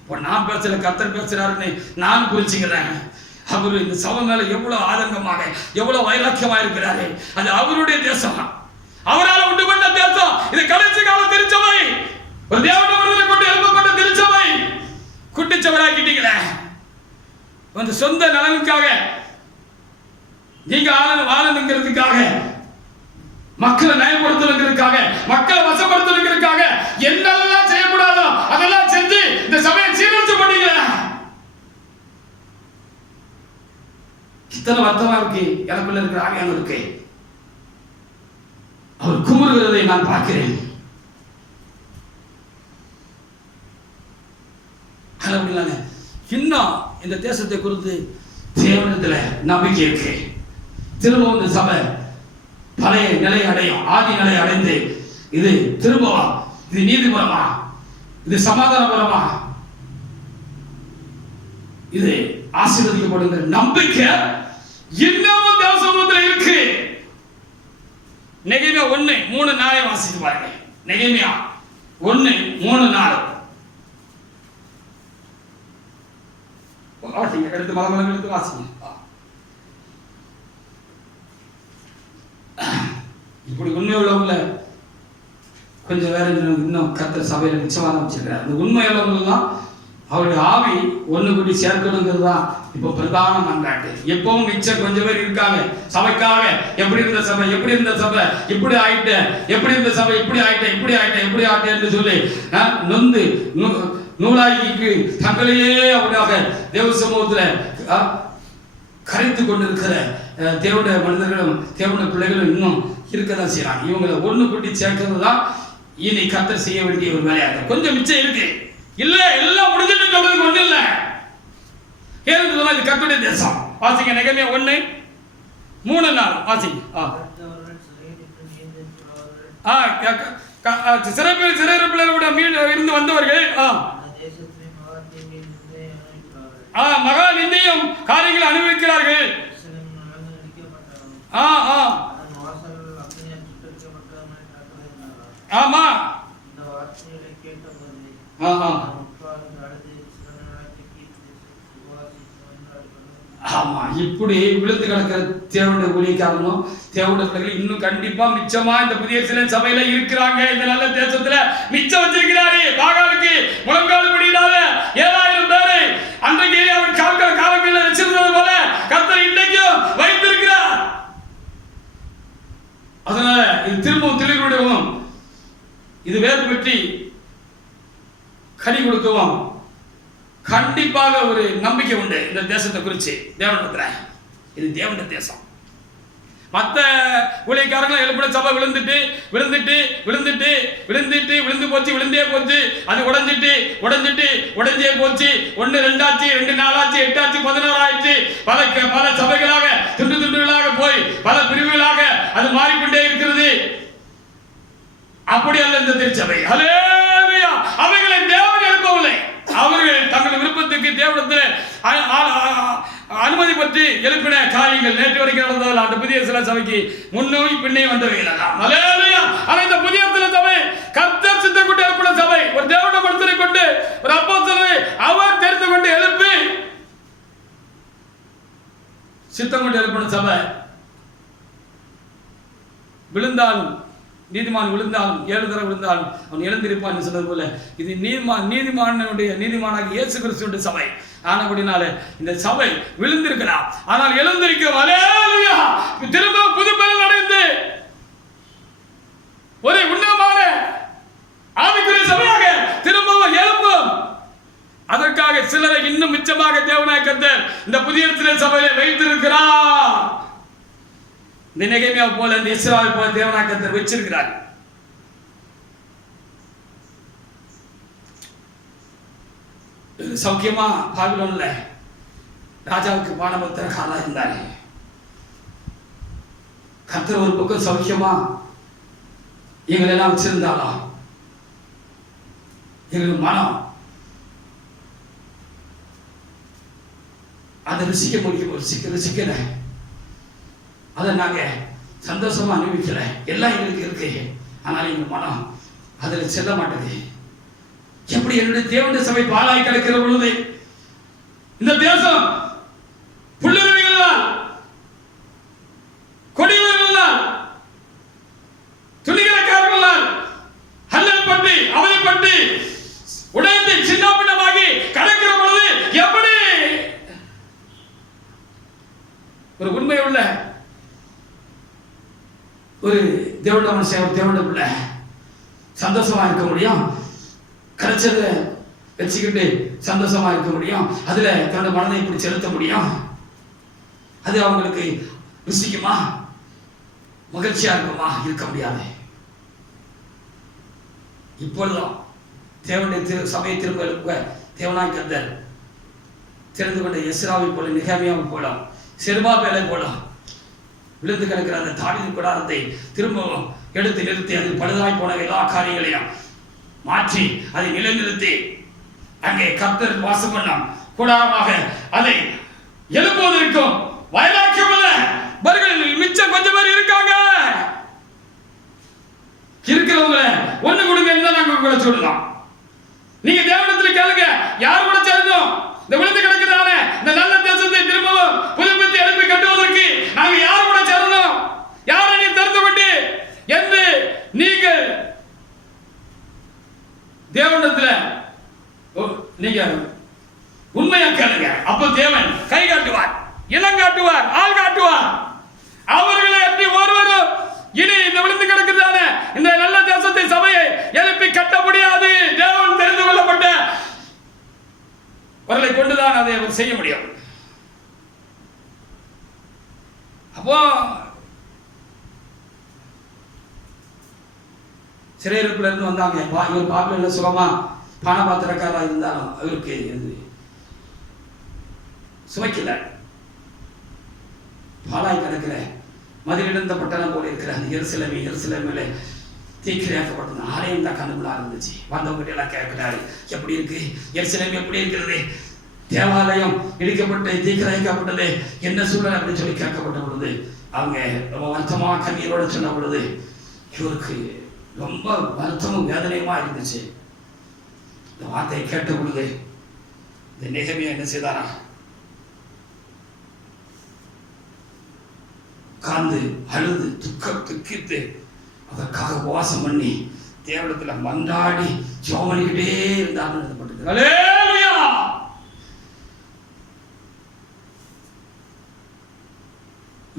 இப்போ நான் பேசல, கர்த்தர் பேசுறாருன்னு நான் புரிஞ்சுக்கிறேன். அவரு இந்த சபை மேல எவ்வளவு ஆதங்கமாக, எவ்வளவு வைராக்கியமா இருக்கிறாரு. அது அவருடைய தேசம், அவரால் உண்டு பண்ண தேசம். இது கடைசி கால திருச்சபை, ஒரு தேவனுடைய விடுதலை கொண்டு எழுப்பப்பட்ட திருச்சபை. குட்டிச்சவராக்கிட்டீங்களே, அந்த சொந்த நலனுக்காக, நீங்க வாழணுங்கிறதுக்காக, மக்களை நயப்படுத்துறதுக்காக, மக்களை வசப்படுத்துறதுக்காக என்னெல்லாம் செய்யக்கூடாதோ அதெல்லாம் செஞ்சு இந்த சபையை சீரழிச்சு பண்ணீங்க. இத்தனை வருத்தமா இருக்கு எனக்குள்ள இருக்கிற ஆவியானவருக்கு. அவர் குமுறுகிறதை நான் பார்க்கிறேன். இன்னும் இந்த தேசத்தை குறித்து தேவனிடத்துல நம்பிக்கை இருக்கு. திரும்பவும் இந்த சபை பழைய நிலை அடையும், ஆதி நிலை அடைந்து இது திரும்பவா, இது நீதிபுரமா, இது சமாதானபுரமா, இது ஆசீர்வதிக்கப்படுகிற நம்பிக்கை இன்னமும் தேவ சமூகத்தில் இருக்கு. நெகேமியா 1:3-4 வாசித்து பாருங்க. நெகேமியா 1:3-4 வாசிங்க. எடுத்து மலமலம் எடுத்து வாசிங்க. இப்படி உண்மை உள்ளவங்கள கொஞ்சம் வேற இன்னும் கர்த்தர் சபையில நிச்சயமாக வச்சிருக்கிறார். அந்த உண்மை உள்ளவங்கெல்லாம் அவருடைய ஆவி ஒண்ணு கூடி சேர்க்கணுங்கிறது தான் இப்போ பிரதான மன்றாட்டு. எப்பவும் மிச்சம் கொஞ்சம் பேர் இருக்காங்க சபைக்காக. எப்படி இருந்த சபை, எப்படி இருந்த சபை, இப்படி ஆயிட்டேன், எப்படி இருந்த சபை, இப்படி ஆயிட்டேன், இப்படி ஆயிட்டேன், இப்படி ஆயிட்டேன்னு சொல்லி நொந்து நூலாகிக்கு தங்களையே அவனாக தேவ சமூகத்துல கரைத்து கொண்டிருக்கிற தேவனுடைய மனிதர்களும் தேவனுடைய பிள்ளைகளும் இன்னும் இருக்கதான் செய்யறாங்க. இவங்களை ஒண்ணு கூட்டி சேர்க்கிறது தான் இனி கர்த்தர் செய்ய வேண்டிய ஒரு வேலையாக. கொஞ்சம் மிச்சம் இருக்கு, இல்ல எல்லாம் முடிஞ்சிட்டு சொல்றதுக்கு ஒண்ணு இல்ல. ஏன்னு சொன்னா இது கர்த்தருடைய தேசம். வாசிங்க நெகேமியா 1:3-4 வாசிங்க. சிறைப்பிள்ளைகளோட இருந்து வந்தவர்கள் மகா நிந்தையும் காரியங்களை அனுபவிக்கிறார்கள். ஆமா ஆமா இப்படி விழுந்து கிடக்கிற தேவனுடைய ஊழியக்காரனும் தேவனுடைய பிள்ளைகள் இன்னும் கண்டிப்பா மிச்சமா இந்த புதிய சிலன் சபையில இருக்கிறாங்க. இந்த நல்ல தேசத்துல மிச்சம் வச்சிருக்கிறாரு. பாகாலுக்கு முழங்கால் படியிடாத 7000 பேரை அன்றைக்கு அவர் காலங்களில் வச்சிருந்தது போல கர்த்தர் இன்றைக்கும் வைத்திருக்கிறார். அதனால இது திரும்பவும் தெளிவுடையவும் இது வேறு பெற்றி கனி கொடுக்கவும் கண்டிப்பாக ஒரு நம்பிக்கை உண்டு இந்த தேசத்தை குறித்து. தேவனிடத்துல இது தேவனுடைய தேசம். மற்ற ஊழியக்காரங்களும் எழுப்பின சபை விழுந்து போச்சு, விழுந்தே போச்சு, அது உடைஞ்சே போச்சு. 1 2 ஆச்சு, 2 4 ஆச்சு, 8 ஆச்சு, 16 ஆயிடுச்சு. பல சபைகளாக துண்டுகளாக போய் பல பிரிவுகளாக அது மாறிக்கொண்டே இருக்கிறது. அப்படி அல்ல இந்த திருச்சபை. ஹல்லேலூயா. அவைகளை தேவன் எழுப்பவில்லை. அவர்கள் தங்கள் விருப்பத்துக்கு தேவனிடத்தில் அனுமதி பற்றி எழுப்பின காரியங்கள் நேற்று வரைக்கும் நடந்ததில்லை. அந்த புதிய சில சபைக்கு முன்னோய் பின்னே வந்தவைகள் எல்லாம். ஹல்லேலூயா. ஆனா இந்த புதிய சில சபை கர்த்தர் சித்தம் கொண்டு எழுப்பின சபை, ஒரு தேவனுடைய மனுஷனை கொண்டு ஒரு அப்போஸ்தலனை அவர் தெரிந்து கொண்டு எழுப்பி சித்தம் கொண்டு எழுப்பின சபை. விழுந்தாலும் நீதிமான் விழுந்தாலும் 7 தடவை விழுந்தாலும் அவன் எழுந்திருப்பான் சொன்னது போல இது நீதிமானாக இயேசு கிறிஸ்துவின் சபை. ஆனபடினால இந்த சபை விழுந்திருக்கலாம், ஆனால் எழுந்திருக்கும். ஹல்லேலூயா. திரும்ப புது பலன் அடைந்து ஒரு உன்னதமான ஆவிக்குரிய சிலரை இன்னும் மிச்சமாக தேவனாய் கர்த்தர் இந்த புதிய எருசலேம் சபையிலே வைத்திருக்கிறார். இந்த நெகேமியா போல இந்த எஸ்ராவை போல தேவனாய் கர்த்தர் வச்சிருக்கிறார். சௌக்கியமா பாபிலோன்ல ராஜாவுக்கு பானபத்திர காலா இருந்தாரு. கர்த்தர் ஒரு பக்கம் சௌக்கியமா எங்களெல்லாம் வச்சிருந்தாலும் எங்களுக்கு மனம் அதை ருசிக்கல. அதை நாங்க சந்தோஷமா அனுபவிக்கல. எல்லாம் எங்களுக்கு இருக்கு, ஆனால் எங்க மனம் அதில் செல்ல மாட்டேது. எப்படி என்னுடைய தேவனுடைய சபை பாழாய் கிடக்கிற பொழுது, இந்த தேசம் புல்லுருவிகளால், கொடியவர்களால், துணிகரக்காரர்களால் அல்லல்பட்டு அவதிப்பட்டு உடைந்து சின்னாபின்னமாகி கடக்கிற பொழுது எப்படி ஒரு உண்மை உள்ள ஒரு தேவனுடைய மனுஷன், ஒரு தேவனுடைய பிள்ளை சந்தோஷமா இருக்க முடியும்? கிடைச்சத வச்சுக்கிட்டு சந்தோஷமா இருக்க முடியும்? அதுல தன்னோட மனதை இப்படி செலுத்த முடியும்? அது அவங்களுக்கு ருசிக்குமா? மகிழ்ச்சியா இருக்குமா? இருக்க முடியாது. இப்பொழுதும் தேவனுடைய சபையை திரும்ப எழுப்ப தேவனாய் கர்த்தர் தெரிந்து கொண்ட எஸ்ராவை போல, நெகேமியாவை போல, செருபாபேலை போல விழுந்து கிடக்கிற அந்த தாவீது கூடாரத்தை திரும்பவும் எடுத்து நிறுத்தி அதில் பழுதாய் போன எல்லா காரியங்களையும் மாற்றி அதை நிலைநிறுத்தி அங்கே கர்த்தர் வாசம் பண்ண கூடாரமாக அதை எழுப்புவதற்கும் வைராக்கியம் உள்ள பர்களில் மிச்சம் கொஞ்சம் பேர் இருக்காங்க. இருக்கிறவங்க ஒண்ணு கொடுங்க, நாங்க உங்களை சொல்லலாம். நீங்க தேவனிடத்தில் கேளுங்க, யார் கூட சேரணும்? இந்த விழுந்து கிடக்குதான இந்த நல்ல தேசத்தை திரும்பவும் புதுப்பித்து எழுப்பி கட்டுவதற்கு நாங்க யார் கூட சேரணும்? யாரை நீ தெரிந்து கொண்டு என்று நீங்கள் தேவனிடத்துல நீங்க உண்மையா கேளுங்க. அப்ப தேவன் கை காட்டுவார், இளம் காட்டுவார், ஆள் காட்டுவார். அவர்களை எப்படி ஒருவரும் இனி இந்த விழுந்து கிடக்குதான இந்த நல்ல தேசத்தை சபையை எழுப்பி கட்ட முடியாது. தேவன் தெரிந்து கொள்ளப்பட்ட அவர்களை கொண்டுதான் அதை அவர் செய்ய முடியும். அப்போ சிறையிருப்புல இருந்து வந்தாங்க. இவர் பாபிலோன்ல சுகமா பானபாத்திரக்காரா இருந்தாலும் அவருக்கு சுவைக்கல. பாலாய் கிடக்கிற மதிலிழந்த பட்டணம் போல இருக்கிற அந்த எருசலேமிலே தீக்கிரையாக்கப்பட்ட ஆலயம் தான் கண்ணுக்குள்ளா இருந்துச்சு. வந்தவங்க எல்லாம் கேட்கிறாரு, எப்படி இருக்கு எருசலேம், எப்படி இருக்கிறது? தேவாலயம் இடிக்கப்பட்டு தீக்கிரையாக்கப்பட்டது, என்ன சூழல் அப்படின்னு சொல்லி கேட்கப்பட்ட பொழுது அவங்க ரொம்ப வருத்தமா கண்ணீரோட சொன்ன பொழுது இவருக்கு ரொம்ப வருத்தமும் வேதனையுமா இருந்துச்சு. இந்த வார்த்தையை கேட்ட பொழுது இந்த நெகேமியா என்ன செய்தாரா? காந்து அழுது துக்கித்து அதற்காக உபவாசம் பண்ணி தேவனிடத்துல மன்றாடி ஜெபம் பண்ணிக்கிட்டே இருந்தார். எழுதப்பட்டது. அல்லேலூயா!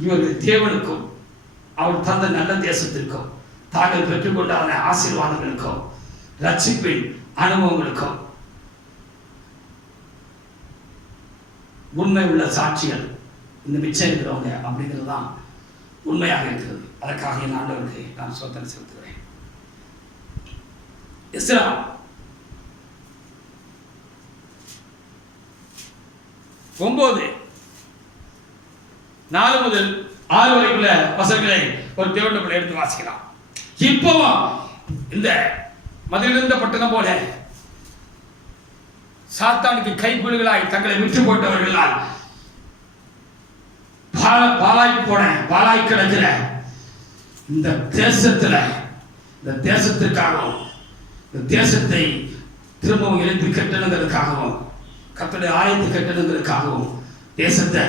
இவர்கள் தேவனுக்கும் அவர் தந்த நல்ல தேசத்திற்கும் தாங்கள் பெற்றுக்கொண்டான ஆசீர்வாதங்களுக்கும் ரட்சிப்பின் அனுபவங்களுக்கும் உண்மை உள்ள சாட்சிகள் இந்த மிச்சம் இருக்கிறவங்க அப்படிங்கிறது தான் உண்மையாக இருக்கிறது. அதற்காக என் ஆண்டவருக்கு நான் ஸ்தோத்திரம் செலுத்துகிறேன். எஸ்ரா 9:4 முதல் 6 வரைக்குள்ள வசனங்களை ஒரு தேவனுடைய எடுத்து வாசிக்கலாம். இப்பவும் இந்த மதிலிருந்த பட்டணம் போல சாத்தானுக்கு கைப்புலிகளாய் தங்களை விற்று போட்டவர்களால் பாலாய் கிடக்கிற இந்த தேசத்துல, இந்த தேசத்திற்காகவும் இந்த தேசத்தை திரும்பவும் எழுப்பி கட்டணுங்கிறதுக்காகவும் கர்த்தருடைய ஆலயத்தை கட்டணுங்கிறதுக்காகவும் தேசத்தை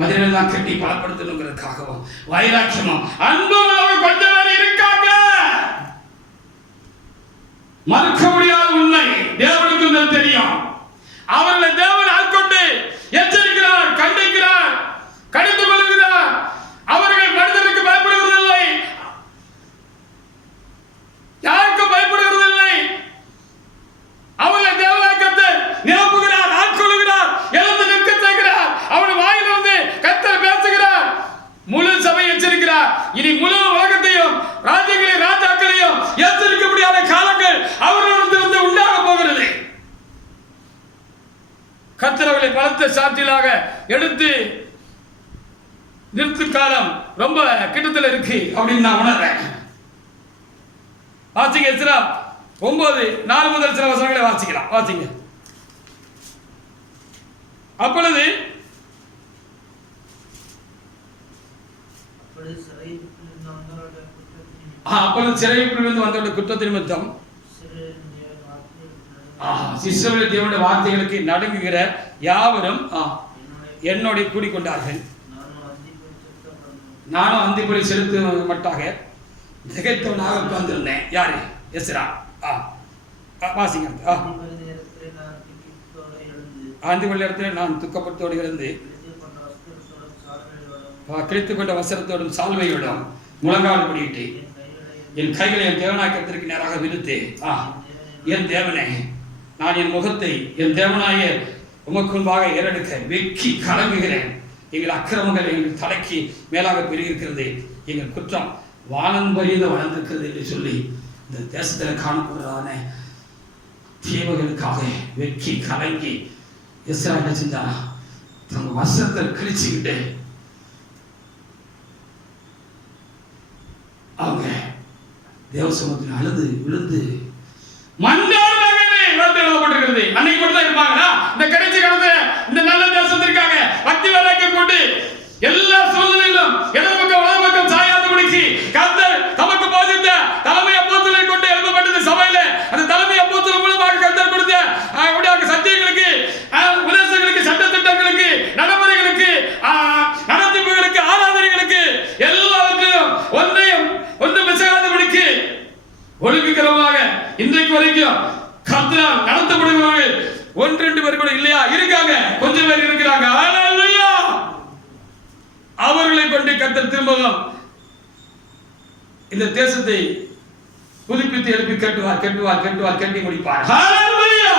மதிலெல்லாம் கட்டி பலப்படுத்தணுங்கிறதுக்காகவும் வைராக்கியமும் அன்பும் கொஞ்சம் பேர் இருக்காங்க. மறுக்க முடியாத உண்மை தேவனுக்கு தெரியும். அவர்களை தேவன் ஆட்கொண்டு எச்சரிக்கிறார், கண்டிக்கிறார், கடிந்து கொள்கிறார். அவர்கள் மனிதருக்கு பயப்படுவதில்லை, யாருக்கும் பயப்படுவதில்லை. அவர்களை தேவனாய் கர்த்தர் நிரப்புகிறார், ஆட்கொள்கிறார். இரத்த சாட்சிகளாக எடுத்து நிறுத்தும் காலம் ரொம்ப கிட்டத்தில் இருக்கு அப்படின்னு நான் உணர்றேன். வாசிங்க எஸ்ரா 9:4 முதல் சில வசனங்களை வாசிக்கலாம். வாசிங்க. அப்பொழுது சிறையிலிருந்து வந்தவருடைய குற்றத்தின் நிமித்தம் இஸ்ரவேல் தேவனுடைய வார்த்தைகளுக்கு நடுங்குகிற யாவரும் என்னோட கூடிக்கொண்டார்கள். நானும் அந்திப்பொழி செலுத்த மட்டாக திகைத்தவனாக உட்கார்ந்திருந்தேன். யாரு? எஸ்ரா. வாசிங்க. அந்திப்பொழி இடத்துல நான் துக்கப்பட்டோடு இருந்து கிழித்துக் கொண்ட வசனத்தோடும் சால்வையோடும் முழங்கால் படியிட்டு என் கைகளை என் தேவனாக்கத்திற்கு நேராக விழுத்து, என் தேவனே, நான் என் முகத்தை என் தேவனாய உமக்கு முன்பாக ஏறெடுக்க வெக்கி கலங்குகிறேன். எங்கள் அக்கிரமங்கள் எங்கள் தலைக்கு மேலாக பெருகிருக்கிறது, எங்கள் குற்றம் வானம் பரியந்த வளர்ந்திருக்கிறது என்று சொல்லி இந்த தேசத்தில் காணப்படுறதான தீவுகளுக்காக வெக்கி கலங்கி எஸ்ரா என்ன செஞ்சானா, தன் வசனத்தை கிழிச்சுக்கிட்டு அவங்க தேவசமத்தில் அழுது விழுந்து எழுதப்பட்டிருக்கிறது. அன்னைக்கு மட்டும் தான் இருப்பாங்களா? இந்த கடைசி காலத்துல இந்த நல்ல தேசத்திற்காக பக்தி வராக்கி கொண்டு எல்லா சூழ்நிலையிலும் இடது பக்கம் வலது பக்கம் சாயாதபடிக்கு கர்த்தர் தமக்கு போதித்த தலைமை அப்போஸ்தலரை கொண்டு எழுப்பப்பட்டது சபையில. அந்த தலைமை அப்போஸ்தலர் மூலமாக கர்த்தர் கொடுத்த அவருடைய சத்தியங்களுக்கு, உபதேசங்களுக்கு, சட்ட திட்டங்களுக்கு, நடைமுறைகளுக்கு, நடத்திப்புகளுக்கு, ஆராதனைகளுக்கு எல்லாவற்றையும் ஒன்று மிசகாதபடிக்கு ஒளிமிக்கிறவங்க இன்றைக்கு வரைக்கும் கர்த்தரால் நடத்தப்படுகிறவர்கள் 1-2 பேர் கூட இல்லையா? இருக்காங்க, கொஞ்சம் பேர் இருக்கிறாங்க. ஹல்லேலூயா! அவர்களை கொண்டு கர்த்தர் திரும்பவும் இந்த தேசத்தை புதுப்பித்து எழுப்பி கட்டி முடிப்பார். ஹல்லேலூயா!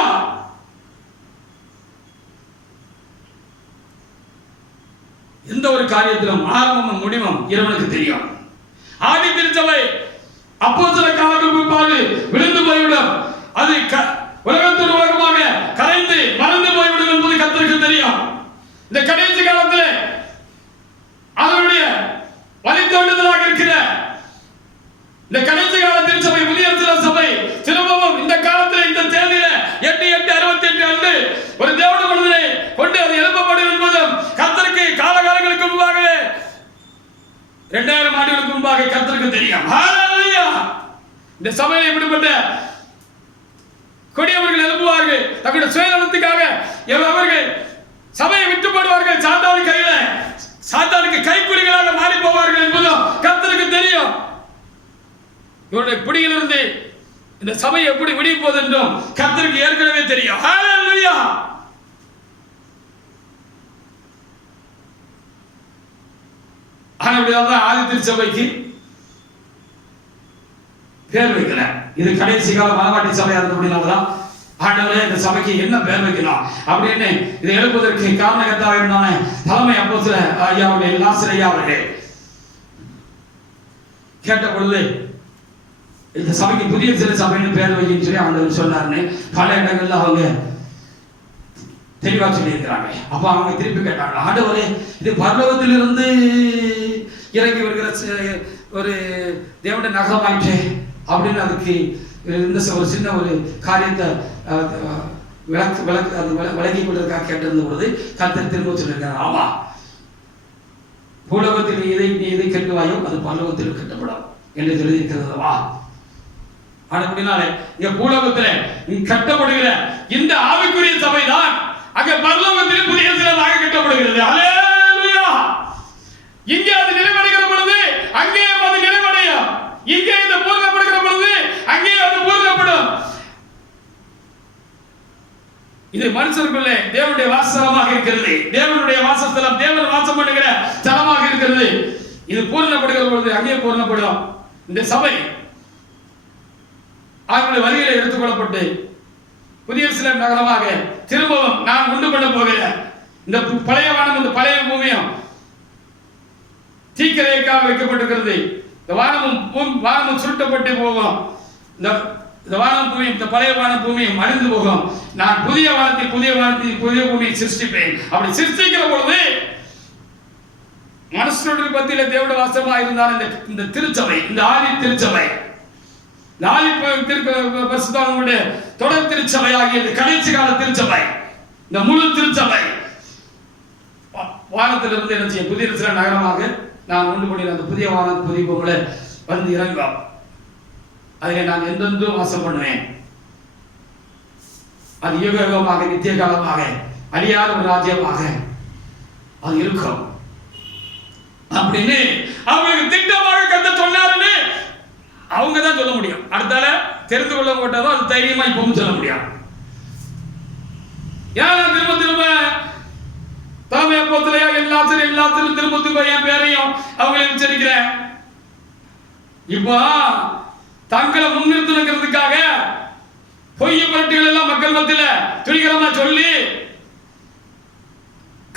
எந்த ஒரு காரியத்திலும் ஆரம்பமும் முடிவும் இறைவனுக்கு தெரியும். ஆதி திருச்சபை அப்போஸ்தல காலங்களுக்கு முன்பாக விழுந்து போய்விடும், அது உலகத்தின் உலகமாக கரைந்து மறந்து போய்விடும் என்பது கர்த்தருக்கு தெரியும். இந்த கடைசி காலத்தில் அவருடைய வழித்தோண்டுதலாக இருக்கிற இந்த கடைசி கால திருச்சபை, புதிய சபை திரும்பவும் இந்த காலத்தில் இந்த தேதியில 8/8/68 அன்று ஒரு தேவட மனிதனை கொண்டு அது எழுப்பப்படும் என்பதும் கர்த்தருக்கு காலகாலங்களுக்கு முன்பாகவே 2000 ஆண்டுகளுக்கு முன்பாக கர்த்தருக்கு தெரியும். ஹல்லேலூயா! இந்த சபையை இப்படிப்பட்ட கொடியவர்கள் எழுப்புவார்கள், தங்களுடைய சுயநலத்துக்காக அவர்கள் சபையை விட்டு போடுவார்கள், சாத்தானுக்கு கைக்கூலிகளாக மாறி போவார்கள் என்பதும் கர்த்தருக்கு தெரியும். இவருடைய பிடியிலிருந்து இந்த சபை எப்படி விடிய போகுது என்றும் கர்த்தருக்கு ஏற்கனவே தெரியும். ஹல்லேலூயா! ஆனபடியால்தான் ஆதி திருச்சபைக்கு பேர் வைக்கல. இது கடைசி கால மனவாட்டி சபையா இருந்தபடினால்தான் ஆண்டவரே இந்த சபைக்கு என்ன பேர் வைக்கலாம் அப்படின்னு இதை எழுப்புவதற்கு காரணகர்த்தாவாக இருந்தான தலைமை அப்போஸ்தலர் ஐயாவுடைய லாசர் ஐயா அவர்கள் கேட்ட பொழுது இந்த சபைக்கு புதிய சிறு சபைன்னு பேர் வைக்கின்னு சொல்லி ஆண்டவர் சொன்னார்னு பல இடங்கள்ல அவங்க தெளிவா சொல்லி இருக்கிறாங்க. அப்ப அவங்க திருப்பி கேட்டாங்க, ஆண்டவரே இது பரலோகத்திலிருந்து இறங்கி வருகிற ஒரு தேவனுடைய நகரமாயிற்று அப்படின்னு அதுக்கு இந்த ஒரு சின்ன ஒரு காரியத்தை விளக்கி கொள்வதற்காக கேட்டிருந்த பொழுது கர்த்தர் திரும்ப சொல்லியிருக்காரு, ஆமா, பூலோகத்தில் எதை கட்டுவாயோ அது பரலோகத்தில் கட்டப்படும் என்று எழுதியிருக்கிறதா. அப்படினாலே இங்க பூலோகத்தில் கட்டப்படுகிற இந்த ஆவிக்குரிய சபைதான் அங்க பரலோகத்தில் புதிய சிலமாக கட்டப்படுகிறது. ஹல்லேலூயா! இங்கே அது நிறைவடைகிற பொழுது அங்கே அது நிறைவடையும், இங்கே இது பூர்ணப்படுகிற பொழுது அங்கே அது பூர்ணப்படும். இது மனுஷருக்குள்ளே தேவனுடைய வாசஸ்தலமாக இருக்கிறது. தேவனுடைய வாசஸ்தலம், தேவன் வாசம் பண்ணுகிற ஸ்தலமாக இருக்கிறது. இது பூர்ணப்படுகிற பொழுது அங்கே பூர்ணப்படும். இந்த சபை அவர்களுடைய வழிகளை எடுத்துக்கொள்ளப்பட்டு புதிய சிலம் நகரமாக திரும்பவும் நான் உண்டு பண்ண போகிறேன். இந்த பழைய வானம், இந்த பழைய பூமியும் தீக்கிரைக்காக வைக்கப்பட்டிருக்கிறது. இந்த வானமும் சுருட்டப்பட்டு போகும். இந்த இந்த வானம் பூமி, இந்த பழைய வான பூமியும் அழிந்து போகும், நான் புதிய வானத்தை புதிய பூமியை சிருஷ்டிப்பேன். அப்படி சிருஷ்டிக்கிற பொழுது மனுஷனுடைய மத்தியில தேவனுடைய வாசமா இருந்தால் இந்த திருச்சபை, இந்த ஆதி திருச்சபை, இந்த ஆதி பரிசுத்தவான்களுடைய தொடர் திருச்சபை ஆகிய இந்த கடைசி கால திருச்சபை, இந்த முழு திருச்சபை வானத்திலிருந்து என்ன செய்ய புதிய சில நகரமாக நான் உண்டு பண்ணின அந்த புதிய வானம் புதிய பூமியில வந்து இறங்குவோம். அதில் நான் எந்தெந்தும் வாசம் பண்ணுவேன். அது யுக யுகமாக நித்திய காலமாக அழியாத ஒரு ராஜ்யமாக அது இருக்கும் அப்படின்னு அவங்களுக்கு திட்டமாக கத்த சொன்னாருன்னு அவங்க தான் சொல்ல முடியும். அடுத்தால தெரிந்து கொள்ள போட்டதும் அது தைரியமா இப்பவும் சொல்ல முடியும். ஏன்னா திரும்ப திரும்ப தலைமை போத்திலையா எல்லாத்திலும் திரும்ப திரும்ப என் பேரையும் அவங்களை உச்சரிக்கிறேன். இப்போ தங்களை முன்னிறுத்துங்கிறதுக்காக பொய்ய புரட்டுகள் எல்லாம் மக்கள் மத்தியில துணிகரமா சொல்லி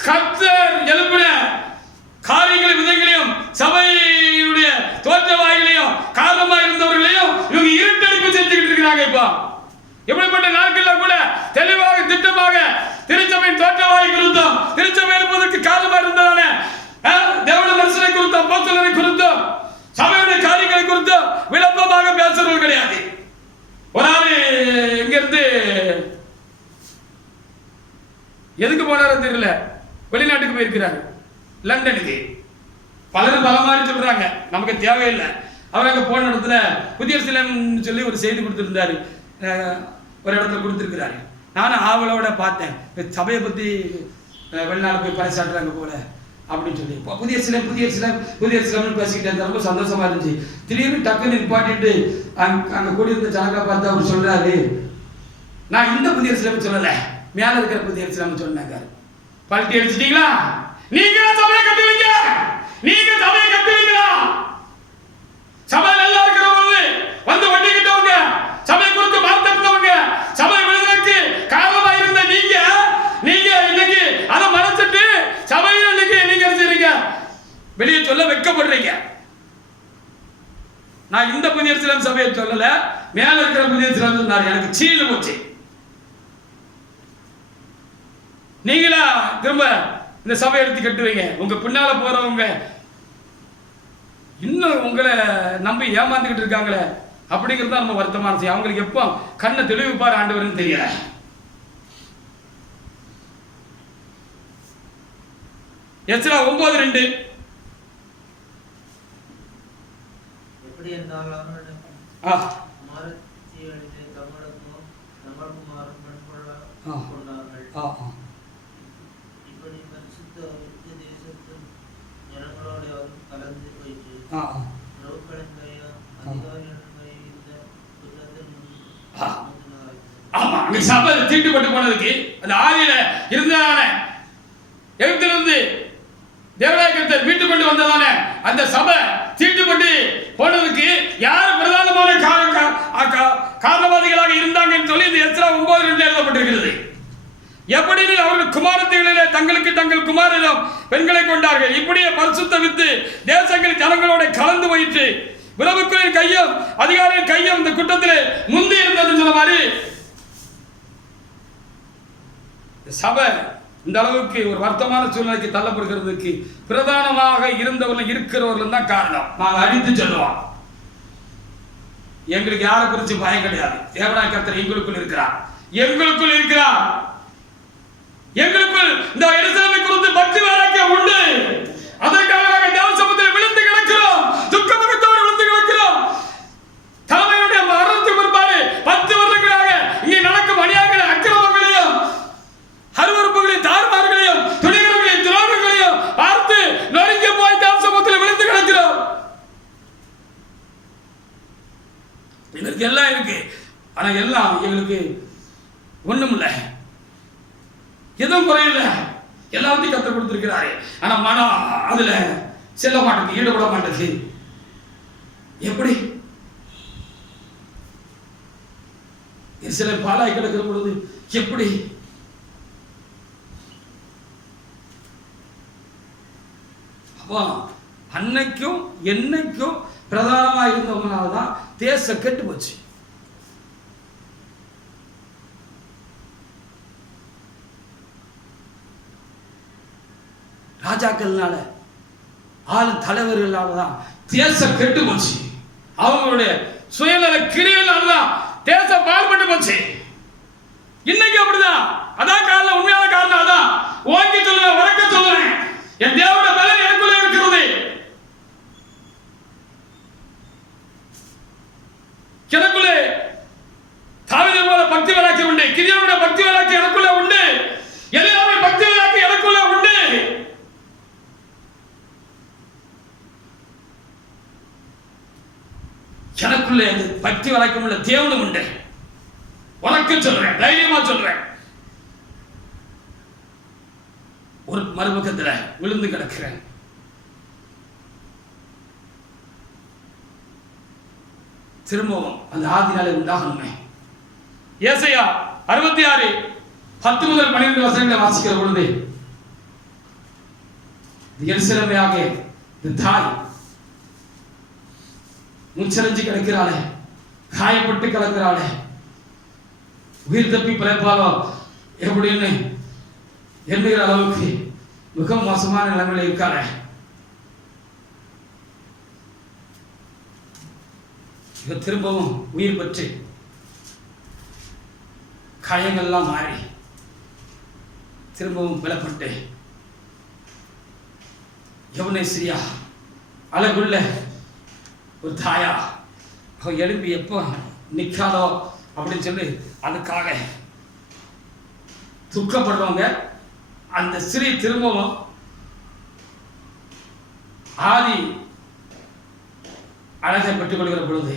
கர்த்தர் எழுப்பின காரியங்களை விதைகளையும் சபையுடைய தோற்றவாய்களையும் காரணமாக இருந்தவர்களையும் இவங்க இருட்டடிப்பு செஞ்சுக்கிட்டு இருக்கிறாங்க. இப்போ எப்படிப்பட்ட நாட்கள்ல கூட தெளிவாக திட்டமாக திருச்சபையின் தோற்றவாய் குறித்தும் திருச்சபை இருப்பதற்கு காரணமாக இருந்ததான தேவனுடைய மனுஷனை குறித்தும் அப்போஸ்தலரை குறித்தும் சபையுடைய காரியங்களை குறித்தும் விளப்பமாக பேசுறது கிடையாது. ஒரு ஆளு இங்க இருந்து எதுக்கு போனாரு தெரியல, வெளிநாட்டுக்கு போயிருக்கிறாரு, லண்டனுக்கு. பலரும் பல மாதிரி சொல்றாங்க, நமக்கு தேவையில்லை. அவர் அங்க போன இடத்துல புதிய சிலம் சொல்லி ஒரு செய்தி கொடுத்திருந்தாரு, ஒரு இடத்துல கொடுத்திருக்கிறாரு. நானும் ஆவலோட பார்த்தேன், சபையை பத்தி வெளிநாடு போய் பறைசாட்டுறாங்க போல அப்படின்னு சொல்லி. புதிய சிலம்னு பேசிக்கிட்டே ரொம்ப சந்தோஷமா இருந்துச்சு. திடீர்னு டக்குன்னு நிப்பாட்டிட்டு அங்க கூடியிருந்த ஜனங்களை பார்த்து அவர் சொல்றாரு, நான் இந்த புதிய சிலம் சொல்லல, மேல இருக்கிற புதிய சிலம் சொன்னாங்க. பல்ட்டி அடிச்சிட்டீங்களா? நீங்க சபையை கட்டுவீங்க, நீங்க சபையை கட்டுவீங்களா? சபை நல்லா இருக்கிறவங்க வந்து வண்டி கிட்டவங்க, சபை குறித்து மாத்தவங்க, சபை விழுதற்கு காரணமா இருந்த நீங்க இன்னைக்கு அதை மறைச்சிட்டு சபையை இன்னைக்கு நீங்க செய்றீங்க, வெளியே சொல்ல வெட்கப்படுறீங்க. நான் இந்த புதிய சிலம் சபையை சொல்லல, மேல இருக்கிற புதிய சிலம் சொன்னார். எனக்கு சீழ போச்சு. நீங்களா திரும்ப இந்த சபை எடுத்து கட்டுவீங்க, உங்க பின்னால போறவங்க இன்னும் உங்களை நம்பி ஏமாந்துகிட்டு இருக்காங்களே அப்படிங்கிறது தான் நம்ம வருத்தமான செய்யும். அவங்களுக்கு எப்போ கண்ணை தெளிவுப்பார் ஆண்டவர்னு தெரியல. எஸ்ரா 9:2 எப்படி என்றால் அவர்களுடைய மறுஜீவனிலே தங்களுக்கும் நம்மளுக்குமாறும் கொண்டார்கள். இப்படி பரிசுத்த தேசத்தின் ஜனங்களோடு கலந்து போயிட்டு பிரபுக்களின் கையா அதிகாரிகளின் கையில் இந்த குற்றத்தின் ஆமா, அங்க சபை தீட்டுப்பட்டு போனதுக்கு அந்த ஆவியில இருந்தானே எகிப்திலிருந்து தேவனாகிய கர்த்தர் மீட்டு கொண்டு வந்ததான அந்த சபை தீட்டுப்பட்டு போனதுக்கு யார் பிரதானமான காரணவாதிகளாக இருந்தாங்கன்னு சொல்லி இந்த எஸ்ரா 9:2 எழுதப்பட்டிருக்கிறது. எப்படி அவர்கள் குமாரத்திகளிலே தங்களுக்கு தங்கள் குமாரிடம் பெண்களை கொண்டார்கள். இப்படியே பரிசுத்த வித்து தேசங்கள் ஜனங்களோட கலந்து போயிட்டு பிரபுக்களின் கையும் அதிகாரியின் கையும் இந்த குற்றத்திலே முந்தி இருந்ததுன்னு சொன்ன மாதிரி சபை இந்த அளவுக்கு ஒரு வருத்தமான சூழ்நிலைக்கு தள்ளப்படுகிறதுக்கு பிரதானமாக இருந்தவர்கள் இருக்கிறவர்கள் தான் காரணம். நாங்கள் அடித்து சொல்லுவோம், எங்களுக்கு யாரை குறித்து பயம் கிடையாது. தேவனாகிய கர்த்தர் எங்களுக்குள் இருக்கிறார், எங்களுக்குள் இருக்கிறார். எங்களுக்குள் இந்த எருசலேமை குறித்து பக்தி வைராக்கியம் உண்டு. அதற்காக நாங்கள் தேவ சமூகத்தில் விழுந்து கிடக்கிறோம், துக்கமுகத்தோடு விழுந்து கிடக்கிறோம். தலைமையுடைய மரணத்துக்கு பிற்பாடு 10 வருடங்களாக இங்கே நடக்கும் அநியாயங்களை, அக்கிரமங்களையும் அருவருப்புகளையும் தாறுமாறுகளையும் துணிகரங்களையும் துரோகங்களையும் பார்த்து நொறுங்கி போய் தேவ சமூகத்தில் விழுந்து கிடக்கிறோம். எங்களுக்கு எல்லாம் இருக்கு, ஆனா எல்லாம் எங்களுக்கு ஒண்ணும் இல்லை, எதுவும் குறையில்லை, எல்லாத்தையும் கற்றுக் கொடுத்திருக்கிறாரு. ஆனா மனம் அதுல செல்ல மாட்டேங்குது, ஈடுபட மாட்டேங்குது. எப்படி சில பாலாய் கிடக்கிற பொழுது எப்படி அன்னைக்கும் என்னைக்கும் பிரதானமாக இருந்தவங்களால தான் தேசம் கெட்டு போச்சு. ராஜாக்கள்னால ஆளு தலைவர்களால தான் தேசம் கெட்டு போச்சு. அவங்களுடைய சுயநல கிரியையினால தான் தேசம் பாழ்பட்டு போச்சு. இன்னைக்கு அப்படிதான். அதான் காரணம், உண்மையான காரணம் அதான். ஓங்கி சொல்லுவேன், உறக்க சொல்லுவேன், என் தேவனுடைய பலன் எனக்குள்ளே இருக்கிறது. எனக்குள்ளே தாவீதை போல பக்தி விளக்கு உண்டு, கிதியோனுடைய பக்தி விளக்கு எனக்குள்ள உண்டு, எலியாவின் பக்தி விளக்கு எனக்குள்ள உண்டு. எனக்குள்ளே அந்த பக்தி விளக்கம் உள்ள தேவனும் உண்டு. உனக்கு சொல்றேன், தைரியமா சொல்றேன். ஒரு மறுபக்கத்துல விழுந்து கிடக்கிறேன். திரும்பவும் அந்த ஆதினாலே உண்டாகணுமே. ஏசாயா 66 10 முதல் 12 வசனங்களை வாசிக்கிற பொழுது, எருசலேமையாக இந்த தாய் முச்சரிஞ்சு கிடக்கிறாளே, காயப்பட்டு கிடக்கிறாளே, உயிர் தப்பி பிழைப்பாலோ எப்படின்னு எண்ணுகிற அளவுக்கு மிக மோசமான நிலைமையில இருக்காளே. இவ திரும்பவும் உயிர் பெற்று காயங்கள்லாம் மாறி திரும்பவும் பலப்பட்டு யவனேஸ்வரியா அழகுள்ள ஒரு தாயா அவ எழுப்பி எப்போ நிற்காதோ அப்படின்னு சொல்லி அதுக்காக துக்கப்படுறவங்க அந்த ஸ்ரீ திரும்பவும் ஆதி அழகை பெற்றுக் கொள்கிற பொழுது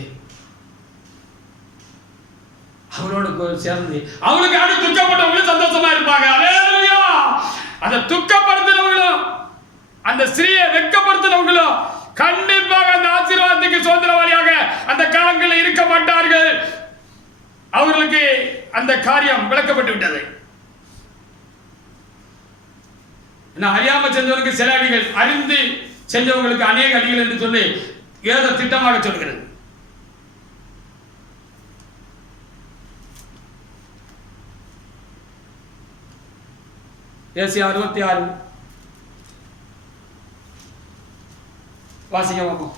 அவளோட சேர்ந்து அவளுக்காக துக்கப்பட்டவங்களும் சந்தோஷமா இருப்பாங்க. அல்லேலூயா. அந்த துக்கப்படுத்தினவங்களும் அந்த ஸ்ரீயை வெட்கப்படுத்தினவங்களும் கண்டிப்பாக அந்த ஆசீர்வாதத்துக்கு சுதந்திரவாளியாக அந்த காலங்களில் இருக்க மாட்டார்கள். அவர்களுக்கு அந்த காரியம் விளக்கப்பட்டு விட்டது. அறியாம செஞ்சவனுக்கு சில அடிகள், அறிந்து செஞ்சவங்களுக்கு அநேக அடிகள் என்று சொல்லி ஏதோ திட்டமாக சொல்கிறது. ஏசாயா 66 வாசிங்க பாப்போம்.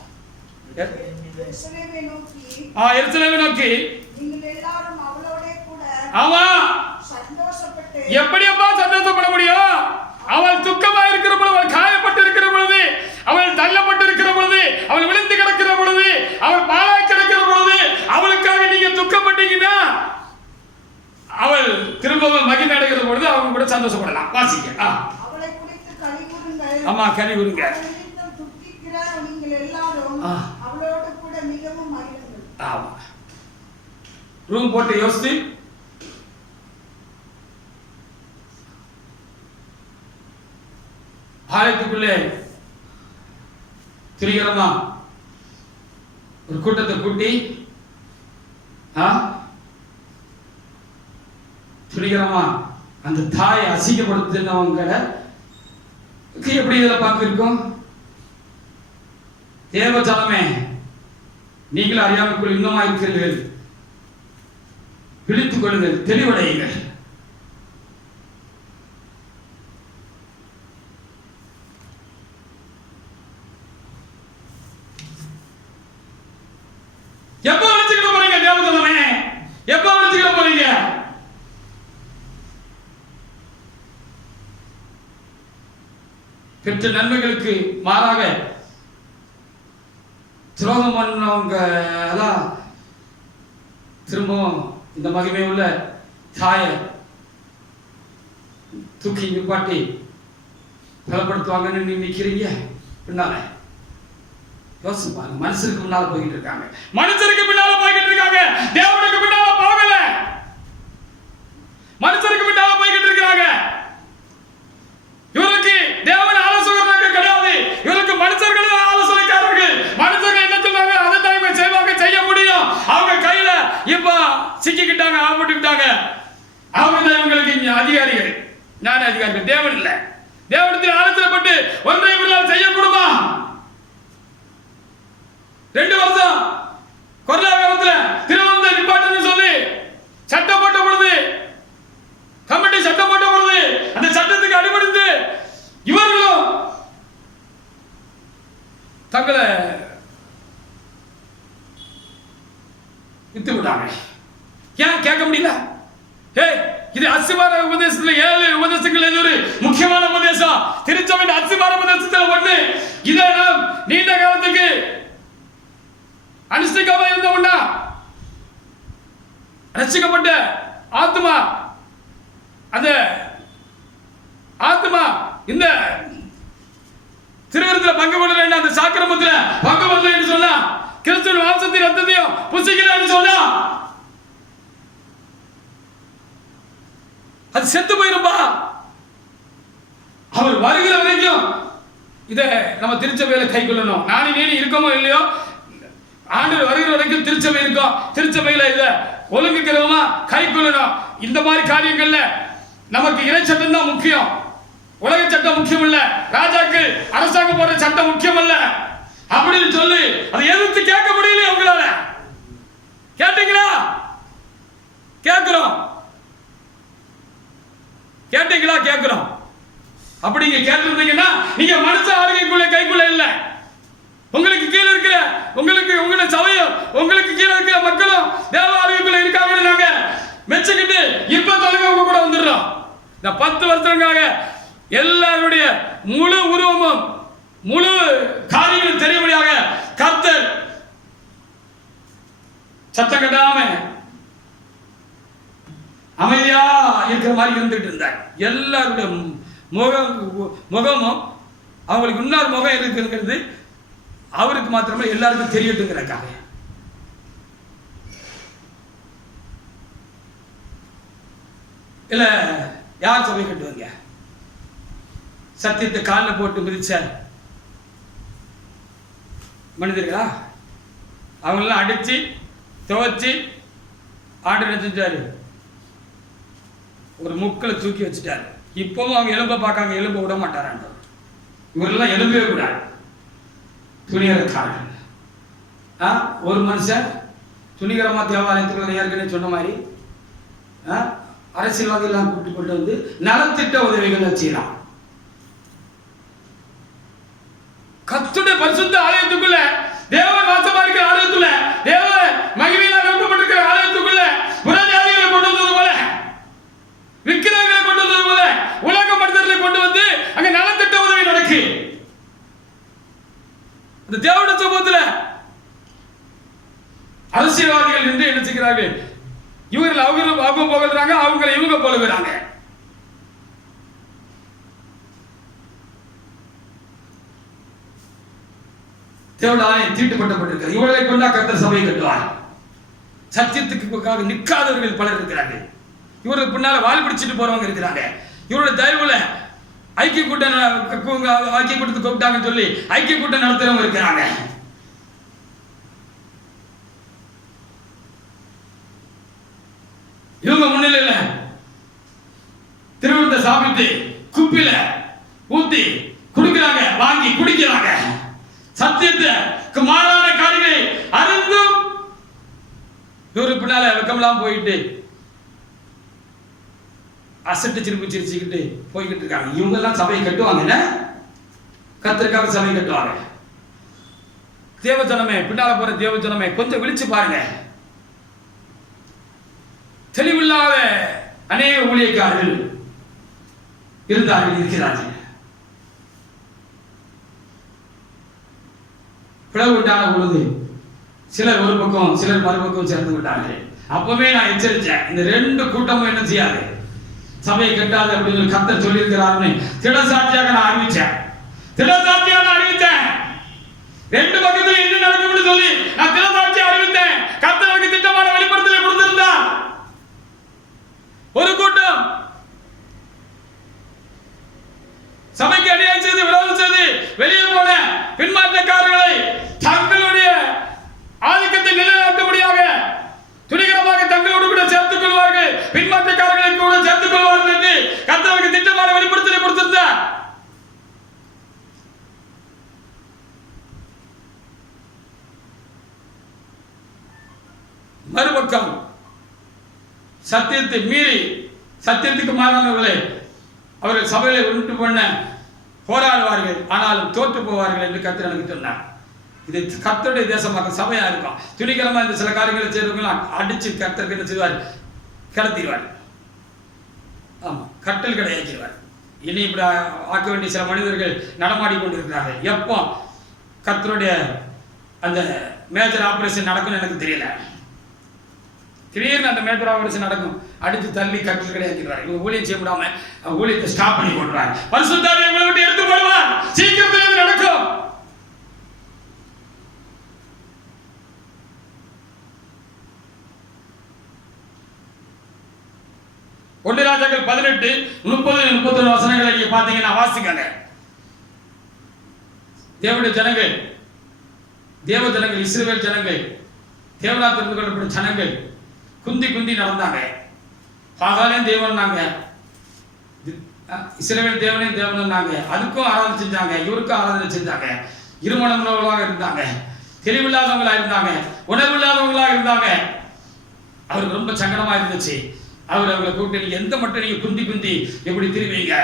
எருசலேமை நோக்கி எருசலேமை நோக்கி நீங்கள் எல்லாரும் அவளோட கூட ஆமா சந்தோஷப்பட்டு எப்படியப்பா சந்தோஷப்பட முடியும்? அவள் துக்கமா இருக்கிற பொழுது, அவள் காயப்பட்டு இருக்கிற பொழுது, அவள் தள்ளப்பட்டு இருக்கிற பொழுது, அவள் விழுந்து கிடக்கிற பொழுது, அவள் பாழாய் கிடக்கிற பொழுது அவளுக்காக நீங்க துக்கப்பட்டீங்கன்னா அவள் திரும்பவும் மகிழ்ச்சி அடைகிற பொழுது அவங்க கூட சந்தோஷப்படலாம். வாசிக்க அவளை குறித்து கலிகூறுங்கள். ஆமா, கலிகூறுங்க. துக்கிக்கிற நீங்கள் எல்லாரும் அவளோடு கூட மிகவும் மகிழுங்கள். ஆமா, ரூம் போட்டு யோசித்து ஆலயத்துக்குள்ளே துணிகரமா ஒரு கூட்டத்தை கூட்டி துணிகரமா அந்த தாயை அசிங்கப்படுத்தினவங்களை எப்படி இதில் பார்க்க இருக்கும்? தேவஜாலமே, நீங்கள் அறியாமைக்குள் இன்னுமா இருக்கிறீர்கள், விழித்துக் கொள்ளுங்கள், தெளிவடையுங்கள். எப்ப விழிச்சுக்கிட போறீங்க? தேவஜாலமே, எப்ப விழிச்சுக்கிட போறீங்க? பெற்ற நன்மைகளுக்கு மாறாக துரோகம் பண்ணவங்க எல்லாம் திரும்பவும் இந்த மகிமை உள்ள தாயை தூக்கி நிப்பாட்டி பலப்படுத்துவாங்கன்னு நீ நிக்கிறீங்க. பின்னால யோசிச்சு பாருங்க. மனுஷருக்கு முன்னால போய்கிட்டு இருக்காங்க, மனுஷருக்கு பின்னால போய்கிட்டு இருக்காங்க, தேவனுக்கு பின்னால போகல, மனுஷருக்கு பின்னால போய்கிட்டு இருக்காங்க. இவருக்கு தேவன் ஆலோசகர்கள் கிடையாது, இவருக்கு மனுஷர்கள் ஆலோசனைக்காரர்கள். மனுஷர்கள் என்ன சொல்றாங்க அதை தான் செய்வாங்க, செய்ய முடியும். அவங்க கையில இப்ப சிக்கிக்கிட்டாங்க, ஆபட்டுக்கிட்டாங்க. அவங்க தான் இவங்களுக்கு அதிகாரிகள், ஞான அதிகாரிகள். தேவன் இல்ல. தேவனத்தில் ஆலோசனைப்பட்டு ஒன்றை இவர்களால் செய்யக்கூடுமா? 2 வருஷம் கொரோனாகாலத்துல திருவனந்தபுரம் நிப்பாட்டுன்னு சொல்லி சட்டம் போட்ட பொழுது, கமிட்டி சட்டம் போட்ட பொழுது அந்த சட்டத்துக்கு அடிபணிந்து இவர்களும் இது அஸ்திபார உபதேசத்துல 7 உபதேசங்கள் இது ஒரு முக்கியமான உபதேசம். திருச்சபையின் அஸ்திபார உபதேசத்துல ஒண்ணு. இதை நாம் நீண்ட காலத்துக்கு அனுஷ்டிக்காம இருந்தோம்னா ரட்சிக்கப்பட்ட ஆத்மா, அந்த ஆத்மா இந்த திருவிருந்தில் பங்கு கொள்ளல, அந்த சாக்கிரமத்தில் பங்கு கொள்ளல சொன்னா, கிறிஸ்துவின் மாம்சத்தையும் ரத்தத்தையும் புசிக்கலன்னு சொன்னா அது செத்து போயிருப்பா. அவர் வருகிற வரைக்கும் இதை நம்ம திருச்சபையில கை கொள்ளணும். நானே நீடி இருக்கமோ இல்லையோ, ஆண்டு வருகிற வரைக்கும் திருச்சபை இருக்கும். திருச்சபையில இதை ஒழுங்குக்கிறவமா கை கொள்ளணும். இந்த மாதிரி காரியங்கள்ல நமக்கு இறை சட்டம் தான் முக்கியம். உலக சட்டம் முக்கியம் இல்ல, ராஜாக்கு அரசாங்கம் போடுற சட்டம் முக்கியம் இல்ல அப்படின்னு சொல்லி அதை எதிர்த்து கேட்க முடியல. உங்களால கேட்டீங்களா? கேட்கிறோம். கேட்டீங்களா? கேட்கிறோம். அப்படி நீங்க கேட்டிருந்தீங்கன்னா நீங்க மனுஷ ஆளுகைக்குள்ள கைக்குள்ள இல்ல. உங்களுக்கு கீழே இருக்கிற உங்களுடைய சபையும் உங்களுக்கு கீழே இருக்கிற மக்களும் தேவ ஆளுகைக்குள்ள இருக்காங்கன்னு நாங்க மெச்சுக்கிட்டு இப்ப தொலைங்க உங்க கூட வந்துடுறோம். இந்த 10 வருஷங்காக எல்லாருடைய முழு உருவமும் முழு காரியங்களும் தெரியும்படியாக கர்த்தர் சத்தம் கட்டாம அமைதியா இருக்கிற மாதிரி இருந்துட்டு இருந்தார். எல்லாருடைய முகமும் அவங்களுக்கு இன்னொரு முகம் இருக்குங்கிறது அவருக்கு மாத்திரமே எல்லாருக்கும் தெரியட்டுங்கிறக்காக. இல்ல யார் சபை கட்டுவாங்க? சத்தியத்தை காலில் போட்டு மிதிச்ச மனிதர்களா? அவங்களெல்லாம் அடிச்சு துவைச்சு ஆண்டு நினைச்சாரு, ஒரு முக்களை தூக்கி வச்சுட்டாரு. இப்பவும் அவங்க எலும்பை பார்க்காங்க, எலும்பை விட மாட்டாரான். இவரெல்லாம் எலும்பவே கூடாது. துணிகரக்காரன் ஒரு மனுஷன் துணிகரமா தேவாலயத்துக்குள்ள ஏற்கனவே சொன்ன மாதிரி அரசியல்வாதிகள்லாம் கூப்பிட்டு கொண்டு வந்து நலத்திட்ட உதவிகள் செய்யலாம். கர்த்தருடைய பரிசுத்த ஆலயத்துக்குள்ள, தேவன் வாசமா இருக்கிற ஆலயத்துக்குள்ள, தேவ மகிமையினால் நிரப்பப்பட்டிருக்கிற ஆலயத்துக்குள்ள புறஜாதிகளை கொண்டு வந்தது போல, விக்கிரகங்களை கொண்டு வந்தது போல உலக மனிதர்களை கொண்டு வந்து அங்க நலத்திட்ட உதவி நடக்கு. அந்த தேவனுடைய சமூகத்துல அரசியல்வாதிகள் நின்று என்ன செய்கிறார்கள்? இவர்கள் அவங்க போகிறாங்க, அவங்களை இவங்க போலுகிறாங்க. தேவனுடைய ஆலயம் தீட்டுப்பட்டப்பட்டிருக்கிறது. இவர்களை கொண்டா கர்த்தர் சபையை கட்டுவார். சத்தியத்துக்கு நிற்காதவர்கள் பலர் இருக்கிறார்கள். இவருக்கு பின்னால வால் பிடிச்சிட்டு போறவங்க இருக்கிறாங்க. இவருடைய தயவுல ஐக்கிய கூட்டத்தை கூப்பிட்டாங்கன்னு சொல்லி ஐக்கிய கூட்டம் நடத்துறவங்க இருக்கிறாங்க. இவங்க முன்னிலையில திருவிழத்தை சாப்பிட்டு குப்பில ஊத்தி குடிக்கிறாங்க, வாங்கி குடிக்கிறாங்க. சத்தியத்துக்கு மாறான காரியங்களை அறிந்தும் இவருக்கு பின்னால வெக்கமெல்லாம் போயிட்டு அசட்டு சிரிப்பு சிரிச்சுக்கிட்டு போய்கிட்டு இருக்காங்க. இவங்க எல்லாம் சபையை கட்டுவாங்க, கர்த்தருக்காக சபையை கட்டுவாங்க. தேவஜனமே, பின்னால போற தேவஜனமே, கொஞ்சம் விழிச்சு பாருங்க. தெளிவில்லாத அநேக ஊழியக்காரர்கள் இருந்தார்கள், இருக்கிறார்கள். பிளவு உண்டான பொழுது சிலர் ஒரு பக்கம் சிலர் மறுபக்கம் சேர்ந்து விட்டார்கள். அப்பவே நான் எச்சரித்தேன், இந்த 2 கூட்டமும் என்ன செய்யாது, சபையை கட்டாது அப்படின்னு கர்த்தர் சொல்லியிருக்கிறாருன்னு திடசாட்சியாக நான் அறிவிச்சேன். 2 பக்கத்துல என்ன நடக்கும்னு சொல்லி நான் திடசாட்சியாக அறிவித்தேன். கர்த்தருக்கு திட்டமான வெளிப்படுத்தலை கொடுத்திருந்தார். ஒரு கூட்டம் சபைக்கு அநியாயம் செய்து விரோதம் செய்து வெளியே போன பின்மாற்றக்காரர்களை தங்களுடைய ஆதிக்கத்தை நிலைநாட்டும்படியாக துணிகரமாக தங்களோடு கூட சேர்த்துக் கொள்வார்கள், பின்மாற்றக்காரர்களை கூட சேர்த்துக் கொள்வார்கள் என்று கர்த்தருக்கு திட்டமான வெளிப்படுத்தலை கொடுத்திருந்தார். மறுபக்கம் சத்தியத்தை மீறி சத்தியத்துக்கு மாறானவர்களை அவர்கள் சபையில உண்டு பண்ண போராடுவார்கள், ஆனாலும் தோற்று போவார்கள் என்று கர்த்தர் எனக்கு சொன்னார். இது கர்த்தருடைய தேசமாக சபையா இருக்கும். துணிகரமா இந்த சில காரியங்களை செய்யறவங்க அடிச்சு கர்த்தருக்கு என்ன செய்வார், கிளத்திடுவார். ஆமாம், கட்டல் கிடையாக்கிறார். இனி இப்படி ஆக்க வேண்டிய சில மனிதர்கள் நடமாடி கொண்டிருக்கிறார்கள். எப்போ கர்த்தருடைய அந்த மேஜர் ஆபரேஷன் நடக்கும்னு எனக்கு தெரியல. திடீர்னு அந்த மேஜர் ஆபரேஷன் நடக்கும், அடித்து தள்ளி கட்டல் கிடையாக்கிறார். இவங்க ஊழியம் செய்ய முடியாம ஊழியத்தை ஸ்டாப் பண்ணி கொண்டுறார். பரிசுத்த ஆவியை உங்களை விட்டு எடுத்து போடுவார். சீக்கிரத்தில் இது நடக்கும். ஒன்று ராஜாக்கள் 18:30-31 வசனங்களை நீங்க பாத்தீங்கன்னா வாசிக்கங்க. தேவனுடைய ஜனங்கள், தேவ ஜனங்கள், இஸ்ரவேல் ஜனங்கள், தேவனால் தெரிந்து கொள்ளப்பட்ட ஜனங்கள் குந்தி குந்தி நடந்தாங்க. பாகாலையும் தேவன்னாங்க, இஸ்ரவேல் தேவனையும் தேவனாங்க. அதுக்கும் ஆராதனை செஞ்சாங்க, இவருக்கும் ஆராதனை செஞ்சாங்க. இருமணங்களா இருந்தாங்க, தெளிவில்லாதவங்களா இருந்தாங்க, உணர்வில்லாதவங்களா இருந்தாங்க. அவருக்கு ரொம்ப சங்கடமா இருந்துச்சு. அவங்களை கூப்பிட்டு நீங்க எந்த மட்டும் நீங்க குந்தி குந்தி எப்படி திருவீங்க?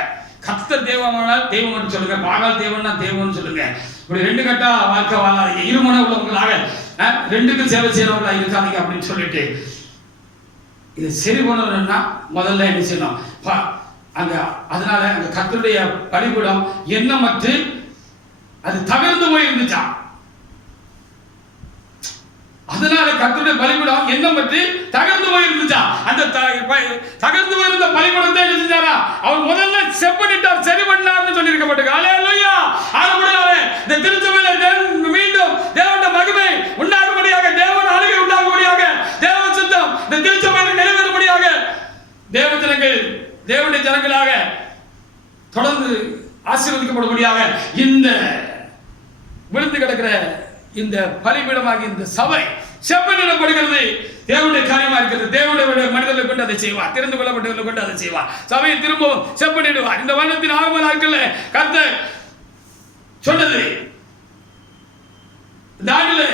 கர்த்தர் தேவமானால் தெய்வம் மட்டும் சொல்லுங்க, பாகால் தேவன்னா தேவம்னு சொல்லுங்க. இப்படி ரெண்டு கட்டா வாழ்க்கை வாழாதீங்க, இருமண உள்ளவங்களாக ரெண்டுக்கும் சேவை செய்யறவங்களா இருக்காதீங்க அப்படின்னு சொல்லிட்டு இது சரி பண்ணணும்னா முதல்ல என்ன செய்யணும்? அங்க அதனால அங்க கர்த்தருடைய பலிபீடம் எண்ணமற்று அது தகர்ந்து போய் இருந்துச்சா. அதனால கர்த்தருடைய பலிபீடம் எண்ணம் பற்றி தகர்ந்து போயிருந்துச்சா. அந்த தகர்ந்து போயிருந்த பலிபீடத்தை என்ன செஞ்சாரா? அவர் முதல்ல செப்பனிட்டார், சரி பண்ணார்னு சொல்லி இருக்கப்பட்டிருக்கு. அல்லேலூயா. ஆனபடியாலே இந்த திருச்சபையில மீண்டும் தேவனுடைய மகிமை உண்டாகும்படியாக, தேவன் ஆளுகை உண்டாகும்படியாக, தேவ சித்தம் இந்த திருச்சபையில் நிறைவேறும்படியாக தேவ ஜனங்கள் தேவனுடைய ஜனங்களாக தொடர்ந்து ஆசீர்வதிக்கப்படும்படியாக இந்த விழுந்து கிடக்கிற இந்த பலிபீடமாகி இந்த சபை செப்பனிடப்படுகிறது. தேவனுடைய காரியமா இருக்கிறது. தேவனுடைய மனிதர்களை கொண்டு அதை செய்வார், தெரிந்து கொள்ளப்பட்டவர்களை கொண்டு அதை செய்வார். சபையை திரும்பவும் செப்பனிடுவார். இந்த வருடத்தின் ஆரம்ப நாட்கள்ல கர்த்தர் சொன்னது, இந்த ஆண்டில்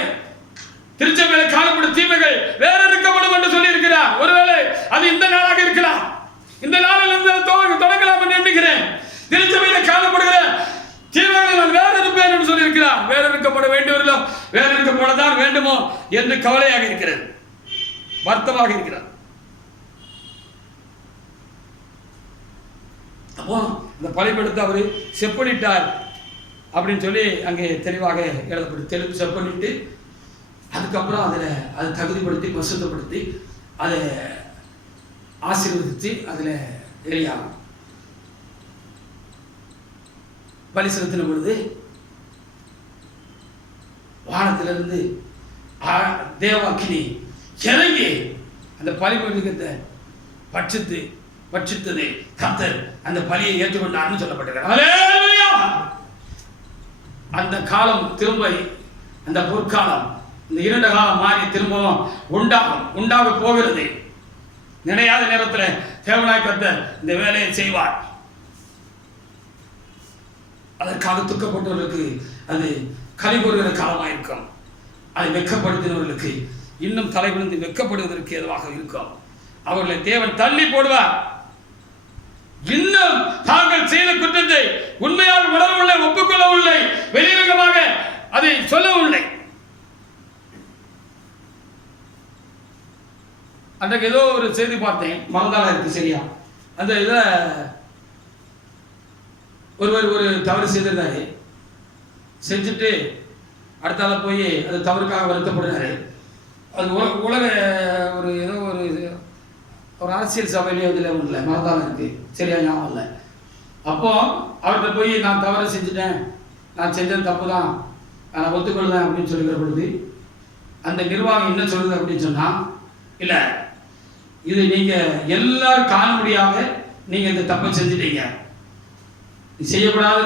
திருச்சபையில் காணப்படும் தீமைகள் வேற இருக்கப்படும் என்று சொல்லி இருக்கிறார். ஒருவேளை அது இந்த நாளாக இருக்கலாம். இந்த நாளில் இருந்து தொடங்கலாம் என்று எண்ணுகிறேன். திருச்சபையில் காணப்படுகிற தீமைகளை நான் வேற இருப்பேன் என்று சொல்லி இருக்கிறார். வேற இருக்கப்பட வேண்டியவர்களும் வேற இருக்கப்படத்தான் வேண்டுமோ என்று கவலையாக இருக்கிறது, வருத்தமாக இருக்கிறார். அப்போ இந்த பலிபீடத்தை அவரு செப்பனிட்டார் அப்படின்னு சொல்லி அங்கே தெளிவாக எழுதப்பட்டு செப்பனிட்டு அதுக்கப்புறம் அதில் அதை தகுதிப்படுத்தி பரிசுத்தப்படுத்தி அதை ஆசீர்வதித்து அதில் எலியா பலி செலுத்தின பொழுது வானத்திலிருந்து தேவாக்கினி இறங்கி அந்த பலிபீடத்தை பட்சித்தது கர்த்தர் அந்த பலியை ஏற்றுக்கொண்டார்னு சொல்லப்பட்டிருக்கிறார். அந்த காலம் திரும்ப, அந்த பொற்காலம், இந்த இருண்ட காலம் மாறி திரும்பவும் உண்டாக போகிறது. நினையாத நேரத்தில் தேவனாய் கர்த்தர் இந்த வேலையை செய்வார். அதற்காக துக்கப்பட்டவர்களுக்கு அது கலிகூறுகிற காலமாக இருக்கும். அதை வெட்கப்படுத்தினவர்களுக்கு இன்னும் தலை விழுந்து வெட்கப்படுவதற்கு எதுவாக இருக்கும். அவர்களை தேவன் தள்ளி போடுவார். இன்னும் தாங்கள் செய்த குற்றத்தை உண்மையாக உணரவில்லை, ஒப்புக்கொள்ளவில்லை, வெளிரங்கமாக அதை சொல்லவில்லை. அன்றைக்கு ஏதோ ஒரு செய்தி பார்த்தேன், மறந்தாலும் இருக்கு சரியா. அந்த இதை ஒருவர் ஒரு தவறு செய்திருந்தாரு, செஞ்சுட்டு அடுத்தால போய் அது தவறுக்காக வருத்தப்படுறாரு. அது உலக ஒரு ஏதோ ஒரு அரசியல் சபையிலேயே அதில் ஒன்றும் மறந்தாலும் இருக்கு சரியா, ஞாபகம் இல்லை. அப்போ அவர்கிட்ட போய் நான் தவறு செஞ்சுட்டேன், நான் செஞ்சது தப்பு தான், நான் ஒத்துக்கொள்ளுவேன் அப்படின்னு சொல்லிக்கிற பொழுது அந்த நிர்வாகம் என்ன சொல்லுது அப்படின்னு சொன்னா, இல்லை இது நீங்க எல்லாரும் காணும்படியாக நீங்க இந்த தப்பை செஞ்சுட்டீங்க, செய்யக்கூடாத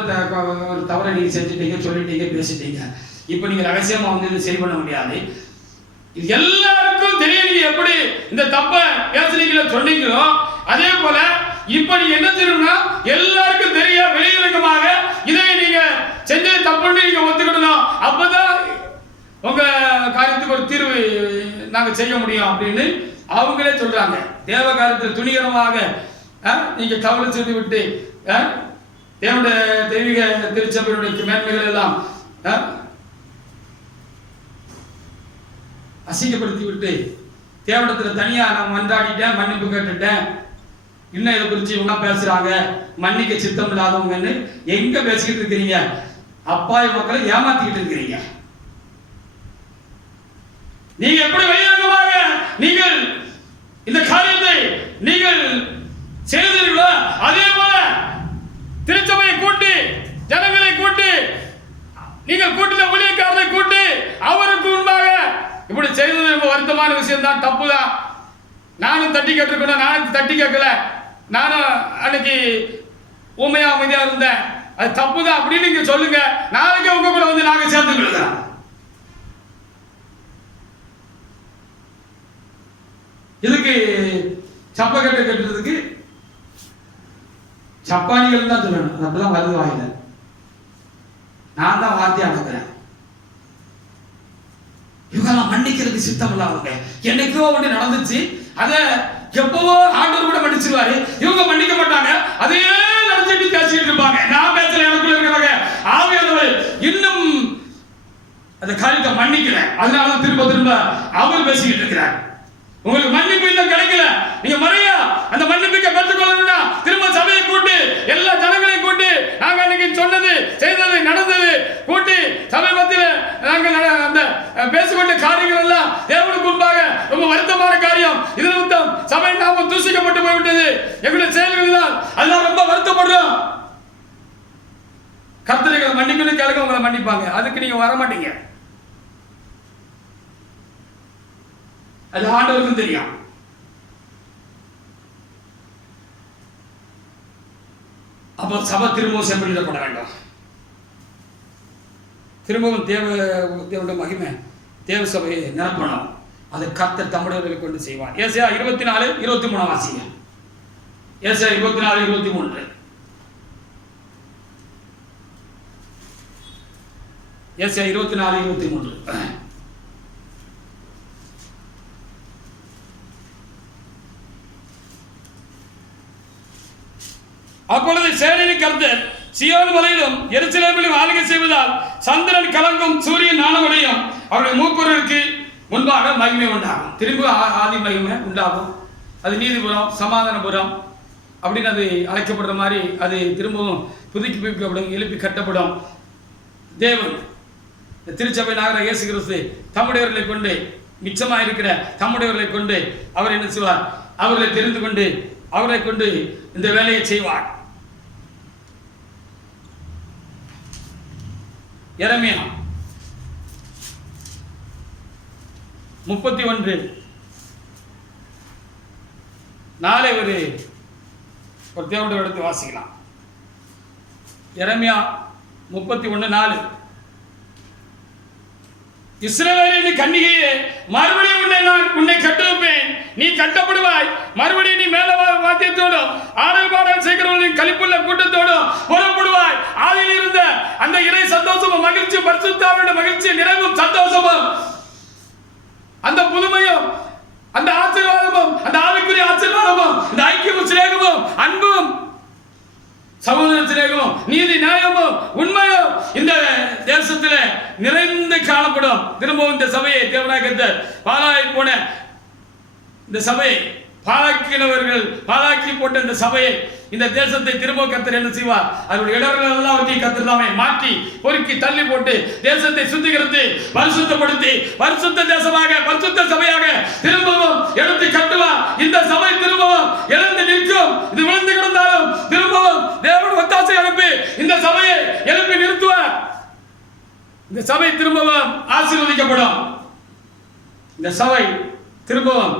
ஒரு தவறை நீங்க செஞ்சுட்டீங்க, சொல்லிட்டீங்க, பேசிட்டீங்க. இப்போ நீங்க ரகசியமா வந்து இதை சரி பண்ண முடியாது. இது எல்லாருக்கும் தெரியும். நீங்க எப்படி இந்த தப்பை பேசுறீங்களோ சொன்னீங்களோ அதே போல இப்ப நீங்க என்ன செய்யணும்னா எல்லாருக்கும் தெரிய வெளியிறக்கமாக இதை நீங்க செஞ்சது தப்புன்னு நீங்க ஒத்துக்கிடணும். அப்பதான் உங்க காரியத்துக்கு ஒரு தீர்வு நாங்க செய்ய முடியும் அப்படின்னு அவங்களே சொல்றாங்க. தேவ காரியத்தில் துணிகரமாக நீங்க கவலை செய்து விட்டு தேவனுடைய தெய்வீக திருச்சபையுடைய மேன்மைகள் எல்லாம் அசிங்கப்படுத்தி விட்டு தேவனிடத்தில் தனியாக நான் மன்றாடிட்டேன், மன்னிப்பு கேட்டுட்டேன், இன்னும் இதை குறித்து இவங்க பேசுறாங்க, மன்னிக்க சித்தம் இல்லாதவங்கன்னு எங்க பேசிக்கிட்டு இருக்கிறீங்க? அப்பாவி மக்களை ஏமாத்திக்கிட்டு இருக்கிறீங்க. நீங்க எப்படி வெளியேறமாக நீங்கள் இந்த காரியத்தை நீங்கள் செய்தீர்களோ அதே போல திருச்சபையை கூட்டி, ஜனங்களை கூட்டி, நீங்கள் கூட்டின ஊழியக்காரரை கூட்டி அவருக்கு முன்பாக இப்படி செய்தது ரொம்ப வருத்தமான விஷயம் தான், தப்பு தான். நானும் தட்டி கேட்டிருக்கணும், நானும் தட்டி கேட்கல, நானும் அன்னைக்கு உண்மையா அமைதியா இருந்தேன், அது தப்பு தான் அப்படின்னு நீங்க சொல்லுங்க. நாளைக்கு உங்க கூட வந்து நாங்க சேர்ந்து கொள்ளுறோம். இதுக்கு சப்ப கட்ட கட்டுறதுக்கு சப்பானிகள் தான் சொல்லணும். அப்படிதான் வருது வாயில. நான் தான் வார்த்தையை அடக்குறேன். இவங்கெல்லாம் மன்னிக்கிறதுக்கு சித்தம் இல்லாதவங்க. என்னைக்கோ ஒன்று நடந்துச்சு, அதை எப்பவோ ஆண்டவர் கூட மன்னிச்சிருவாரு, இவங்க மன்னிக்க மாட்டாங்க, அதையே நடந்துட்டு பேசிட்டு இருப்பாங்க. நான் பேசல, எனக்குள்ள இருக்கிறாங்க ஆவியானவர் இன்னும் அந்த காரியத்தை மன்னிக்கல, அதனால திரும்ப திரும்ப அவர் பேசிக்கிட்டு இருக்கிறார். உங்களுக்கு மன்னிப்பு இன்னும் கிடைக்கல, நீங்க மறையா அந்த மன்னிப்புக்கு பெற்றுக்கொள்ளணும்னா திரும்ப சபையை கூட்டி, எல்லா ஜனங்களையும் கூட்டி, நாங்க அன்னைக்கு சொன்னது செய்தது நடந்தது கூட்டி சபை மத்தியில் நாங்கள் அந்த பேசிக்கொண்ட காரியங்கள் எல்லாம் தேவனுக்கு முன்பாக ரொம்ப வருத்தமான காரியம். இது நிமித்தம் சபை நாம தூசிக்கப்பட்டு போய்விட்டது, எங்களுடைய செயல்கள் தான், அதெல்லாம் ரொம்ப வருத்தப்படுறோம். கர்த்தர்களை மன்னிக்கணும் கேளுங்க, உங்களை மன்னிப்பாங்க. அதுக்கு நீங்க வர மாட்டீங்க, அது ஆண்டவருக்கும் தெரியும். அப்போ சபை திரும்பவும் செப்பனிடப்பட வேண்டும். திரும்பவும் தேவனுடைய மகிமை தேவ சபையை நிரப்பணும். அதை கர்த்தர் தம்முடையவர்களை கொண்டு செய்வார். ஏசாயா 24:23 வாசிங்க. ஏசாயா 24:23. ஏசாயா 24:23. அப்பொழுது சேனையின் கர்த்தர் சீயோன் மலையிலும் எருசலேமிலும் ஆளுகை செய்வதால் சந்திரன் கலங்கும், சூரியன் நாணமடையும், அவருடைய மூப்பொருளுக்கு முன்பாக மகிமை உண்டாகும். திரும்ப ஆதி மகிமை உண்டாகும். அது நீதிபுரம், சமாதானபுரம் அப்படின்னு அது அழைக்கப்படுற மாதிரி அது திரும்பவும் புதுப்பிக்கப்படும், எழுப்பி கட்டப்படும். தேவன் திருச்சபை நகர இயேசு கிறிஸ்து தம்முடையவர்களை கொண்டு, மிச்சமாக இருக்கிற தம்முடையவர்களை கொண்டு அவர் என்ன செய்வார்? அவர்களை தெரிந்து கொண்டு அவரை கொண்டு இந்த வேலையை செய்வார். எரேமியா 31:4 ஒரு தேவனுடைய எடுத்து வாசிக்கலாம். எரேமியா 31:4. இஸ்ரவேலின் கன்னிகையே, மறுபடியும் உன்னை கட்டுவிப்பேன், நீ கட்டப்படுவாய். மறுபடியும் நீ மேல வாத்தியத்தோடும் ஆடல் பாடல் செய்கிறவர்களின் களிப்புள்ள கூட்டத்தோடும் புறப்படுவாய். ஆதியில் இருந்த அந்த இறை சந்தோஷமும் மகிழ்ச்சி, பரிசுத்தாவினுடைய மகிழ்ச்சி, நிறைவும் சந்தோஷமும், அந்த புதுமையும், அந்த ஆசீர்வாதமும், அந்த ஆவிக்குரிய ஆசீர்வாதமும், இந்த ஐக்கியமும் சிநேகமும் அன்பும் சகோதர சிநேகமும் நீதி நியாயமும் உண்மையும் இந்த தேசத்தில் நிறைந்து காணப்படும். திரும்பவும் இந்த சபையை தேவனாக பாழாகி போன இந்த சபையை, பாழாக்கினவர்கள் பாழாக்கி போட்ட இந்த சபையை, இந்த தேசத்தை திரும்ப கர்த்தர் என்ன செய்வார்? அவருடைய இடர்கள் எல்லாவற்றையும் கர்த்தர் தாமே மாற்றி பொறுக்கி தள்ளி போட்டு தேசத்தை சுத்திகரித்து பரிசுத்தப்படுத்தி பரிசுத்த தேசமாக, பரிசுத்த சபையாக திரும்பவும் எடுத்து கட்டுவார். இந்த சபை திரும்பவும் எழுந்து நிற்கும். இது விழுந்து கிடந்தாலும் திரும்பவும் தேவன் ஒத்தாசை அனுப்பி இந்த சபையை எழுப்பி நிறுத்துவார். இந்த சபை திரும்பவும் ஆசீர்வதிக்கப்படும். இந்த சபை திரும்பவும்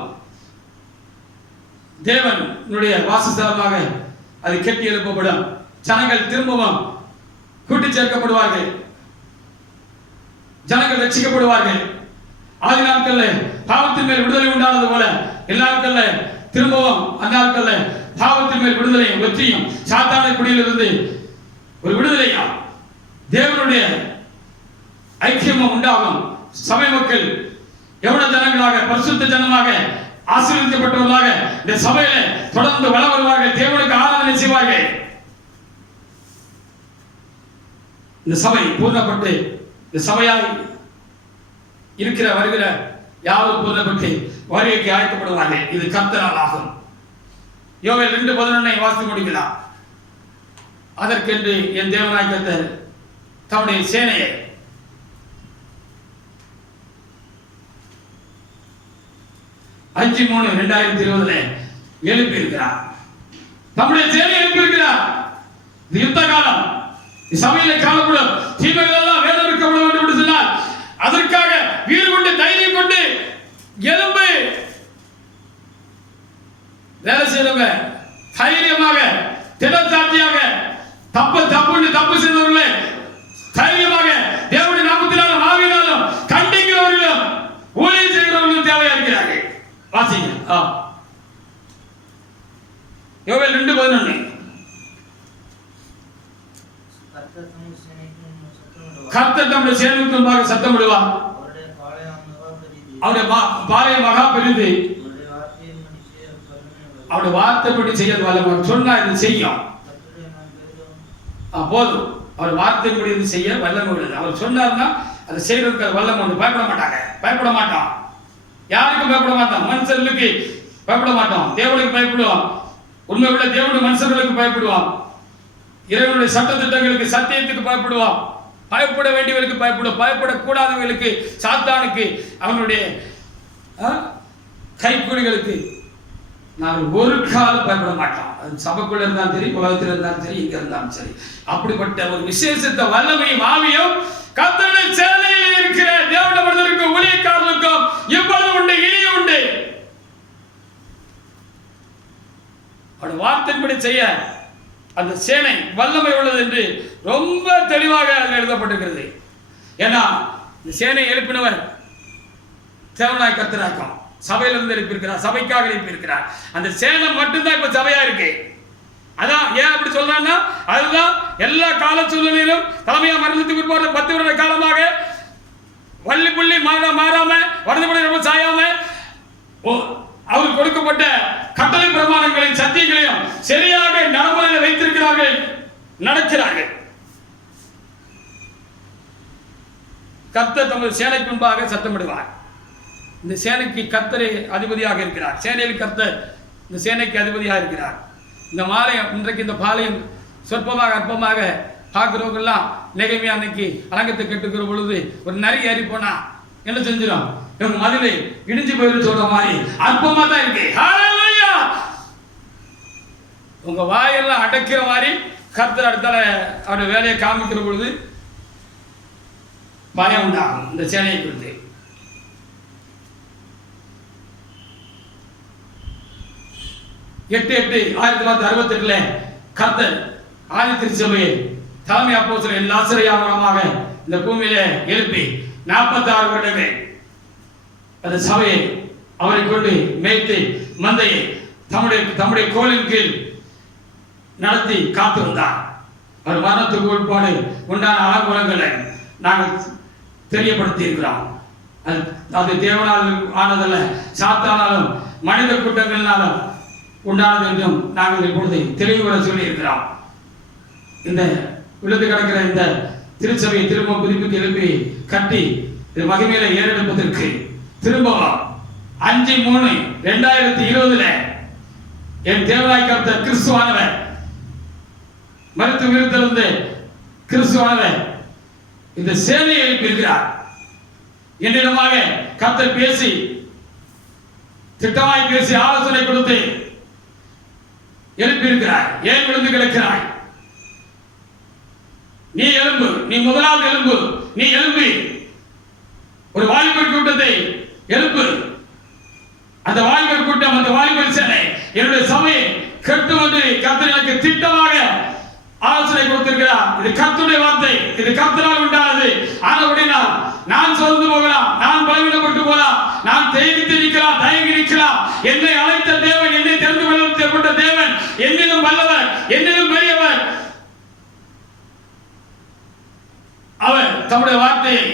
தேவனுடைய வாசஸ்தலமாக அது கட்டி எழுப்பப்படும். ஜனங்கள் திரும்பவும் கூட்டி சேர்க்கப்படுவார்கள், ஜனங்கள் ரட்சிக்கப்படுவார்கள். ஆதி நாட்கள்ல பாவத்தின் மேல் விடுதலை உண்டானது போல எல்லா நாட்கள்ல திரும்பவும் அந்த நாட்கள்ல பாவத்தின் மேல் விடுதலையும் வெற்றியும் சாத்தான குடியிலிருந்து ஒரு விடுதலையா தேவனுடைய ஐக்கியமும் உண்டாகும். சபை மக்கள் எவ்வளவு ஜனங்களாக, பரிசுத்த ஜனமாக, ஆசீர்வதிக்கப்பட்டவர்களாக இந்த சபையில தொடர்ந்து வளம் வருவார்கள். தேவனுக்கு ஆராதனை செய்வார்கள். இந்த சபை பூர்ணப்பட்டு இந்த சபையால் இருக்கிற வருகிற யாரும் பூர்ணப்பட்டு வருகைக்கு அழைக்கப்படுவார்கள். இது கர்த்தரால் ஆகும். யோவேல் 2:11 வாசித்து முடிக்கலாம். அதற்கென்று என் தேவனாகிய கர்த்தர் தம்முடைய சேனையை 5/3/2020 எழுப்பி இருக்கிறார். தம்முடைய சேனை எழுப்பி இருக்கிறார். இது யுத்த காலம். சபையில காணப்படும் தீமைகள் எல்லாம் வேதனைக்கப்பட வேண்டும் என்று சொன்னால் அதற்காக வீறு கொண்டு தைரியம் கொண்டு எழும்பு வேலை செய்யறவங்க தைரியமாக திடச்சாட்சியாக தப்பு செய்தவர்களே தைரியமாக தேவனுடைய நாமத்தினாலும் ஆவியினாலும் கண்டிக்கிறவர்களும் ஊழியம் செய்கிறவர்களும் தேவையா இருக்கிறார்கள். வாசிங்க. யோவேல் 2:11 கர்த்தர் தம்முடைய சேனைக்கு முன்பாக சத்தமிடுவார். அவருடைய பாளையம் மகா பெரிது. அவருடைய வார்த்தைப்படி செய்ய வல்லவர். சொன்னா இது செய்யும். போதும். அவர் வார்த்தைப்படி இது செய்ய வல்லமை உள்ளது. அவர் சொன்னார்னா அதை செய்யறதுக்கு வல்லமை உண்டு. பயப்பட மாட்டாங்க. பயப்பட மாட்டோம். யாருக்கும் பயப்பட மாட்டோம். மனுஷர்களுக்கு பயப்பட மாட்டோம். தேவனுக்கு பயப்படுவோம். உண்மை உள்ள தேவனுடைய மனுஷர்களுக்கு பயப்படுவோம். இறைவனுடைய சட்ட திட்டங்களுக்கு சத்தியத்துக்கு பயப்படுவோம். பயப்பட வேண்டியவர்களுக்கு பயப்படுவோம். பயப்படக்கூடாதவர்களுக்கு சாத்தானுக்கு அவனுடைய கைக்கூலிகளுக்கு நாங்கள் ஒரு காலம் பயப்பட மாட்டோம். அது சபைக்குள்ள இருந்தாலும் சரி, உலகத்தில் இருந்தாலும் சரி, இங்க இருந்தாலும் சரி. அப்படிப்பட்ட ஒரு விசேஷத்த வல்லமையும் ஆவியும் கர்த்தருடைய சேனையில் இருக்கிற தேவனுடைய மனிதருக்கும் ஊழியக்காரர்களுக்கும் எப்பொழுது உண்டு, இனியும் உண்டு. அவருடைய வார்த்தைப்படி செய்ய அந்த சேனை வல்லமை உள்ளது என்று ரொம்ப தெளிவாக அதில் எழுதப்பட்டிருக்கிறது. ஏன்னா இந்த சேனை எழுப்பினவர் தேவனாய் கர்த்தராக்கம் சபையிலிருந்து எழுப்பியிருக்கிறார். சபைக்காக எழுப்பியிருக்கிறார். அந்த சேனை மட்டும்தான் இப்ப சபையா இருக்கு. அதான் ஏன் அப்படி சொல்றாங்கன்னா அதுதான் எல்லா கால சூழ்நிலையிலும் தலைமையா மரணத்துக்கு பிற்பாடு 10 வருட காலமாக வள்ளி புள்ளி மாறாம வடதுபடி ரொம்ப சாயாம அவருக்கு கொடுக்கப்பட்ட கட்டளை பிரமாணங்களையும் சத்தியங்களையும் சரியாக நடைமுறையில் வைத்திருக்கிறார்கள், நடக்கிறார்கள். கர்த்தர் தமது சேனைக்கு முன்பாக சத்தமிடுவார். இந்த சேனைக்கு கர்த்தரே அதிபதியாக இருக்கிறார். சேனையில் கர்த்தர் இந்த சேனைக்கு அதிபதியாக இருக்கிறார். இந்த மாலயம் இன்றைக்கு இந்த பாளையம் சொற்பமாக அற்பமாக பார்க்கிறவங்கெல்லாம் நெகமையா அன்னைக்கு அலங்கத்தை கட்டுக்கிற பொழுது ஒரு நரி ஏறி போனா என்ன செஞ்சிடும்? இவங்க மதிலே இடிஞ்சு போயிருந்து சொல்ற மாதிரி அற்பமா தான் இருக்கு. ஹல்லேலூயா! உங்க வாயெல்லாம் அடைக்கிற மாதிரி கர்த்தர் அடுத்தால அவருடைய வேலையை காமிக்கிற பொழுது பயம் உண்டாகும். இந்த சேனையை குறித்து 8/8/1968 கர்த்தர் ஆதி திருச்சபையை தலைமை அப்போஸ்தலர் லாசரியாமரமாக இந்த பூமியிலே எழுப்பி 46 வருடங்கள் அந்த சபையை அவரை கொண்டு மேய்த்து மந்தையை தம்முடைய கோலின் கீழ் நடத்தி காத்து வந்தார். அவர் மரணத்துக்கு உட்பாடு உண்டான ஆகுலங்களை நாங்கள் தெரியப்படுத்தி இருக்கிறோம். அது தேவனால் ஆனதல்ல, சாத்தானாலும் மனித கூட்டங்களினாலும் உண்டானது என்றும் நாங்கள் இப்பொழுது தெளிவுபட சொல்லி இருக்கிறோம். இந்த விழுந்து கிடக்கிற இந்த திருச்சபையை திரும்ப புதுப்பித்து எழுப்பி கட்டி மகிமையில ஏறெடுப்பதற்கு திரும்பவும் 5/3/2020 என் தேவனாய் கர்த்தர் கிறிஸ்துவானவர் மருத்து விருத்திலிருந்து கிறிஸ்துவானவர் இந்த சேனையை எழுப்பியிருக்கிறார். என்னிடமாக கர்த்தர் பேசி திட்டமாய் பேசி ஆலோசனை கொடுத்து எழுப்பியிருக்கிறார். ஏன் விழுந்து கிடக்கிறாய்? நீ எழும்பு, நீ முதலாவது எழும்பு, நீ எழும்பி ஒரு வாலிபர் கூட்டத்தை எழுப்பு. அந்த வாலிபர் கூட்டம், அந்த வாலிபர் சேனை என்னுடைய சபையை கட்டும் என்று கர்த்தர் எனக்கு திட்டமாக ஆலோசனை கொடுத்திருக்கிறார். இது கர்த்தருடைய வார்த்தை, இது கர்த்தரால் உண்டானது. ஆனபடினால் நான் சோர்ந்து போகலாம், நான் பலவீனப்பட்டு போகலாம், நான் தயங்கி நிற்கலாம். என்னை அழைத்த தேவன், என்னை தெரிந்து கொள்ளப்பட்ட தேவன் என்னிலும் வல்லவர், என்னிலும் பெரியவர். அவர் தம்முடைய வார்த்தையை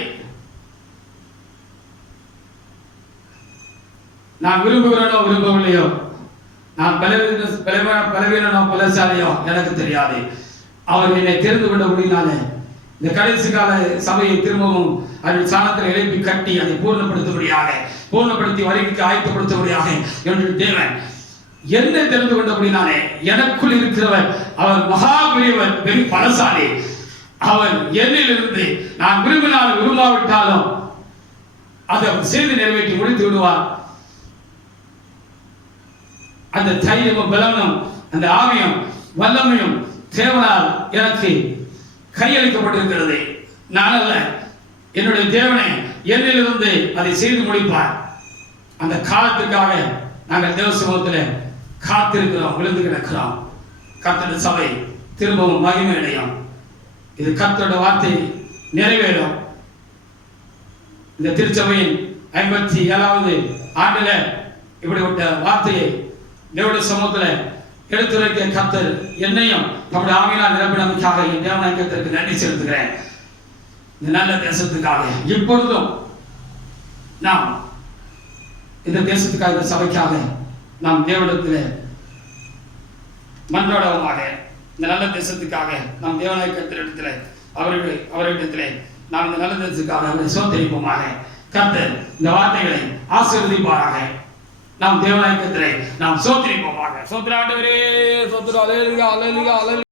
நான் விரும்புகிறேனோ விரும்பவில்லையோ, நான் பலவீனனோ பலசாலியோ எனக்கு தெரியாது. அவர் என்னை தெரிந்து கொண்டபடினாலே இந்த கடைசி கால சபையை திரும்பவும் அதன் சாணத்தில் எழுப்பி கட்டி அதை பூர்ணப்படுத்தி வழிக்கு ஆயத்தப்படுத்தும்படியாக என்னுடைய தேவன் என்னை தெரிந்து கொண்டபடினாலே எனக்குள் இருக்கிறவர் அவர் மகா பெரியவர், பெரிய பலசாலி. அவர் என்னில் இருந்து நான் விரும்பினாலும் விரும்பாவிட்டாலும் அதை செய்து நிறைவேற்றி முடித்து விடுவார். அந்த தைரியமும் பலனும் அந்த ஆவியும் வல்லமையும் தேவனால் எனக்கு கையளிக்கப்பட்டிருக்கிறது. நான் அல்ல, என்னுடைய தேவனை என்னிலிருந்து அதை செய்து முடிப்பார். அந்த காலத்துக்காக நாங்கள் தேவ சமூகத்தில் காத்திருக்கிறோம், விழுந்து கிடக்கிறோம். கர்த்தருடைய சபை திரும்பவும் மகிமை அடையும். இது கர்த்தருடைய வார்த்தை நிறைவேறும். இந்த திருச்சபையின் 57வது ஆண்டுல இப்படிப்பட்ட வார்த்தையை தேவனுடைய சமூகத்தில் எடுத்துரைக்க கர்த்தர் என்னையும் நம்முடைய ஆவியினால் நிரப்பினதுக்காக என் தேவநாயகத்திற்கு நன்றி செலுத்துகிறேன். இந்த நல்ல தேசத்துக்காக இப்பொழுதும் நாம் இந்த தேசத்துக்காக, இந்த சபைக்காக நாம் தேவனிடத்தில் மன்றாடவுமாக. இந்த நல்ல தேசத்துக்காக நாம் தேவநாயகத்திடத்தில் அவரிடத்திலே நாம் இந்த நல்ல தேசத்துக்காக அவரை சோதரிப்போமாக. கர்த்தர் இந்த வார்த்தைகளை ஆசீர்வதிப்பாராக. நாம் தேவநாயகத்திலே நாம் சோதரிப்போமாக. சோதர ஆண்டவரே, சோதர அல்லேலூயா, அல்லேலூயா, அல்லேலூயா.